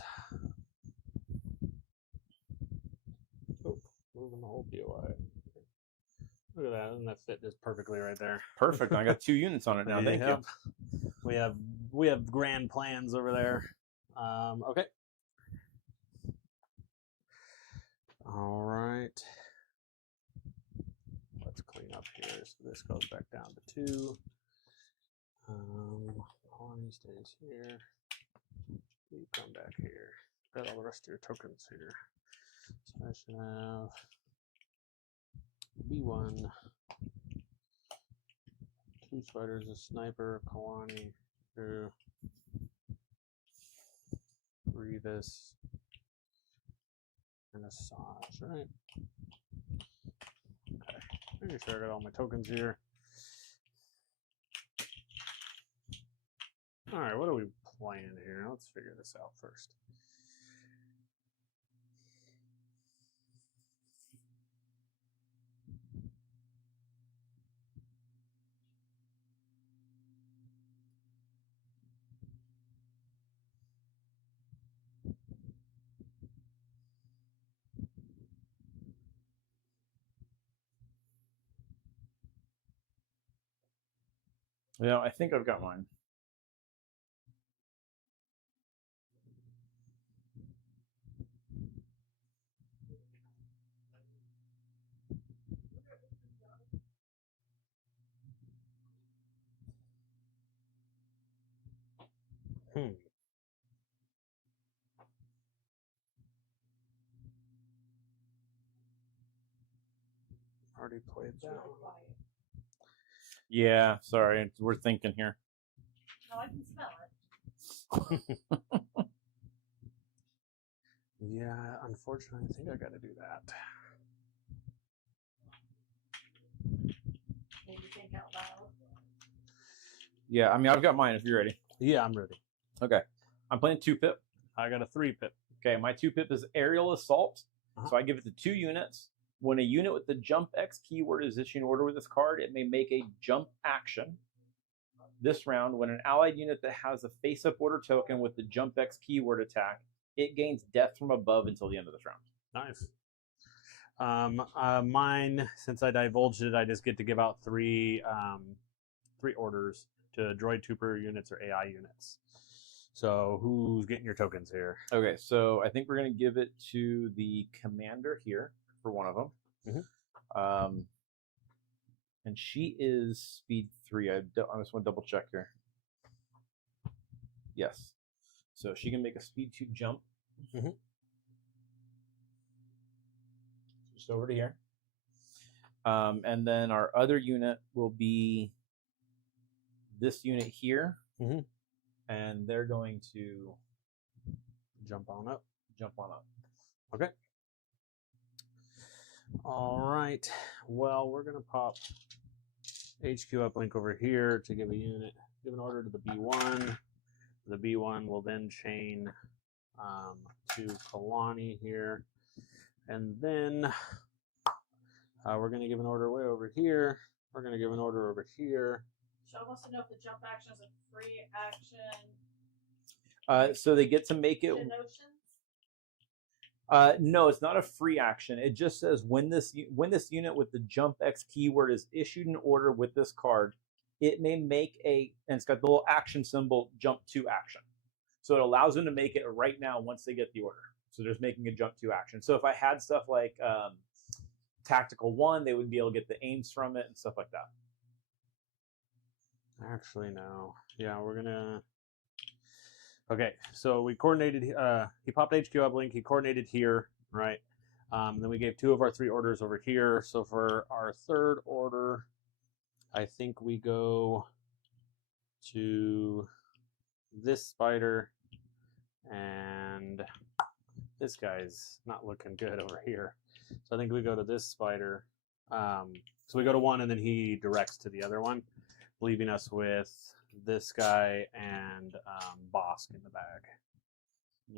moving the whole POI. Look at that, doesn't that fit just perfectly right there? Perfect. I got 2 units on it now. Thank you. We have grand plans over there. Okay. All right. Let's clean up here. So this goes back down to 2. Pawn stays here. You come back here. Got all the rest of your tokens here. So I should have B1, 2 spiders, a sniper, Kalani, 2, Revis, and a Saj, right? Okay, pretty sure I got all my tokens here. All right, what are we playing here? Let's figure this out first. Yeah, I think I've got mine. Already played It's that really one. quiet. Yeah, sorry, we're thinking here. No, I can smell it. Yeah, unfortunately, I think I got to do that. Maybe think out loud. Yeah, I mean, I've got mine if you're ready. Yeah, I'm ready. Okay. I'm playing 2-pip. I got a 3-pip. Okay, my 2-pip is aerial assault. Uh-huh. So I give it to 2 units. When a unit with the jump X keyword is issued in order with this card, it may make a jump action. This round, when an allied unit that has a face-up order token with the jump X keyword attack, it gains death from above until the end of this round. Nice. Mine, since I divulged it, I just get to give out 3 orders to droid trooper units or AI units. So who's getting your tokens here? Okay, so I think we're going to give it to the commander here for one of them. Mm-hmm. And she is speed 3. I just want to double check here. Yes. So she can make a speed 2 jump. Mm-hmm. Just over to here. And then our other unit will be this unit here. Mm-hmm. And they're going to Jump on up. Okay. All right. Well, we're going to pop HQ uplink over here to give an order to the B1. The B1 will then chain to Kalani here. And then we're going to give an order way over here. We're going to give an order over here. Show wants to know if the jump action is a free action. So they get to make it. Notion? No, it's not a free action. It just says when this unit with the jump X keyword is issued an order with this card, it may make and it's got the little action symbol, jump 2 action. So it allows them to make it right now once they get the order. So they're just making a jump 2 action. So if I had stuff like Tactical 1, they would be able to get the aims from it and stuff like that. Actually, no. Yeah, we're going to... Okay, so we coordinated, he popped HQ uplink, he coordinated here, right? Then we gave 2 of our 3 orders over here. So for our 3rd order, I think we go to this spider, and this guy's not looking good over here. So I think we go to this spider. So we go to one, and then he directs to the other one, leaving us with this guy and Bosk in the bag.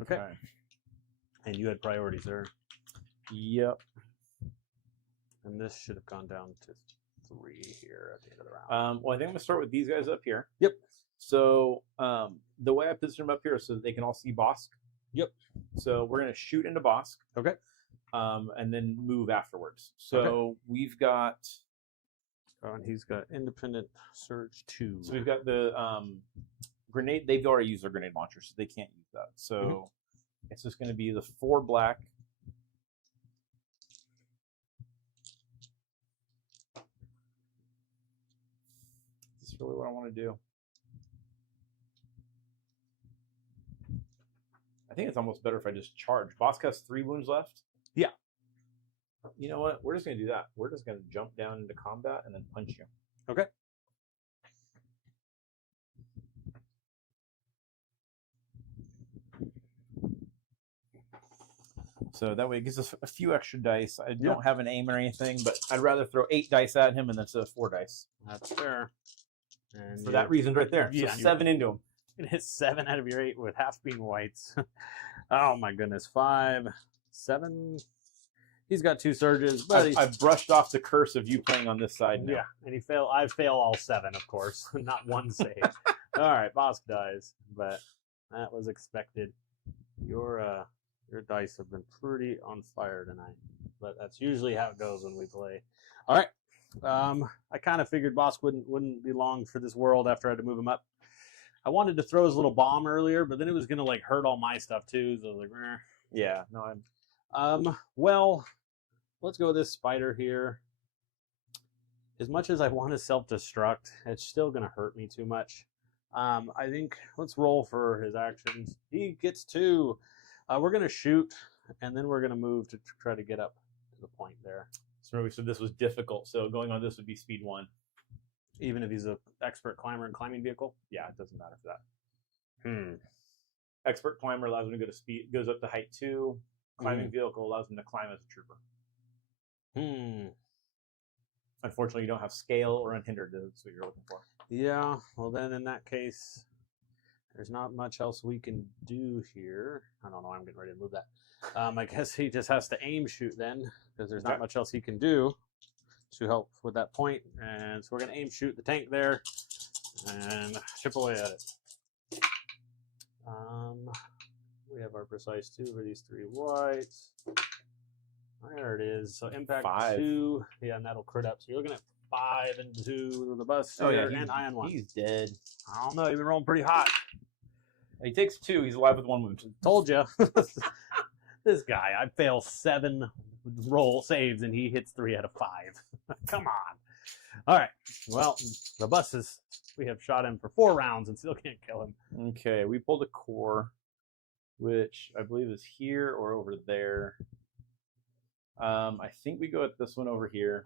Okay. And you had priorities there. Yep. And this should have gone down to 3 here at the end of the round. Well, I think I'm going to start with these guys up here. Yep. So the way I position them up here is so that they can all see Bosk. Yep. So we're going to shoot into Bosk. Okay. And then move afterwards. So we've got... Oh, and he's got independent surge 2. So we've got the grenade. They've already used their grenade launcher, so they can't use that. So it's just going to be the 4 black. Is this really what I want to do? I think it's almost better if I just charge. Bosk has 3 wounds left. Yeah. You know what? We're just going to do that. We're just going to jump down into combat and then punch you. Okay. So that way it gives us a few extra dice. I don't have an aim or anything, but I'd rather throw 8 dice at him instead of 4 dice. That's fair. And for that reason right there. Yeah, so 7 into him. It hits 7 out of your 8 with half being whites. Oh my goodness. 5, 7. He's got 2 surges, but I've brushed off the curse of you playing on this side now. Yeah, and I fail all 7, of course. Not 1 save. All right, Bosk dies, but that was expected. Your dice have been pretty on fire tonight, but that's usually how it goes when we play. All right. I kind of figured Bosk wouldn't be long for this world after I had to move him up. I wanted to throw his little bomb earlier, but then it was going to like hurt all my stuff too. So I was like, eh. Yeah, no, well, let's go with this spider here. As much as I want to self-destruct, it's still going to hurt me too much. I think let's roll for his actions. He gets 2. We're going to shoot, and then we're going to move to try to get up to the point there. So So we said this was difficult. So going on this would be speed 1. Even if he's an expert climber and climbing vehicle? Yeah, it doesn't matter for that. Expert climber allows him to go to speed, goes up to height 2. Climbing vehicle allows him to climb as a trooper. Unfortunately, you don't have scale or unhindered. That's what you're looking for. Yeah, well then in that case, there's not much else we can do here. I don't know, I'm getting ready to move that. I guess he just has to aim shoot then, because there's not much else he can do to help with that point. And so we're going to aim shoot the tank there and chip away at it. We have our precise 2 for these 3 whites. There it is. So impact 5. 2. Yeah, and that'll crit up. So you're looking at 5 and 2 with the bus and iron 1. He's dead. I don't know. You've been rolling pretty hot. He takes 2. He's alive with 1 wound. Told you. This guy, I fail 7 roll saves and he hits 3 out of 5. Come on. All right. Well, the buses, we have shot him for 4 rounds and still can't kill him. Okay, we pulled a core, which I believe is here or over there. I think we go at this one over here.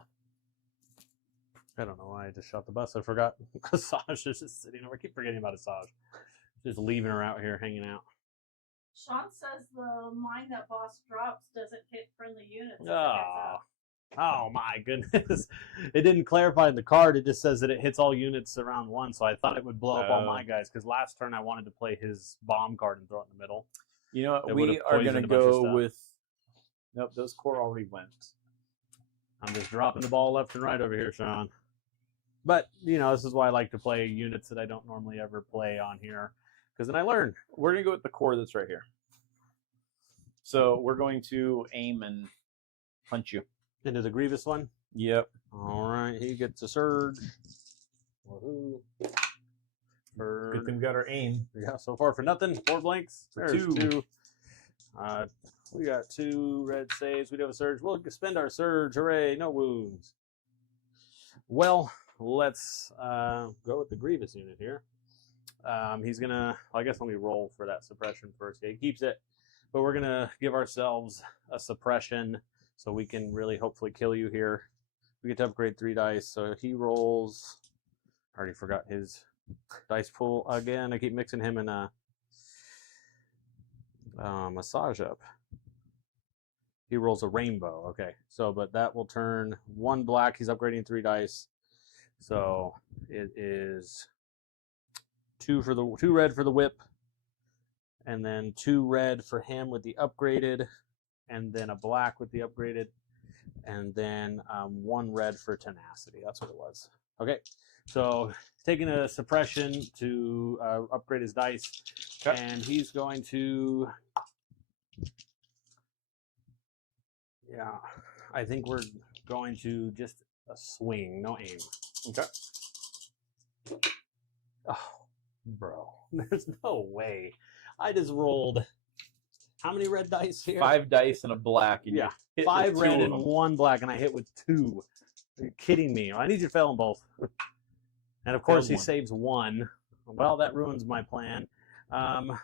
I don't know why I just shot the bus. I forgot. Asajj is just sitting over. I keep forgetting about Asajj. Just leaving her out here hanging out. Sean says the mine that boss drops doesn't hit friendly units. Oh my goodness. It didn't clarify in the card. It just says that it hits all units around 1, so I thought it would blow up all my guys, because last turn I wanted to play his bomb card and throw it in the middle. You know what? We are going to go with... Nope, those core already went. I'm just dropping the ball left and right over here, Sean. But, you know, this is why I like to play units that I don't normally ever play on here, because then I learn. We're going to go with the core that's right here. So we're going to aim and punch you. Into the Grievous one? Yep. All right, he gets a surge. Woohoo. Good thing we got our aim. Yeah, so far for nothing. 4 blanks. There's 2. We got 2 red saves. We do have a surge. We'll spend our surge. Hooray, no wounds. Well, let's go with the Grievous unit here. He's going to, I guess let me roll for that suppression first. Yeah, he keeps it. But we're going to give ourselves a suppression so we can really hopefully kill you here. We get to upgrade 3 dice. So he rolls, I already forgot his dice pool again. I keep mixing him and Asajj up. He rolls a rainbow. Okay, so but that will turn 1 black. He's upgrading 3 dice. So it is 2 red for the whip, and then 2 red for him with the upgraded, and then a black with the upgraded, and then 1 red for tenacity. That's what it was. Okay, so taking a suppression to upgrade his dice, and he's going to, yeah, I think we're going to just a swing, no aim. Okay. Oh, bro, there's no way. I just rolled how many red dice here? 5 dice and a black. And yeah, 5 red and 1 black, and I hit with 2. Are you kidding me? I need you to fail them both. And of course, he saves 1. Well, that ruins my plan,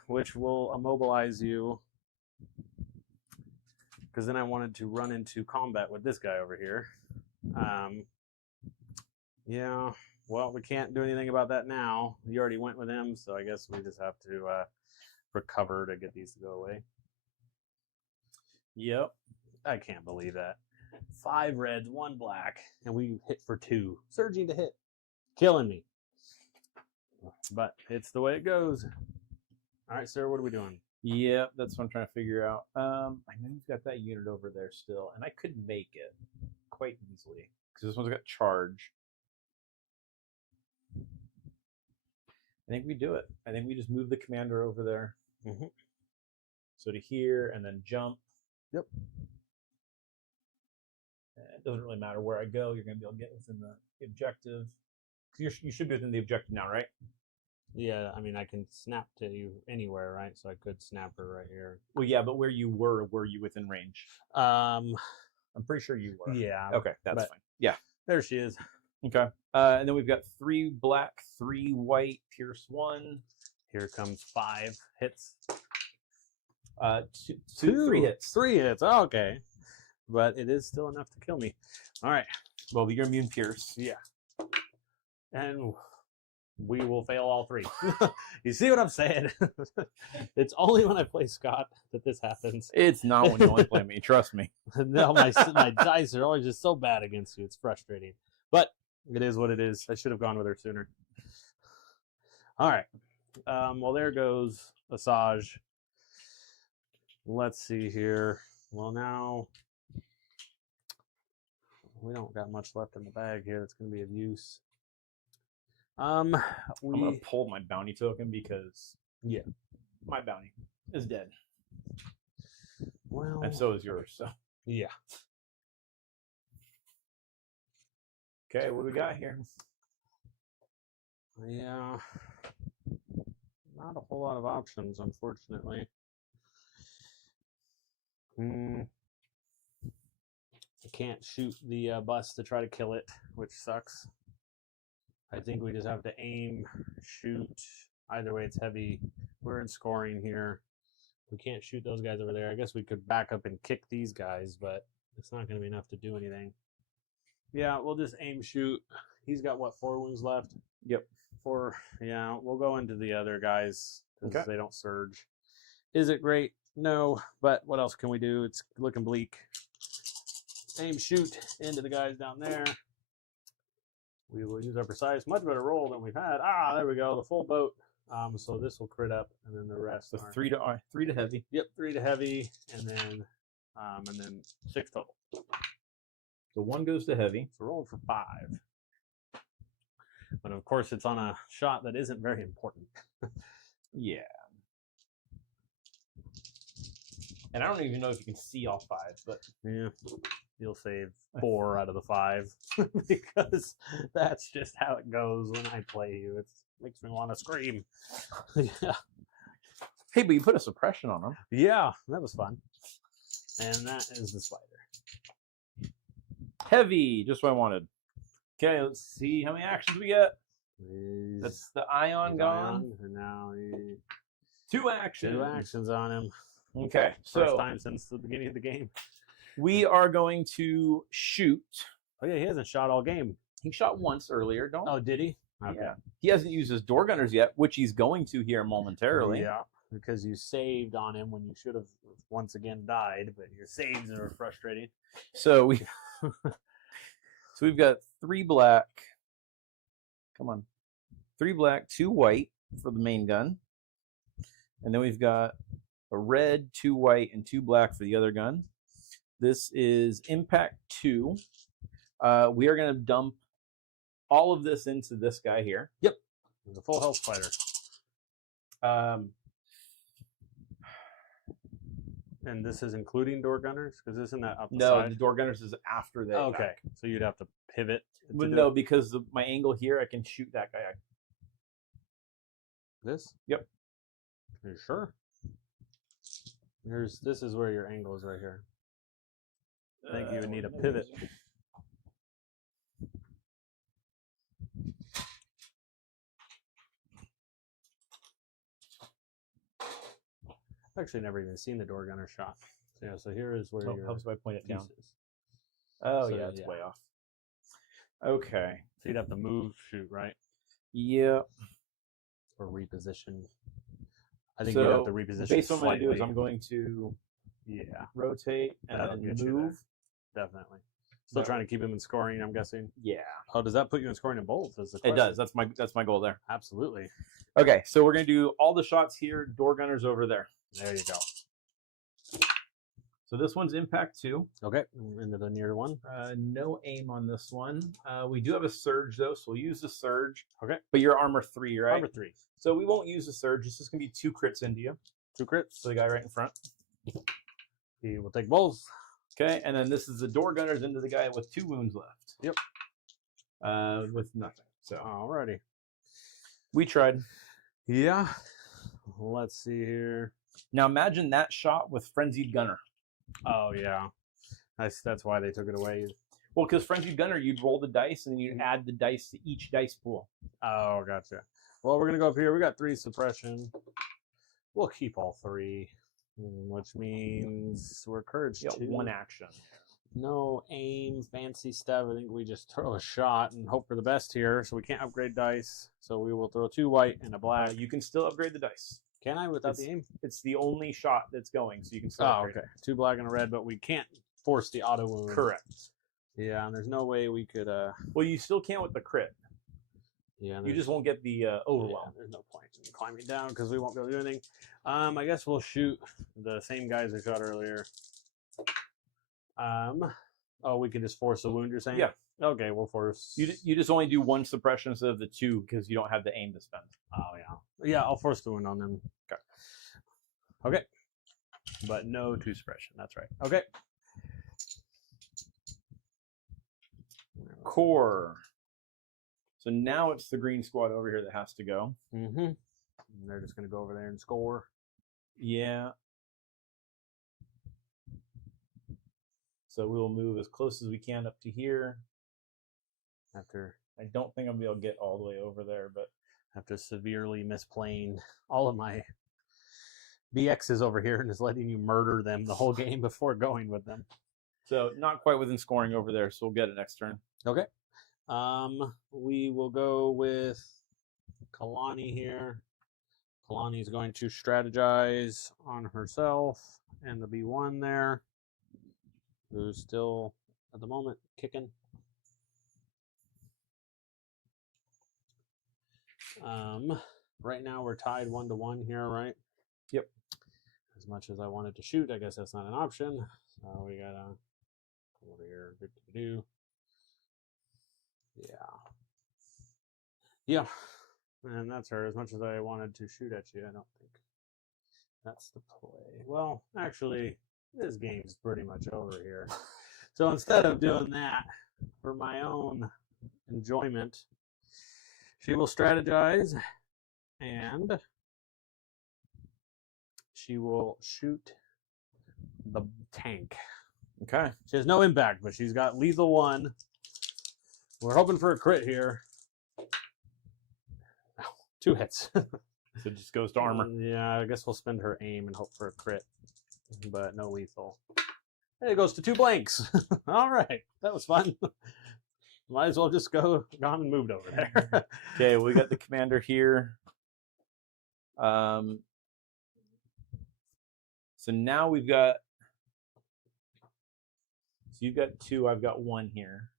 which will immobilize you. Because then I wanted to run into combat with this guy over here. Yeah, well, we can't do anything about that now. You already went with him, so I guess we just have to recover to get these to go away. Yep, I can't believe that. 5 reds, 1 black, and we hit for 2. Surging to hit. Killing me. But it's the way it goes. All right, sir, what are we doing? Yep, that's what I'm trying to figure out. I know you've got that unit over there still, and I could make it quite easily because this one's got charge. I think we do it. I think we just move the commander over there. Mm-hmm. So to here and then jump. Yep. It doesn't really matter where I go. You're going to be able to get within the objective. You should be within the objective now, right? Yeah, I mean, I can snap to you anywhere, right? So I could snap her right here. Well, yeah, but were you within range? I'm pretty sure you were. Yeah. Okay, that's fine. Yeah. There she is. Okay. And then we've got 3 black, 3 white, pierce 1. Here comes 5 hits. 3 hits. 3 hits. Oh, okay. but it is still enough to kill me. All right. Well, you're immune pierce. Yeah. And we will fail all 3. You see what I'm saying? It's only when I play Scott that this happens. It's not when you only play me. Trust me. No, my dice are always just so bad against you. It's frustrating. But it is what it is. I should have gone with her sooner. All right. Well, there goes Asajj. Let's see here. Well, now we don't got much left in the bag here that's going to be of use. I'm gonna pull my bounty token because my bounty is dead. Well, and so is yours. So yeah. Okay, what do we got here? Yeah, not a whole lot of options, unfortunately. I can't shoot the bus to try to kill it, which sucks. I think we just have to aim, shoot. Either way, it's heavy. We're in scoring here. We can't shoot those guys over there. I guess we could back up and kick these guys, but it's not going to be enough to do anything. Yeah, we'll just aim, shoot. He's got, what, 4 wounds left? Yep. 4. Yeah, we'll go into the other guys because Okay. they don't surge. Is it great? No, but what else can we do? It's looking bleak. Aim, shoot into the guys down there. We will use our precise, much better roll than we've had. Ah, there we go, the full boat. So this will crit up, and then the rest. So are 3 to heavy. Yep, 3 to heavy, and then 6 total. So 1 goes to heavy. So roll for 5. But of course, it's on a shot that isn't very important. Yeah. And I don't even know if you can see all 5, but Yeah, you'll save 4 out of the 5 because that's just how it goes when I play you. It makes me want to scream. Yeah. Hey, but you put a suppression on them. Yeah, that was fun. And that is the spider. Heavy, just what I wanted. Okay, let's see how many actions we get. That's the ion gone. And now 2 actions. 2 actions on him. Okay, First so time since the beginning of the game. we are going to shoot. Oh yeah, he hasn't shot all game. He shot once earlier, don't Oh, did he? Okay. Yeah. He hasn't used his door gunners yet, which he's going to here momentarily. Yeah, because you saved on him when you should have once again died, but your saves are frustrating. So we've got 3 black. Come on. 3 black, 2 white for the main gun. And then we've got a red, 2 white, and 2 black for the other gun. This is impact 2. We are going to dump all of this into this guy here. Yep. There's a full health fighter. And this is including door gunners? Because isn't that up the No, side? the door gunners is after that. Okay, so you'd have to pivot. to But do no, it. because of my angle here, I can shoot that guy. This? Yep. Are you sure? This is where your angle is right here. I think you would need a pivot. I've actually never even seen the door gunner shot. So, yeah, so here is where your Helps if I point it down. piece is. Oh, So, yeah, it's yeah. way off. Okay. So you'd have to move, shoot, right? Yeah. Or reposition. I think you'd have to reposition Based on what I do is slightly. I'm going to rotate and That'll then get you move. there. Definitely. Still trying to keep him in scoring, I'm guessing. Yeah. Oh, does that put you in scoring in both? Is the It question. does. That's my goal there. Absolutely. Okay, so we're gonna do all the shots here. Door gunners over there. There you go. So this one's impact 2. Okay, into the near one. No aim on this one. We do have a surge though, so we'll use the surge. Okay. But you're armor 3, right? Armor 3. So we won't use the surge. It's just gonna be 2 crits into you. 2 crits. So the guy right in front. He will take both. Okay, and then this is the door gunners into the guy with 2 wounds left. Yep. With nothing. So Alrighty. we tried. Yeah. Let's see here. Now imagine that shot with frenzied gunner. Oh yeah. That's why they took it away. Well, because frenzied gunner, you'd roll the dice and then you'd add the dice to each dice pool. Oh, gotcha. Well, we're gonna go up here. We got 3 suppression. We'll keep all 3, which means we're courage 2. 1 action. No aim, fancy stuff. I think we just throw a shot and hope for the best here. So we can't upgrade dice. So we will throw 2 white and a black. You can still upgrade the dice. Can I without the aim? It's the only shot that's going, so you can still Oh, upgrade okay. 2 black and a red, but we can't force the auto wound. Correct. Yeah, and there's no way we could. Well, you still can't with the crit. Yeah, You just won't get the overwhelm. Yeah, there's no point in climbing down because we won't be able to do anything. I guess we'll shoot the same guys we shot earlier. Oh, we can just force a wound, you're saying? Yeah. Okay, we'll force. You just only do 1 suppression instead of the 2 because you don't have the aim to spend. Oh, yeah. Yeah, I'll force the wound on them. Okay. Okay. But no 2 suppression. That's right. Okay. Core. So now it's the green squad over here that has to go. Mm-hmm. And they're just going to go over there and score. Yeah. So we'll move as close as we can up to here. After I don't think I'll be able to get all the way over there, but after severely misplaying all of my BXs over here and just letting you murder them the whole game before going with them. so not quite within scoring over there, so we'll get it next turn. Okay. We will go with Kalani here. Kalani is going to strategize on herself and the B1 there, who's still at the moment kicking. Right now we're tied 1-1 here, right? Yep. As much as I wanted to shoot, I guess that's not an option. So we gotta come over here. Good to do. Yeah. And that's her. As much as I wanted to shoot at you, I don't think that's the play. Well, actually, this game's pretty much over here. So instead of doing that for my own enjoyment, she will strategize and she will shoot the tank. Okay. She has no impact, but she's got lethal 1. We're hoping for a crit here. 2 hits. So it just goes to armor. Yeah, I guess we'll spend her aim and hope for a crit, but no lethal. And it goes to 2 blanks. All right, that was fun. Might as well just gone and moved over there. Okay, we got the commander here. So now we've got. So you've got 2. I've got 1 here.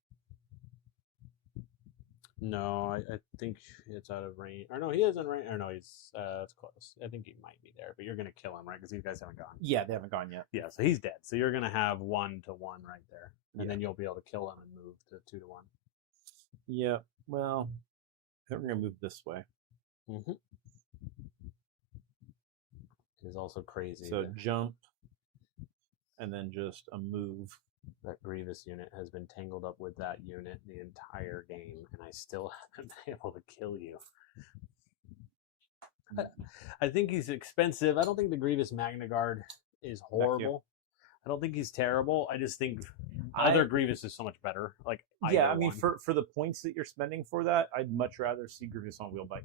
No, I think it's out of range. Or no, he is in range. Or no, he's it's close. I think he might be there, but you're gonna kill him, right? Because these guys haven't gone. Yeah, they haven't gone yet. Yeah, so he's dead. So you're gonna have 1-1 right there, and Yeah. then you'll be able to kill him and move to 2-1. Yeah. Well, I think we're gonna move this way. Mm-hmm. Is also crazy. So that jump, and then just a move. that Grievous unit has been tangled up with that unit the entire game, and I still haven't been able to kill you. I think he's expensive. I don't think the Grievous Magna Guard is horrible. I don't think he's terrible. I just think other Grievous is so much better. Like Yeah, I mean, for the points that you're spending for that, I'd much rather see Grievous on wheelbike.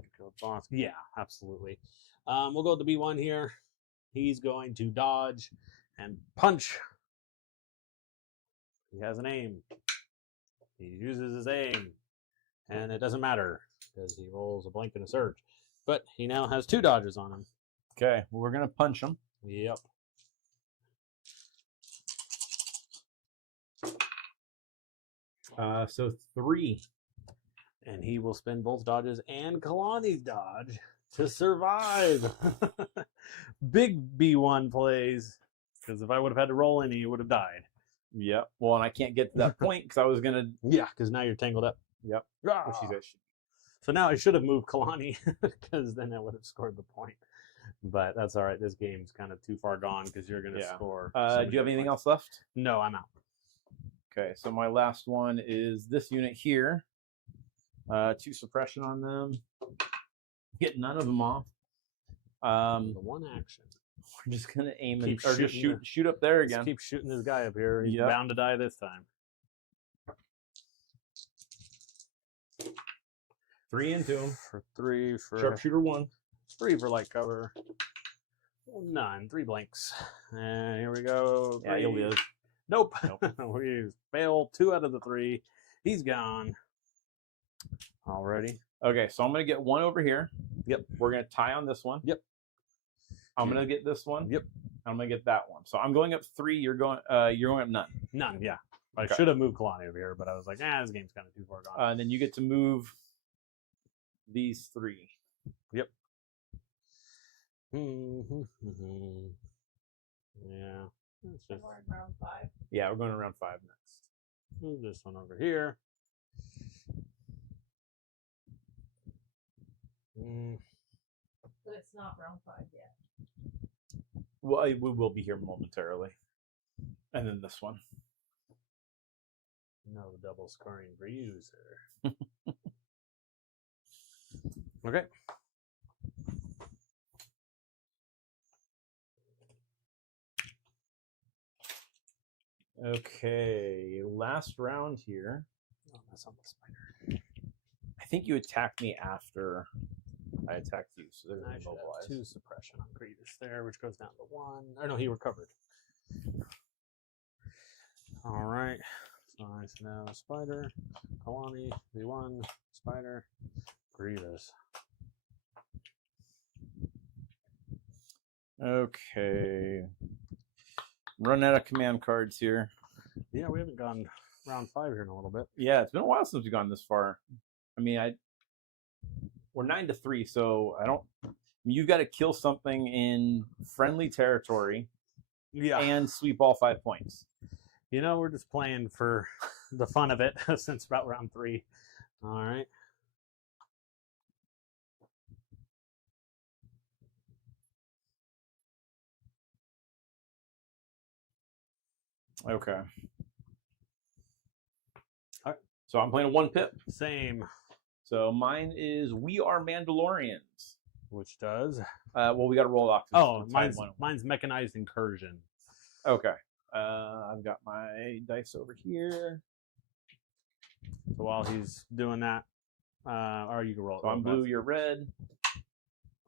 Yeah, absolutely. We'll go with the B1 here. He's going to dodge and punch. He has an aim. He uses his aim. And it doesn't matter because he rolls a blank and a surge. But he now has 2 dodges on him. Okay, well, we're going to punch him. Yep. So 3. And he will spend both dodges and Kalani's dodge to survive. Big B1 plays. Because if I would have had to roll any, he would have died. Yep. Well, and I can't get to that point because I was going to... Yeah, because now you're tangled up. Yep. Ah. Which you guys should... So now I should have moved Kalani because then I would have scored the point. But that's all right. This game's kind of too far gone because you're going to score. Do you have anything else left? No, I'm out. Okay, so my last one is this unit here. 2 suppression on them. Get none of them off. The one action. We're just going to aim Keep or just shoot up there again. Just keep shooting this guy up here. He's bound to die this time. 3 into him. For 3 for Sharpshooter 1. 3 for light cover. None. 3 blanks. And here we go. Yeah, you'll be Nope. We fail 2 out of the 3. He's gone. Alrighty. Okay, so I'm gonna get 1 over here. Yep. We're gonna tie on this one. Yep. I'm gonna get this one. Yep. I'm gonna get that one. So I'm going up 3. You're going up none. None. Yeah. I Okay. should have moved Kalani over here, but I was like, this game's kind of too far gone. And then you get to move these 3. Yep. Yeah. It's just, We're in round 5. Yeah, we're going to round 5 next. move this one over here. But it's not round 5 yet. Well, we will be here momentarily. And then this one. No double scoring for you, sir. Okay. Okay, last round here. Oh, that's on the spider. I think you attacked me after I attacked you, so they're I should immobilized. have 2 suppression on Grievous there, which goes down to 1. Or no, he recovered. All right. So nice now. Spider, Kalani, V1, Spider, Grievous. Okay. Run out of command cards here. Yeah, we haven't gone round 5 here in a little bit. Yeah, it's been a while since we've gone this far. I mean, we're 9-3, so you've got to kill something in friendly territory and sweep all 5 points. You know, we're just playing for the fun of it since about round 3. All right. Okay. All right. So I'm playing a 1 pip. Same. So mine is We Are Mandalorians. Which does? Well, we got to roll off. Oh, mine's Mechanized Incursion. Okay. I've got my dice over here. So while he's doing that, or you can roll it. So I'm blue, you're red.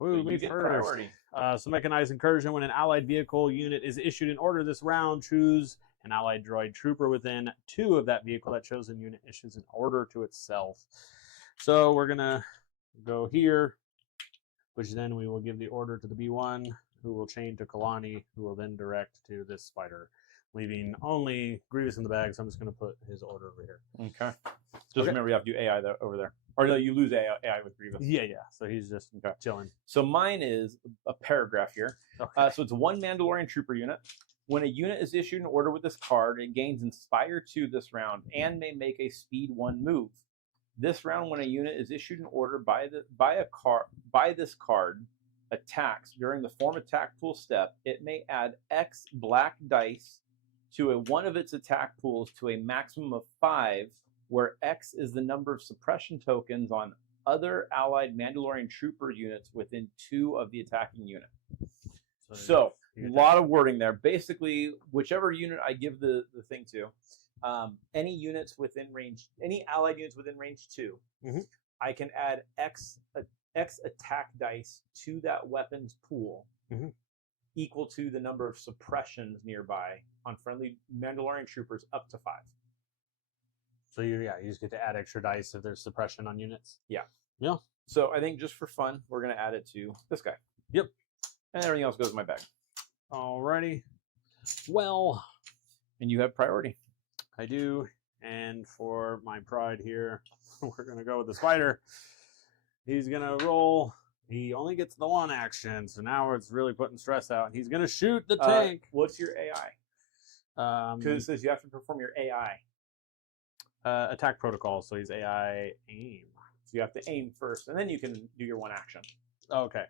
Ooh, So me you get first. priority. So Mechanized Incursion, when an allied vehicle unit is issued an order this round, choose an allied droid trooper within 2 of that vehicle. That chosen unit issues an order to itself. So we're going to go here, which then we will give the order to the B1, who will chain to Kalani, who will then direct to this spider, leaving only Grievous in the bag. So I'm just going to put his order over here. Okay. Just remember you have to do AI over there. Or no, you lose AI with Grievous. Yeah. So he's just chilling. So mine is a paragraph here. Okay. So it's 1 Mandalorian trooper unit. When a unit is issued an order with this card, it gains Inspire 2 this round and may make a Speed 1 move. This round, when a unit is issued an order by this card attacks during the form attack pool step, it may add X black dice to one of its attack pools to a maximum of 5, where X is the number of suppression tokens on other allied Mandalorian trooper units within 2 of the attacking unit. So a lot of wording there. Basically, whichever unit I give the thing to, any units within range, any allied units within range 2, I can add X attack dice to that weapons pool, equal to the number of suppressions nearby on friendly Mandalorian troopers up to 5. So you just get to add extra dice if there's suppression on units. Yeah. Yeah. So I think just for fun, we're gonna add it to this guy. Yep. And everything else goes in my bag. Alrighty. Well, and you have priority. I do. And for my pride here, we're gonna go with the spider. He's gonna roll. He only gets the 1 action, so now it's really putting stress out. He's gonna shoot the tank. What's your AI? Because it says you have to perform your AI. Attack protocol, so he's AI aim. So you have to aim first, and then you can do your 1 action. Okay.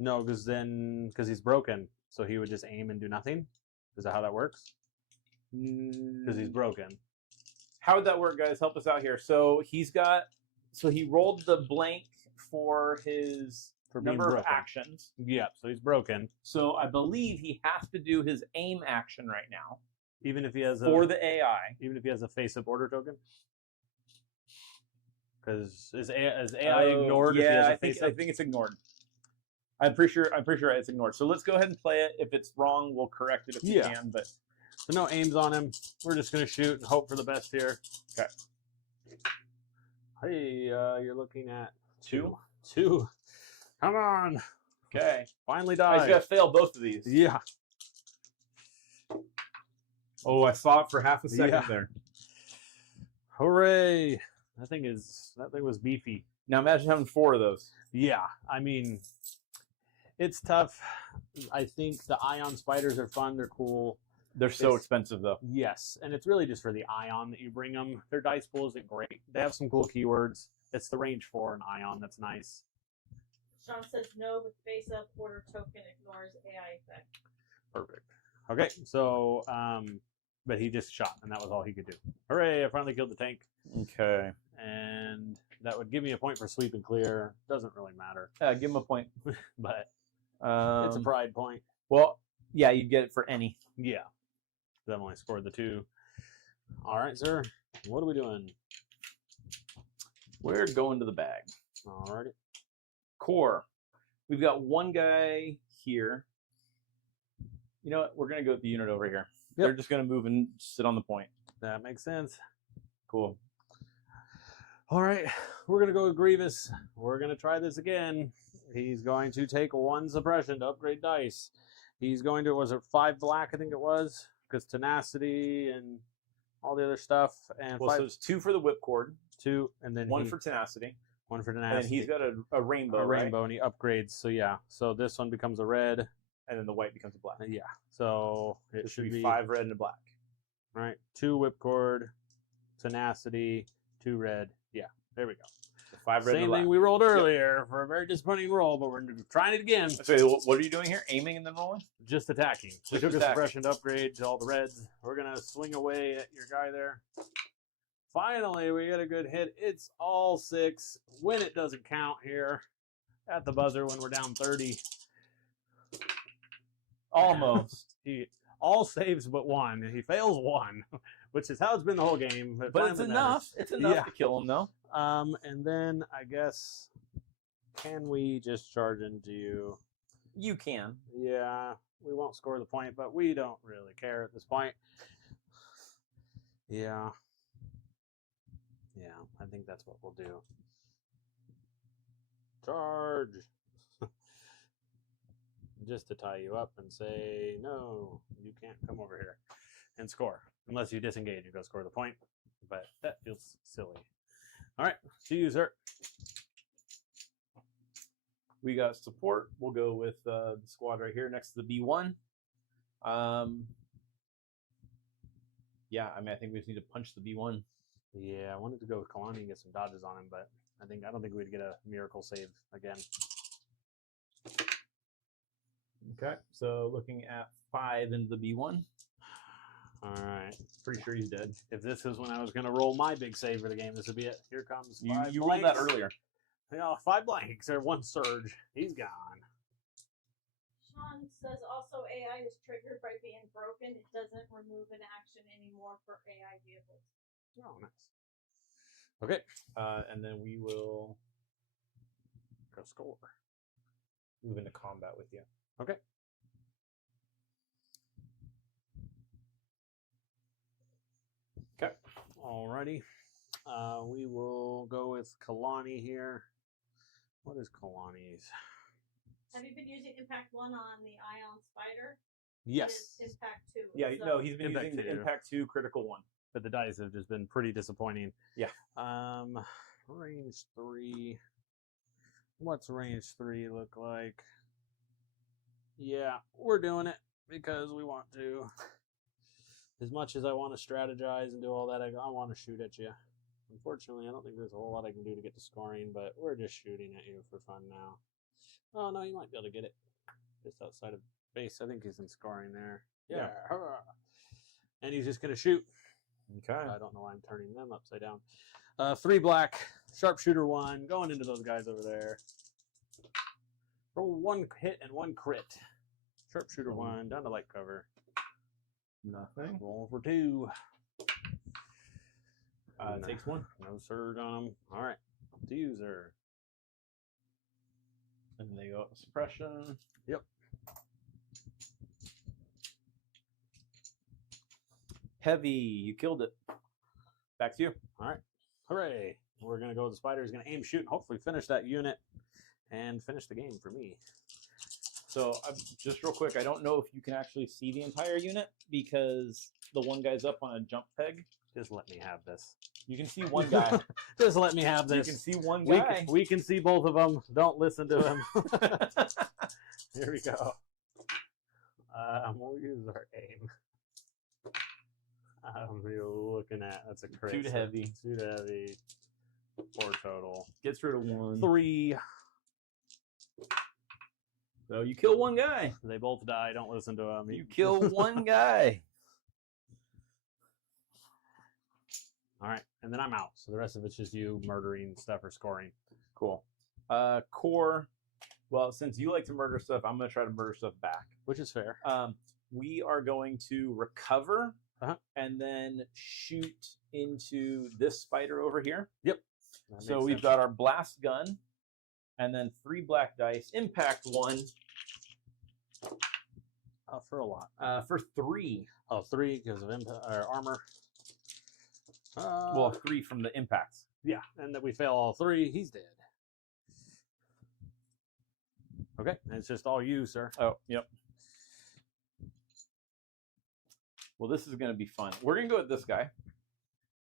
No, because he's broken, so he would just aim and do nothing. Is that how that works? Because he's broken. How would that work, guys? Help us out here. So he rolled the blank for his number of actions. Yeah, so he's broken. So I believe he has to do his aim action right now. Even if he has for the AI. Even if he has a face-up order token? Because is AI ignored? Yeah, I think it's ignored. I'm pretty sure it's ignored. So let's go ahead and play it. If it's wrong, we'll correct it if we can. But So no aims on him. We're just going to shoot and hope for the best here. Okay. Hey, you're looking at 2. 2. Come on. Okay. Finally I died. just got to fail both of these. Yeah. Oh, I saw it for half a second Yeah. there. Hooray. That thing was beefy. Now imagine having 4 of those. Yeah. I mean, it's tough. I think the ion spiders are fun. They're cool. They're so expensive, though. Yes, and it's really just for the ion that you bring them. Their dice pool isn't great. They have some cool keywords. It's the range 4 and ion that's nice. Sean says no with face up, order token ignores AI effect. Perfect. Okay, so, but he just shot, and that was all he could do. Hooray, I finally killed the tank. Okay. And that would give me a point for sweep and clear. Doesn't really matter. Give him a point. But it's a pride point. Well, yeah, you get it for any. Yeah. I've only scored the 2. All right, sir. What are we doing? We're going to the bag. All righty. Core. We've got one guy here. You know what? We're going to go with the unit over here. Yep. They're just going to move and sit on the point. That makes sense. Cool. All right. We're going to go with Grievous. We're going to try this again. He's going to take 1 suppression to upgrade dice. He's going to, was it 5 black, I think it was? Because tenacity and all the other stuff. And Well, 5, so it's 2 for the whipcord, 2, and then 1 for tenacity, 1 for and tenacity. then he's got a rainbow, a right? rainbow, and he upgrades. So yeah. So this one becomes a red. And then the white becomes a black. Yeah. So it It should should be be 5 red and a black. right. 2 whipcord, tenacity, 2 red. Yeah. There we go. So 5 red Same and a black. thing we rolled earlier for a very disappointing roll, but we're trying it again. So what are you doing here? Aiming and then rolling? Just attacking. We Just took a attacking. suppression to upgrade to all the reds. We're gonna swing away at your guy there. Finally, we get a good hit. It's all 6. When it doesn't count here at the buzzer when we're down 30. Almost. He all saves but 1. He fails 1, which is how it's been the whole game. But it's enough. It's enough Yeah. to kill him, though. And then I guess, can we just charge into you? You can. Yeah, we won't score the point, but we don't really care at this point. Yeah. Yeah, I think that's what we'll do. Charge! Just to tie you up and say, no, you can't come over here and score. Unless you disengage and go score the point. But that feels silly. All right, to you, sir. We got support. We'll go with the squad right here next to the B1. Yeah, I mean, I think we just need to punch the B1. Yeah, I wanted to go with Kalani and get some dodges on him, but I don't think we'd get a miracle save again. Okay, so looking at 5 into the B1. All right. Pretty sure he's dead. If this is when I was going to roll my big save for the game, this would be it. Here comes You 5 rolled that blanks. earlier. You know, 5 blanks or 1 surge. He's gone. Sean says also AI is triggered by being broken. It doesn't remove an action anymore for AI vehicles. Oh, nice. Okay. And then we will Go score. move into combat with you. Okay. Okay. Alrighty. We will go with Kalani here. What is Kalani's? Have you been using Impact 1 on the Ion Spider? Yes. It is Impact 2. Yeah, so no, he's been Impact using the 2. Impact 2 critical 1. But the dice have just been pretty disappointing. Yeah. Range 3. What's range 3 look like? Yeah, we're doing it because we want to. As much as I want to strategize and do all that, I want to shoot at you. Unfortunately, I don't think there's a whole lot I can do to get to scoring, but we're just shooting at you for fun now. Oh, no, you might be able to get it just outside of base. I think he's in scoring there. Yeah. And he's just going to shoot. Okay. I don't know why I'm turning them upside down. 3 black, sharpshooter 1, going into those guys over there. Roll 1 hit and 1 crit. Sharpshooter 1, down to light cover. Nothing. Roll for 2. Takes 1. No surge on him. All right. To user. And then they go up with suppression. Yep. Heavy, you killed it. Back to you. All right. Hooray. We're going to go with the spider. He's going to aim, shoot, and hopefully finish that unit and finish the game for me. So just real quick, I don't know if you can actually see the entire unit because the one guy's up on a jump peg. Just let me have this. You can see one guy. Just let me have this. You can see one guy. We can see both of them. Don't listen to him. Here we go. We'll use our aim. We're looking at, that's a crit. Too heavy. Too heavy. 4 total. Gets rid of 1. 3. So you kill one guy. They both die. Don't listen to them. You kill one guy. All right, and then I'm out. So the rest of it's just you murdering stuff or scoring. Cool. Core. Well, since you like to murder stuff, I'm going to try to murder stuff back. Which is fair. We are going to recover and then shoot into this spider over here. Yep. So we've got our blast gun and then 3 black dice. Impact 1. For a lot. For 3. Oh, 3 because of armor. Well, 3 from the impacts. Yeah, and that we fail all 3, he's dead. Okay, and it's just all you, sir. Oh, yep. Well, this is going to be fun. We're going to go with this guy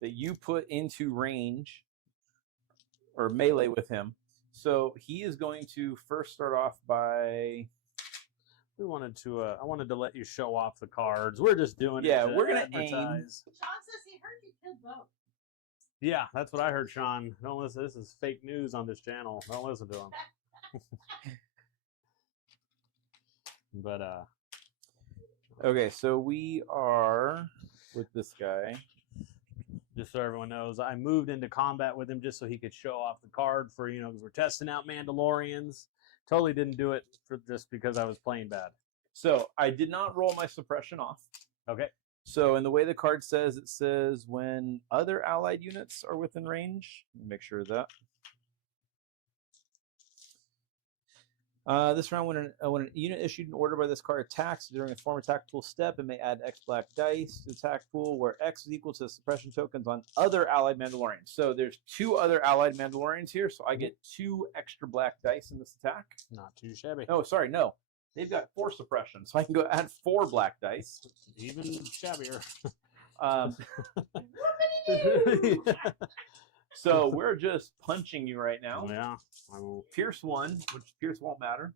that you put into range or melee with him. So he is going to first start off by... I wanted to let you show off the cards. We're just doing it. Yeah, we're going to aim. Sean says he heard you killed both. Yeah, that's what I heard, Sean. Don't listen. This is fake news on this channel. Don't listen to him. But okay, so we are with this guy. Just so everyone knows, I moved into combat with him just so he could show off the card for, because we're testing out Mandalorians. Totally didn't do it for just because I was playing bad. So I did not roll my suppression off. Okay. So in the way the card says, it says when other allied units are within range. Let me make sure of that. This round, when an unit issued an order by this card attacks during a form attack pool step, it may add X black dice to the attack pool, where X is equal to the suppression tokens on other allied Mandalorians. So there's 2 other allied Mandalorians here, so I get 2 extra black dice in this attack. Not too shabby. Oh, sorry, no. They've got 4 suppression, so I can go add 4 black dice. Even shabbier. So we're just punching you right now. Yeah. I will. Pierce 1, which Pierce won't matter.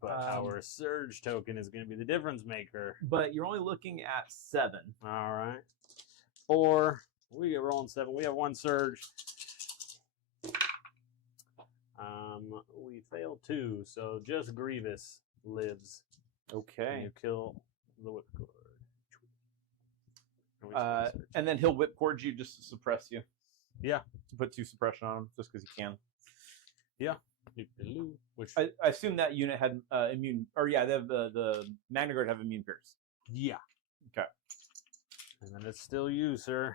But our surge token is going to be the difference maker. But you're only looking at 7. All right. 4. We get rolling 7. We have 1 surge. We failed 2, so just Grievous lives. Okay. And you kill the whipcord. And then he'll whipcord you just to suppress you. Yeah. Put 2 suppression on him just because he can. Yeah. Which I assume that unit had immune, or yeah, they have the Magna Guard have immune pierce. Yeah. Okay. And then it's still you, sir.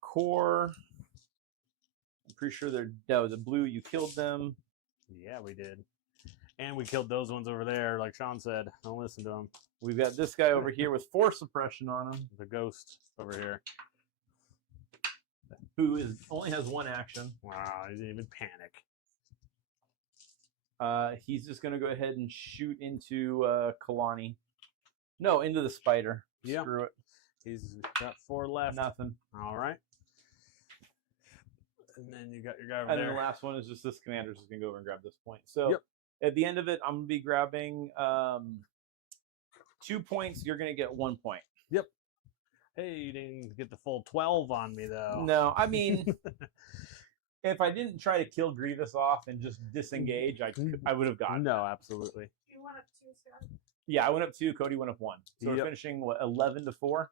Core. I'm pretty sure the blue. You killed them. Yeah, we did. And we killed those ones over there, like Sean said. Don't listen to him. We've got this guy over here with 4 suppression on him. The ghost over here. Who only has 1 action. Wow, he didn't even panic. He's just going to go ahead and shoot into Kalani. No, into the spider. Yeah. Screw it. He's got 4 left. Nothing. All right. And then you got your guy over and there. then the last one is just this commander's just going to go over and grab this point. So at the end of it, I'm going to be grabbing 2 points. You're going to get 1 point. Yep. Hey, you didn't get the full 12 on me, though. No, I mean, if I didn't try to kill Grievous off and just disengage, I would have gotten No, absolutely. You went up 2, Scott? Yeah, I went up 2. Cody went up 1. So we're finishing, 11-4?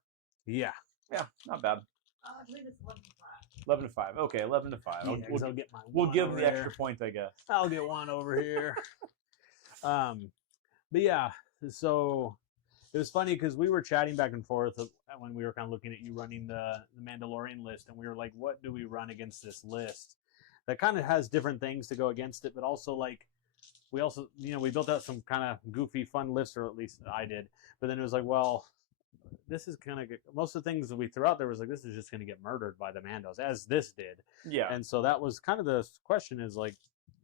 Yeah. Yeah, not bad. I believe it's 11-5. 11-5. Okay, 11-5. Yeah, we'll give him the extra point, I guess. I'll get 1 over here. But yeah, so it was funny because we were chatting back and forth when we were kind of looking at you running the Mandalorian list, and we were like, what do we run against this list? That kind of has different things to go against it, but also like we also, we built out some kind of goofy, fun lists, or at least I did. But then it was like, well, this is kind of most of the things that we threw out there was like this is just going to get murdered by the Mandos, as this did. Yeah. And so that was kind of the question is like,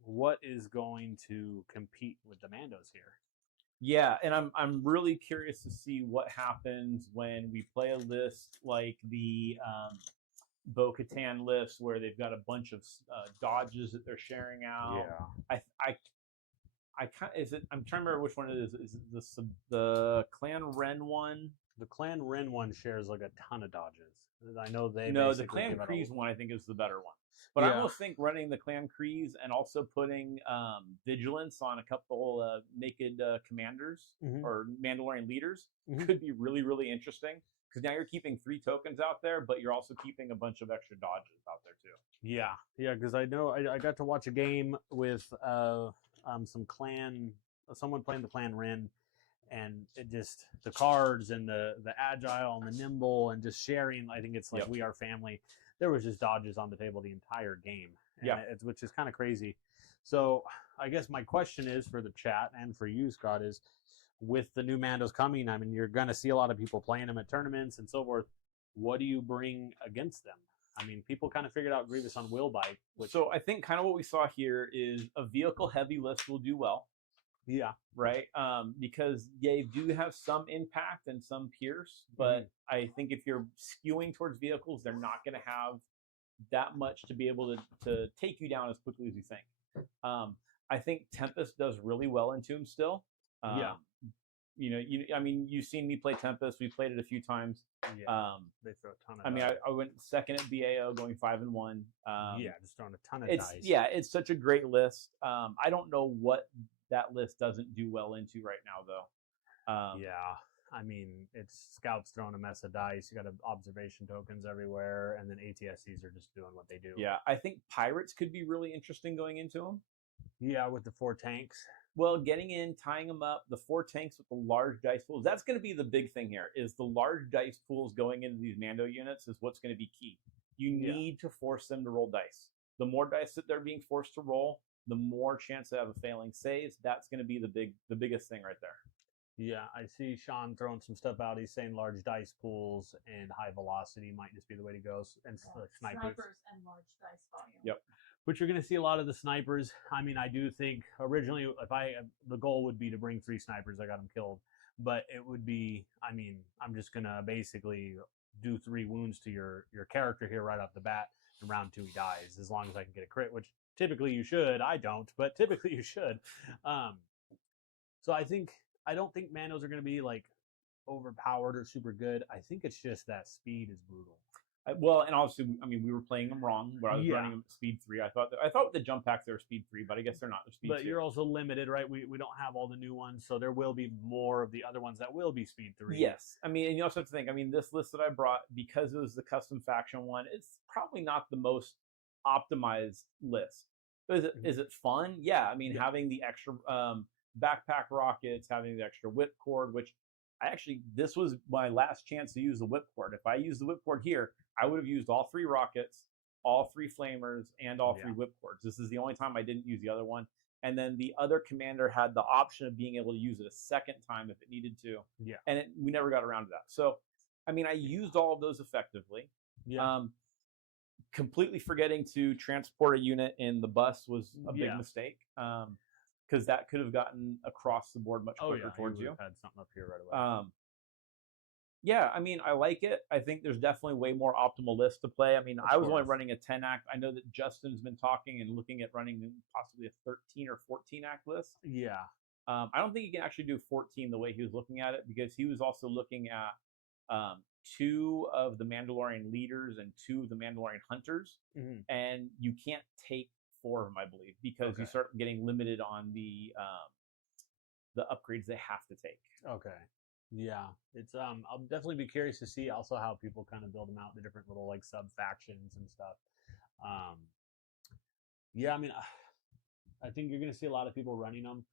what is going to compete with the Mandos here? Yeah, and I'm really curious to see what happens when we play a list like the Bo-Katan list, where they've got a bunch of dodges that they're sharing out. I kind is it? I'm trying to remember which one it is. Is it the Clan Ren one? The Clan Ren one shares like a ton of dodges. I know they the Clan Kreese one I think is the better one. But I almost think running the Clan Kreese and also putting vigilance on a couple naked commanders or Mandalorian leaders could be really, really interesting. Because now you're keeping 3 tokens out there, but you're also keeping a bunch of extra dodges out there too. Yeah, because I know I got to watch a game with someone playing the Clan Ren, and it just the cards and the agile and the nimble and just sharing. I think it's like We Are Family. There was just dodges on the table the entire game, which is kind of crazy. So I guess my question is for the chat and for you, Scott, is with the new Mandos coming, I mean, you're going to see a lot of people playing them at tournaments and so forth. What do you bring against them? I mean, people kind of figured out Grievous on Will Bike. So I think kind of what we saw here is a vehicle-heavy list will do well. Yeah. Right? Because they do have some impact and some pierce, but I think if you're skewing towards vehicles, they're not going to have that much to be able to take you down as quickly as you think. I think Tempest does really well into him still. I mean, you've seen me play Tempest. We played it a few times. Yeah, they throw a ton of. I mean, I went second at BAO, going 5-1. Just throwing a ton of dice. Yeah, it's such a great list. I don't know what that list doesn't do well into right now, though. I mean, it's scouts throwing a mess of dice. You got observation tokens everywhere, and then ATSCs are just doing what they do. Yeah, I think pirates could be really interesting going into them. Yeah, with the 4 tanks. Well, getting in, tying them up, the 4 tanks with the large dice pools. That's going to be the big thing here. Is the large dice pools going into these Mando units is what's going to be key. You need to force them to roll dice. The more dice that they're being forced to roll, the more chance they have a failing save. That's going to be the biggest thing right there. Yeah, I see Sean throwing some stuff out. He's saying large dice pools and high velocity might just be the way to go. And snipers and large dice volume. Yep. But you're going to see a lot of the snipers. I mean, I do think originally, the goal would be to bring 3 snipers. I got them killed, but it would be. I mean, I'm just going to basically do 3 wounds to your character here right off the bat. In round 2, he dies as long as I can get a crit, which typically you should. I don't, but typically you should. So I don't think Mandos are going to be like overpowered or super good. I think it's just that speed is brutal. Well, and obviously, I mean, we were playing them wrong. Where I was running them at speed 3. I thought with the jump packs they were speed 3, but I guess they're not. They're speed 2. But you're also limited, right? We don't have all the new ones, so there will be more of the other ones that will be speed 3. Yes, I mean, and you also have to think. I mean, this list that I brought, because it was the custom faction one, it's probably not the most optimized list. Is it fun? Yeah, I mean, having the extra backpack rockets, having the extra whipcord, which this was my last chance to use the whipcord. If I used the whipcord here, I would have used all 3 rockets, all 3 flamers, and all 3 whipcords. This is the only time I didn't use the other one. And then the other commander had the option of being able to use it a second time if it needed to. Yeah. And we never got around to that. So, I mean, I used all of those effectively. Yeah. Completely forgetting to transport a unit in the bus was a big mistake. Because that could have gotten across the board much quicker towards you. Had something up here right away. I mean, I like it. I think there's definitely way more optimal lists to play. I mean, I was only running a 10 act. I know that Justin's been talking and looking at running possibly a 13 or 14 act list. Yeah. I don't think you can actually do 14 the way he was looking at it, because he was also looking at 2 of the Mandalorian leaders and 2 of the Mandalorian hunters, and you can't take 4 of them, I believe, because you start getting limited on the upgrades they have to take. Okay. Yeah, it's I'll definitely be curious to see also how people kind of build them out, the different little like sub factions and stuff. I mean, I think you're going to see a lot of people running them.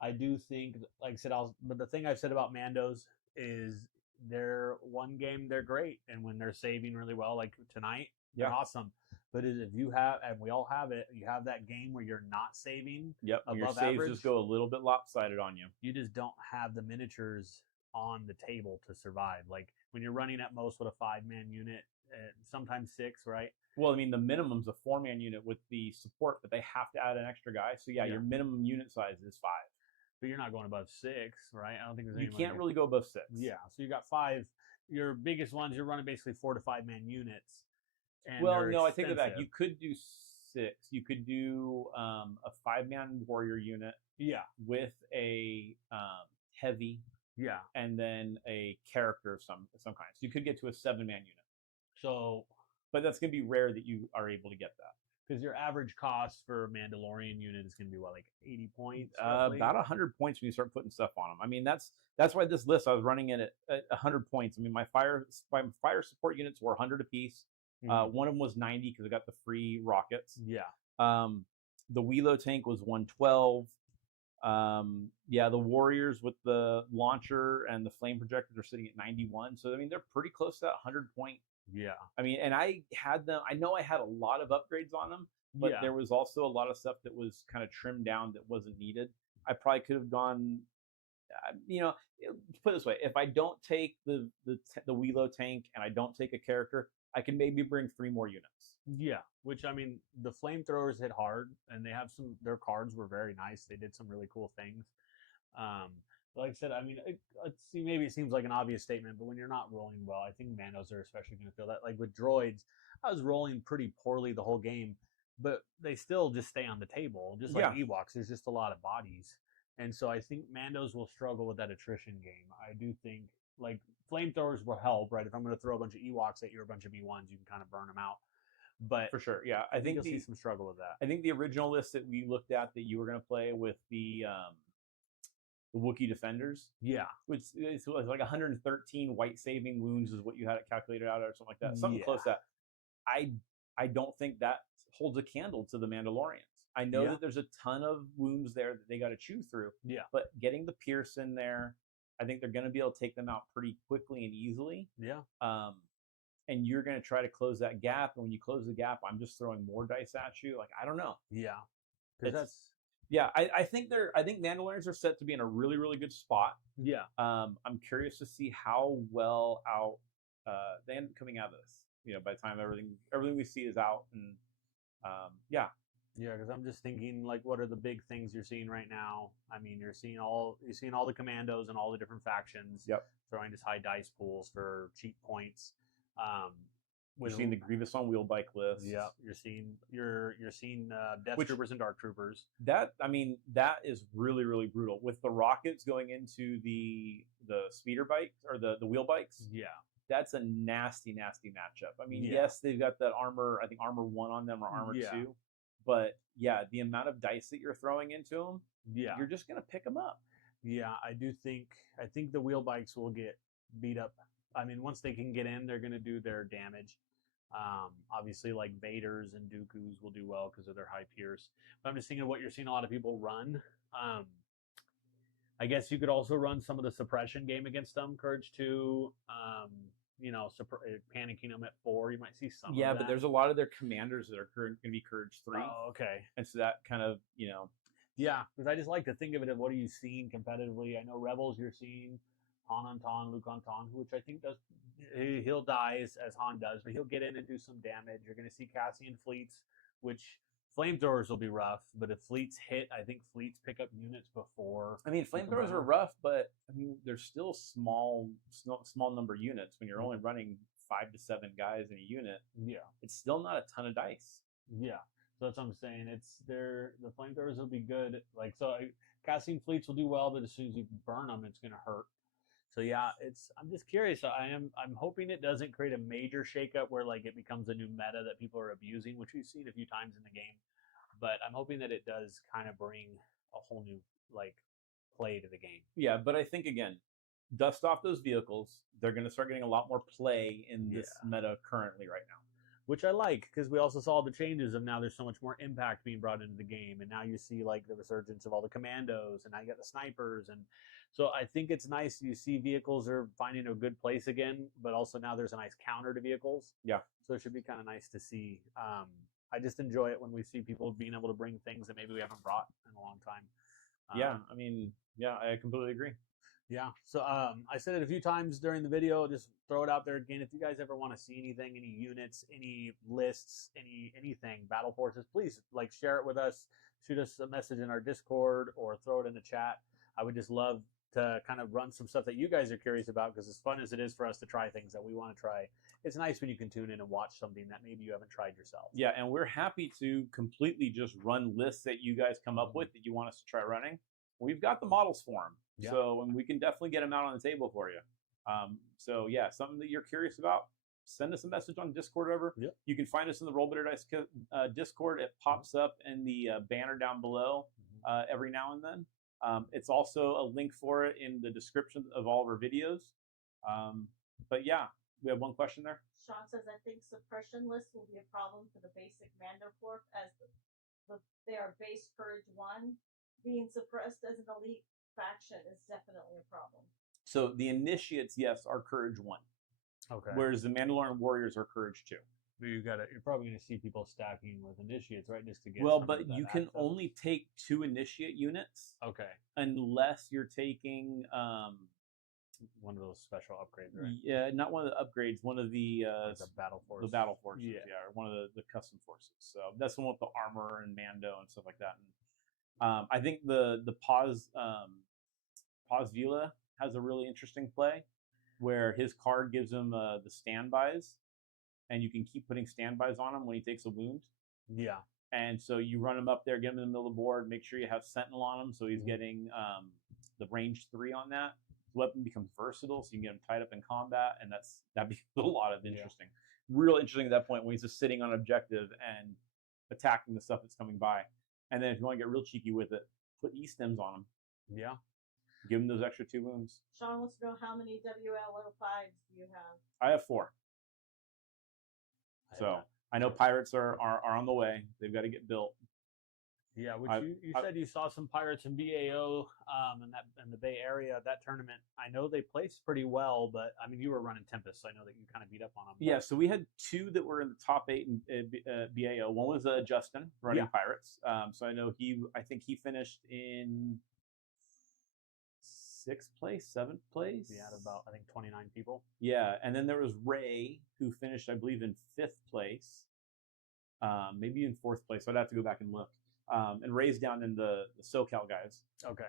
I do think, like I said, but the thing I've said about Mandos is they're one game, they're great, and when they're saving really well, like tonight, they're awesome. But if you have, and we all have it, you have that game where you're not saving. Yep, above your saves average, just go a little bit lopsided on you. You just don't have the miniatures on the table to survive. Like when you're running at most with a 5-man unit, sometimes 6, right? Well, I mean, the minimum's a 4-man unit with the support, but they have to add an extra guy. So yeah, your minimum unit size is 5. But you're not going above 6, right? I don't think there's You can't really go above 6. Yeah, so you got 5. Your biggest ones, you're running basically 4 to 5-man units. And well, no, I take it back. You could do 6. You could do a 5-man warrior unit. Yeah. With a heavy. Yeah. And then a character of some kind. So you could get to a 7-man unit. So, but that's going to be rare that you are able to get that. Because your average cost for a Mandalorian unit is going to be what, like 80 points? About 100 points when you start putting stuff on them. I mean, that's why this list I was running it at 100 points. I mean, my fire support units were 100 apiece. Mm-hmm. One of them was 90 because I got the free rockets. Yeah. The Wheelo tank was 112. The Warriors with the launcher and the flame projectors are sitting at 91. So I mean, they're pretty close to that 100 point. Yeah. I mean, and I had them. I know I had a lot of upgrades on them, but there was also a lot of stuff that was kind of trimmed down that wasn't needed. I probably could have gone. Put it this way: if I don't take the Wheelo tank and I don't take a character, I can maybe bring 3 more units. Yeah, which I mean, the flamethrowers hit hard, and they have their cards were very nice. They did some really cool things. Like I said, I mean, maybe it seems like an obvious statement, but when you're not rolling well, I think Mandos are especially going to feel that. Like with droids, I was rolling pretty poorly the whole game, but they still just stay on the table, just like Ewoks. There's just a lot of bodies, and so I think Mandos will struggle with that attrition game. I do think like flamethrowers will help, right? If I'm going to throw a bunch of Ewoks at you or a bunch of E1s, you can kind of burn them out. But for sure, yeah, I think you'll see some struggle with that. I think the original list that we looked at that you were going to play with the Wookiee defenders, which is like 113 white saving wounds is what you had it calculated out or something like that, something close to that. I don't think that holds a candle to the Mandalorians. I know that there's a ton of wounds there that they got to chew through. Yeah, but getting the Pierce in there, I think they're going to be able to take them out pretty quickly and easily. Yeah. And you're going to try to close that gap. And when you close the gap, I'm just throwing more dice at you. Like, I don't know. Yeah. I think Mandalorians are set to be in a really, really good spot. Yeah. I'm curious to see how well out they end up coming out of this. By the time everything we see is out. And yeah. Yeah, because I'm just thinking, like, what are the big things you're seeing right now? I mean, you're seeing all the commandos and all the different factions. Yep. Throwing just high dice pools for cheap points. We're seeing the Grievous on wheel bike list. Yeah, you're seeing Death Troopers and Dark Troopers. That is really, really brutal with the rockets going into the speeder bikes or the wheel bikes. Yeah, that's a nasty matchup. I mean, yes, they've got that armor. I think armor 1 on them or armor 2. But yeah, the amount of dice that you're throwing into them, you're just gonna pick them up. Yeah, I think the wheel bikes will get beat up. I mean, once they can get in, they're gonna do their damage. Obviously, like Vaders and Dooku's will do well because of their high Pierce. But I'm just thinking of what you're seeing a lot of people run. I guess you could also run some of the suppression game against them. Courage 2. Panicking them at 4. You might see some. Yeah, but there's a lot of their commanders that are going to be Courage 3. Oh, okay. And so that kind of, Yeah, because I just like to think of it as what are you seeing competitively. I know Rebels you're seeing Han on Ton, Luke on Ton, which I think he'll die as Han does, but he'll get in and do some damage. You're going to see Cassian fleets, which flamethrowers will be rough, but if fleets hit, I think fleets pick up units before. I mean, flamethrowers are rough, but I mean, they're still small number units when you're only running 5 to 7 guys in a unit. Yeah, it's still not a ton of dice. Yeah, so that's what I'm saying. The flamethrowers will be good. Like Cassian fleets will do well, but as soon as you burn them, it's going to hurt. So yeah, I'm just curious. I'm hoping it doesn't create a major shakeup where like it becomes a new meta that people are abusing, which we've seen a few times in the game. But I'm hoping that it does kind of bring a whole new like play to the game. Yeah, but I think again, dust off those vehicles. They're going to start getting a lot more play in this meta currently right now. Which I like because we also saw the changes of now there's so much more impact being brought into the game, and now you see like the resurgence of all the commandos, and now you got the snipers, and so I think it's nice you see vehicles are finding a good place again, but also now there's a nice counter to vehicles. Yeah, so it should be kind of nice to see. I just enjoy it when we see people being able to bring things that maybe we haven't brought in a long time. I mean, I completely agree. Yeah. So I said it a few times during the video. Just throw it out there again. If you guys ever want to see anything, any units, any lists, anything, battle forces, please like share it with us. Shoot us a message in our Discord or throw it in the chat. I would just love to kind of run some stuff that you guys are curious about, because as fun as it is for us to try things that we want to try, it's nice when you can tune in and watch something that maybe you haven't tried yourself. Yeah, and we're happy to completely just run lists that you guys come up with that you want us to try running. We've got the models for them. Yeah. So, and we can definitely get them out on the table for you. So yeah, something that you're curious about, send us a message on Discord over. Yep. You can find us in the Roll Better Dice Discord. It pops up in the banner down below every now and then. It's also a link for it in the description of all of our videos. But yeah, we have one question there. Sean says, I think suppression lists will be a problem for the basic Mando Corp, as they are base courage 1. Being suppressed as an elite faction is definitely a problem. So the initiates, yes, are courage 1. Okay. Whereas the Mandalorian warriors are courage 2. You're probably going to see people stacking with initiates, right? Just to get. Well, but you can only take 2 initiate units. Okay. Unless you're taking one of those special upgrades, right? Yeah, not one of the upgrades. One of the battle force. The battle forces, Yeah. or one of the custom forces. So that's the one with the armor and Mando and stuff like that. And, I think the Paz Vila has a really interesting play where his card gives him the standbys, and you can keep putting standbys on him when he takes a wound. Yeah. And so you run him up there, get him in the middle of the board, make sure you have Sentinel on him, so he's getting the range 3 on that. His weapon becomes versatile, so you can get him tied up in combat, and that'd be a lot of interesting. Real interesting at that point when he's just sitting on objective and attacking the stuff that's coming by. And then if you want to get real cheeky with it, put E-stems on him. Yeah. Give him those extra 2 wounds. Sean wants to know, how many WL05s do you have? I have 4. So I know pirates are on the way. They've got to get built. Yeah, which you said you saw some pirates in BAO in the Bay Area, that tournament. I know they placed pretty well, but I mean, you were running Tempest, so I know that you kind of beat up on them. Yeah, so we had 2 that were in the top 8 in BAO. One was Justin running pirates. So I think he finished in 6th place, 7th place. He had about, I think, 29 people. Yeah, and then there was Ray, who finished, I believe, in 5th place, maybe in 4th place. So I'd have to go back and look. And Ray's down in the SoCal guys. Okay.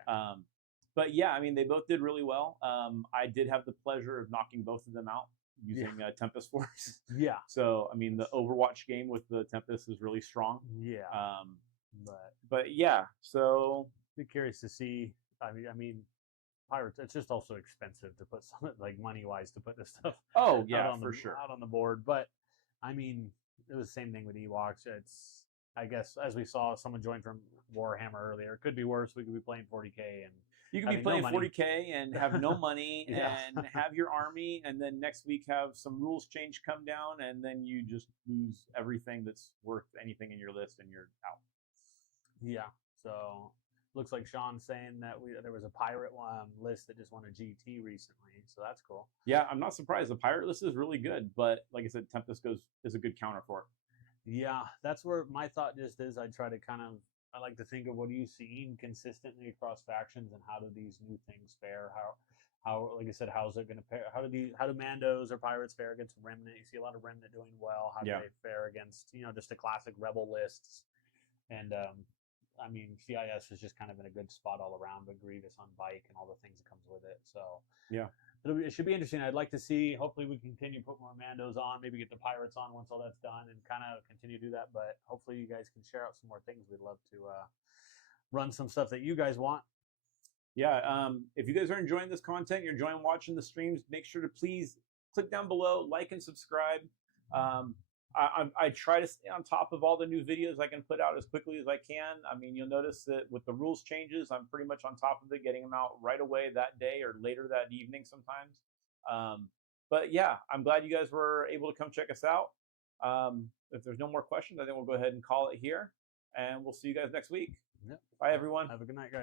But yeah, I mean, they both did really well. I did have the pleasure of knocking both of them out using Tempest Force. Yeah. So, I mean, the Overwatch game with the Tempest is really strong. Yeah. But yeah, so be curious to see. I mean, pirates. It's just also expensive to put some, like, money wise, to put this stuff. Oh yeah, for sure, out on the board. But I mean, it was the same thing with Ewoks. It's, I guess, as we saw, someone joined from Warhammer earlier. It could be worse. We could be playing 40K, and you could be playing 40K and have no money and have your army, and then next week have some rules change come down, and then you just lose everything that's worth anything in your list, and you're out. Yeah. So looks like Sean's saying that there was a pirate list that just won a GT recently, so that's cool. Yeah, I'm not surprised. The pirate list is really good, but like I said, Tempest is a good counter for it. Yeah, that's where my thought just is. I like to think of, what are you seeing consistently across factions, and how do these new things fare? How like I said, how's it going to pair? How do Mandos or pirates fare against Remnant? You see a lot of Remnant doing well. How do they fare against, just the classic rebel lists? And I mean, CIS is just kind of in a good spot all around, but Grievous on bike and all the things that comes with it. So yeah, it should be interesting. I'd like to see, hopefully we continue to put more Mandos on, maybe get the pirates on once all that's done, and kind of continue to do that. But hopefully you guys can share out some more things. We'd love to run some stuff that you guys want. Yeah, if you guys are enjoying this content, you're enjoying watching the streams, make sure to please click down below, like and subscribe. I try to stay on top of all the new videos I can put out as quickly as I can. I mean, you'll notice that with the rules changes, I'm pretty much on top of it, getting them out right away that day or later that evening sometimes. But yeah, I'm glad you guys were able to come check us out. If there's no more questions, I think we'll go ahead and call it here, and we'll see you guys next week. Yep. Bye, everyone. Have a good night, guys.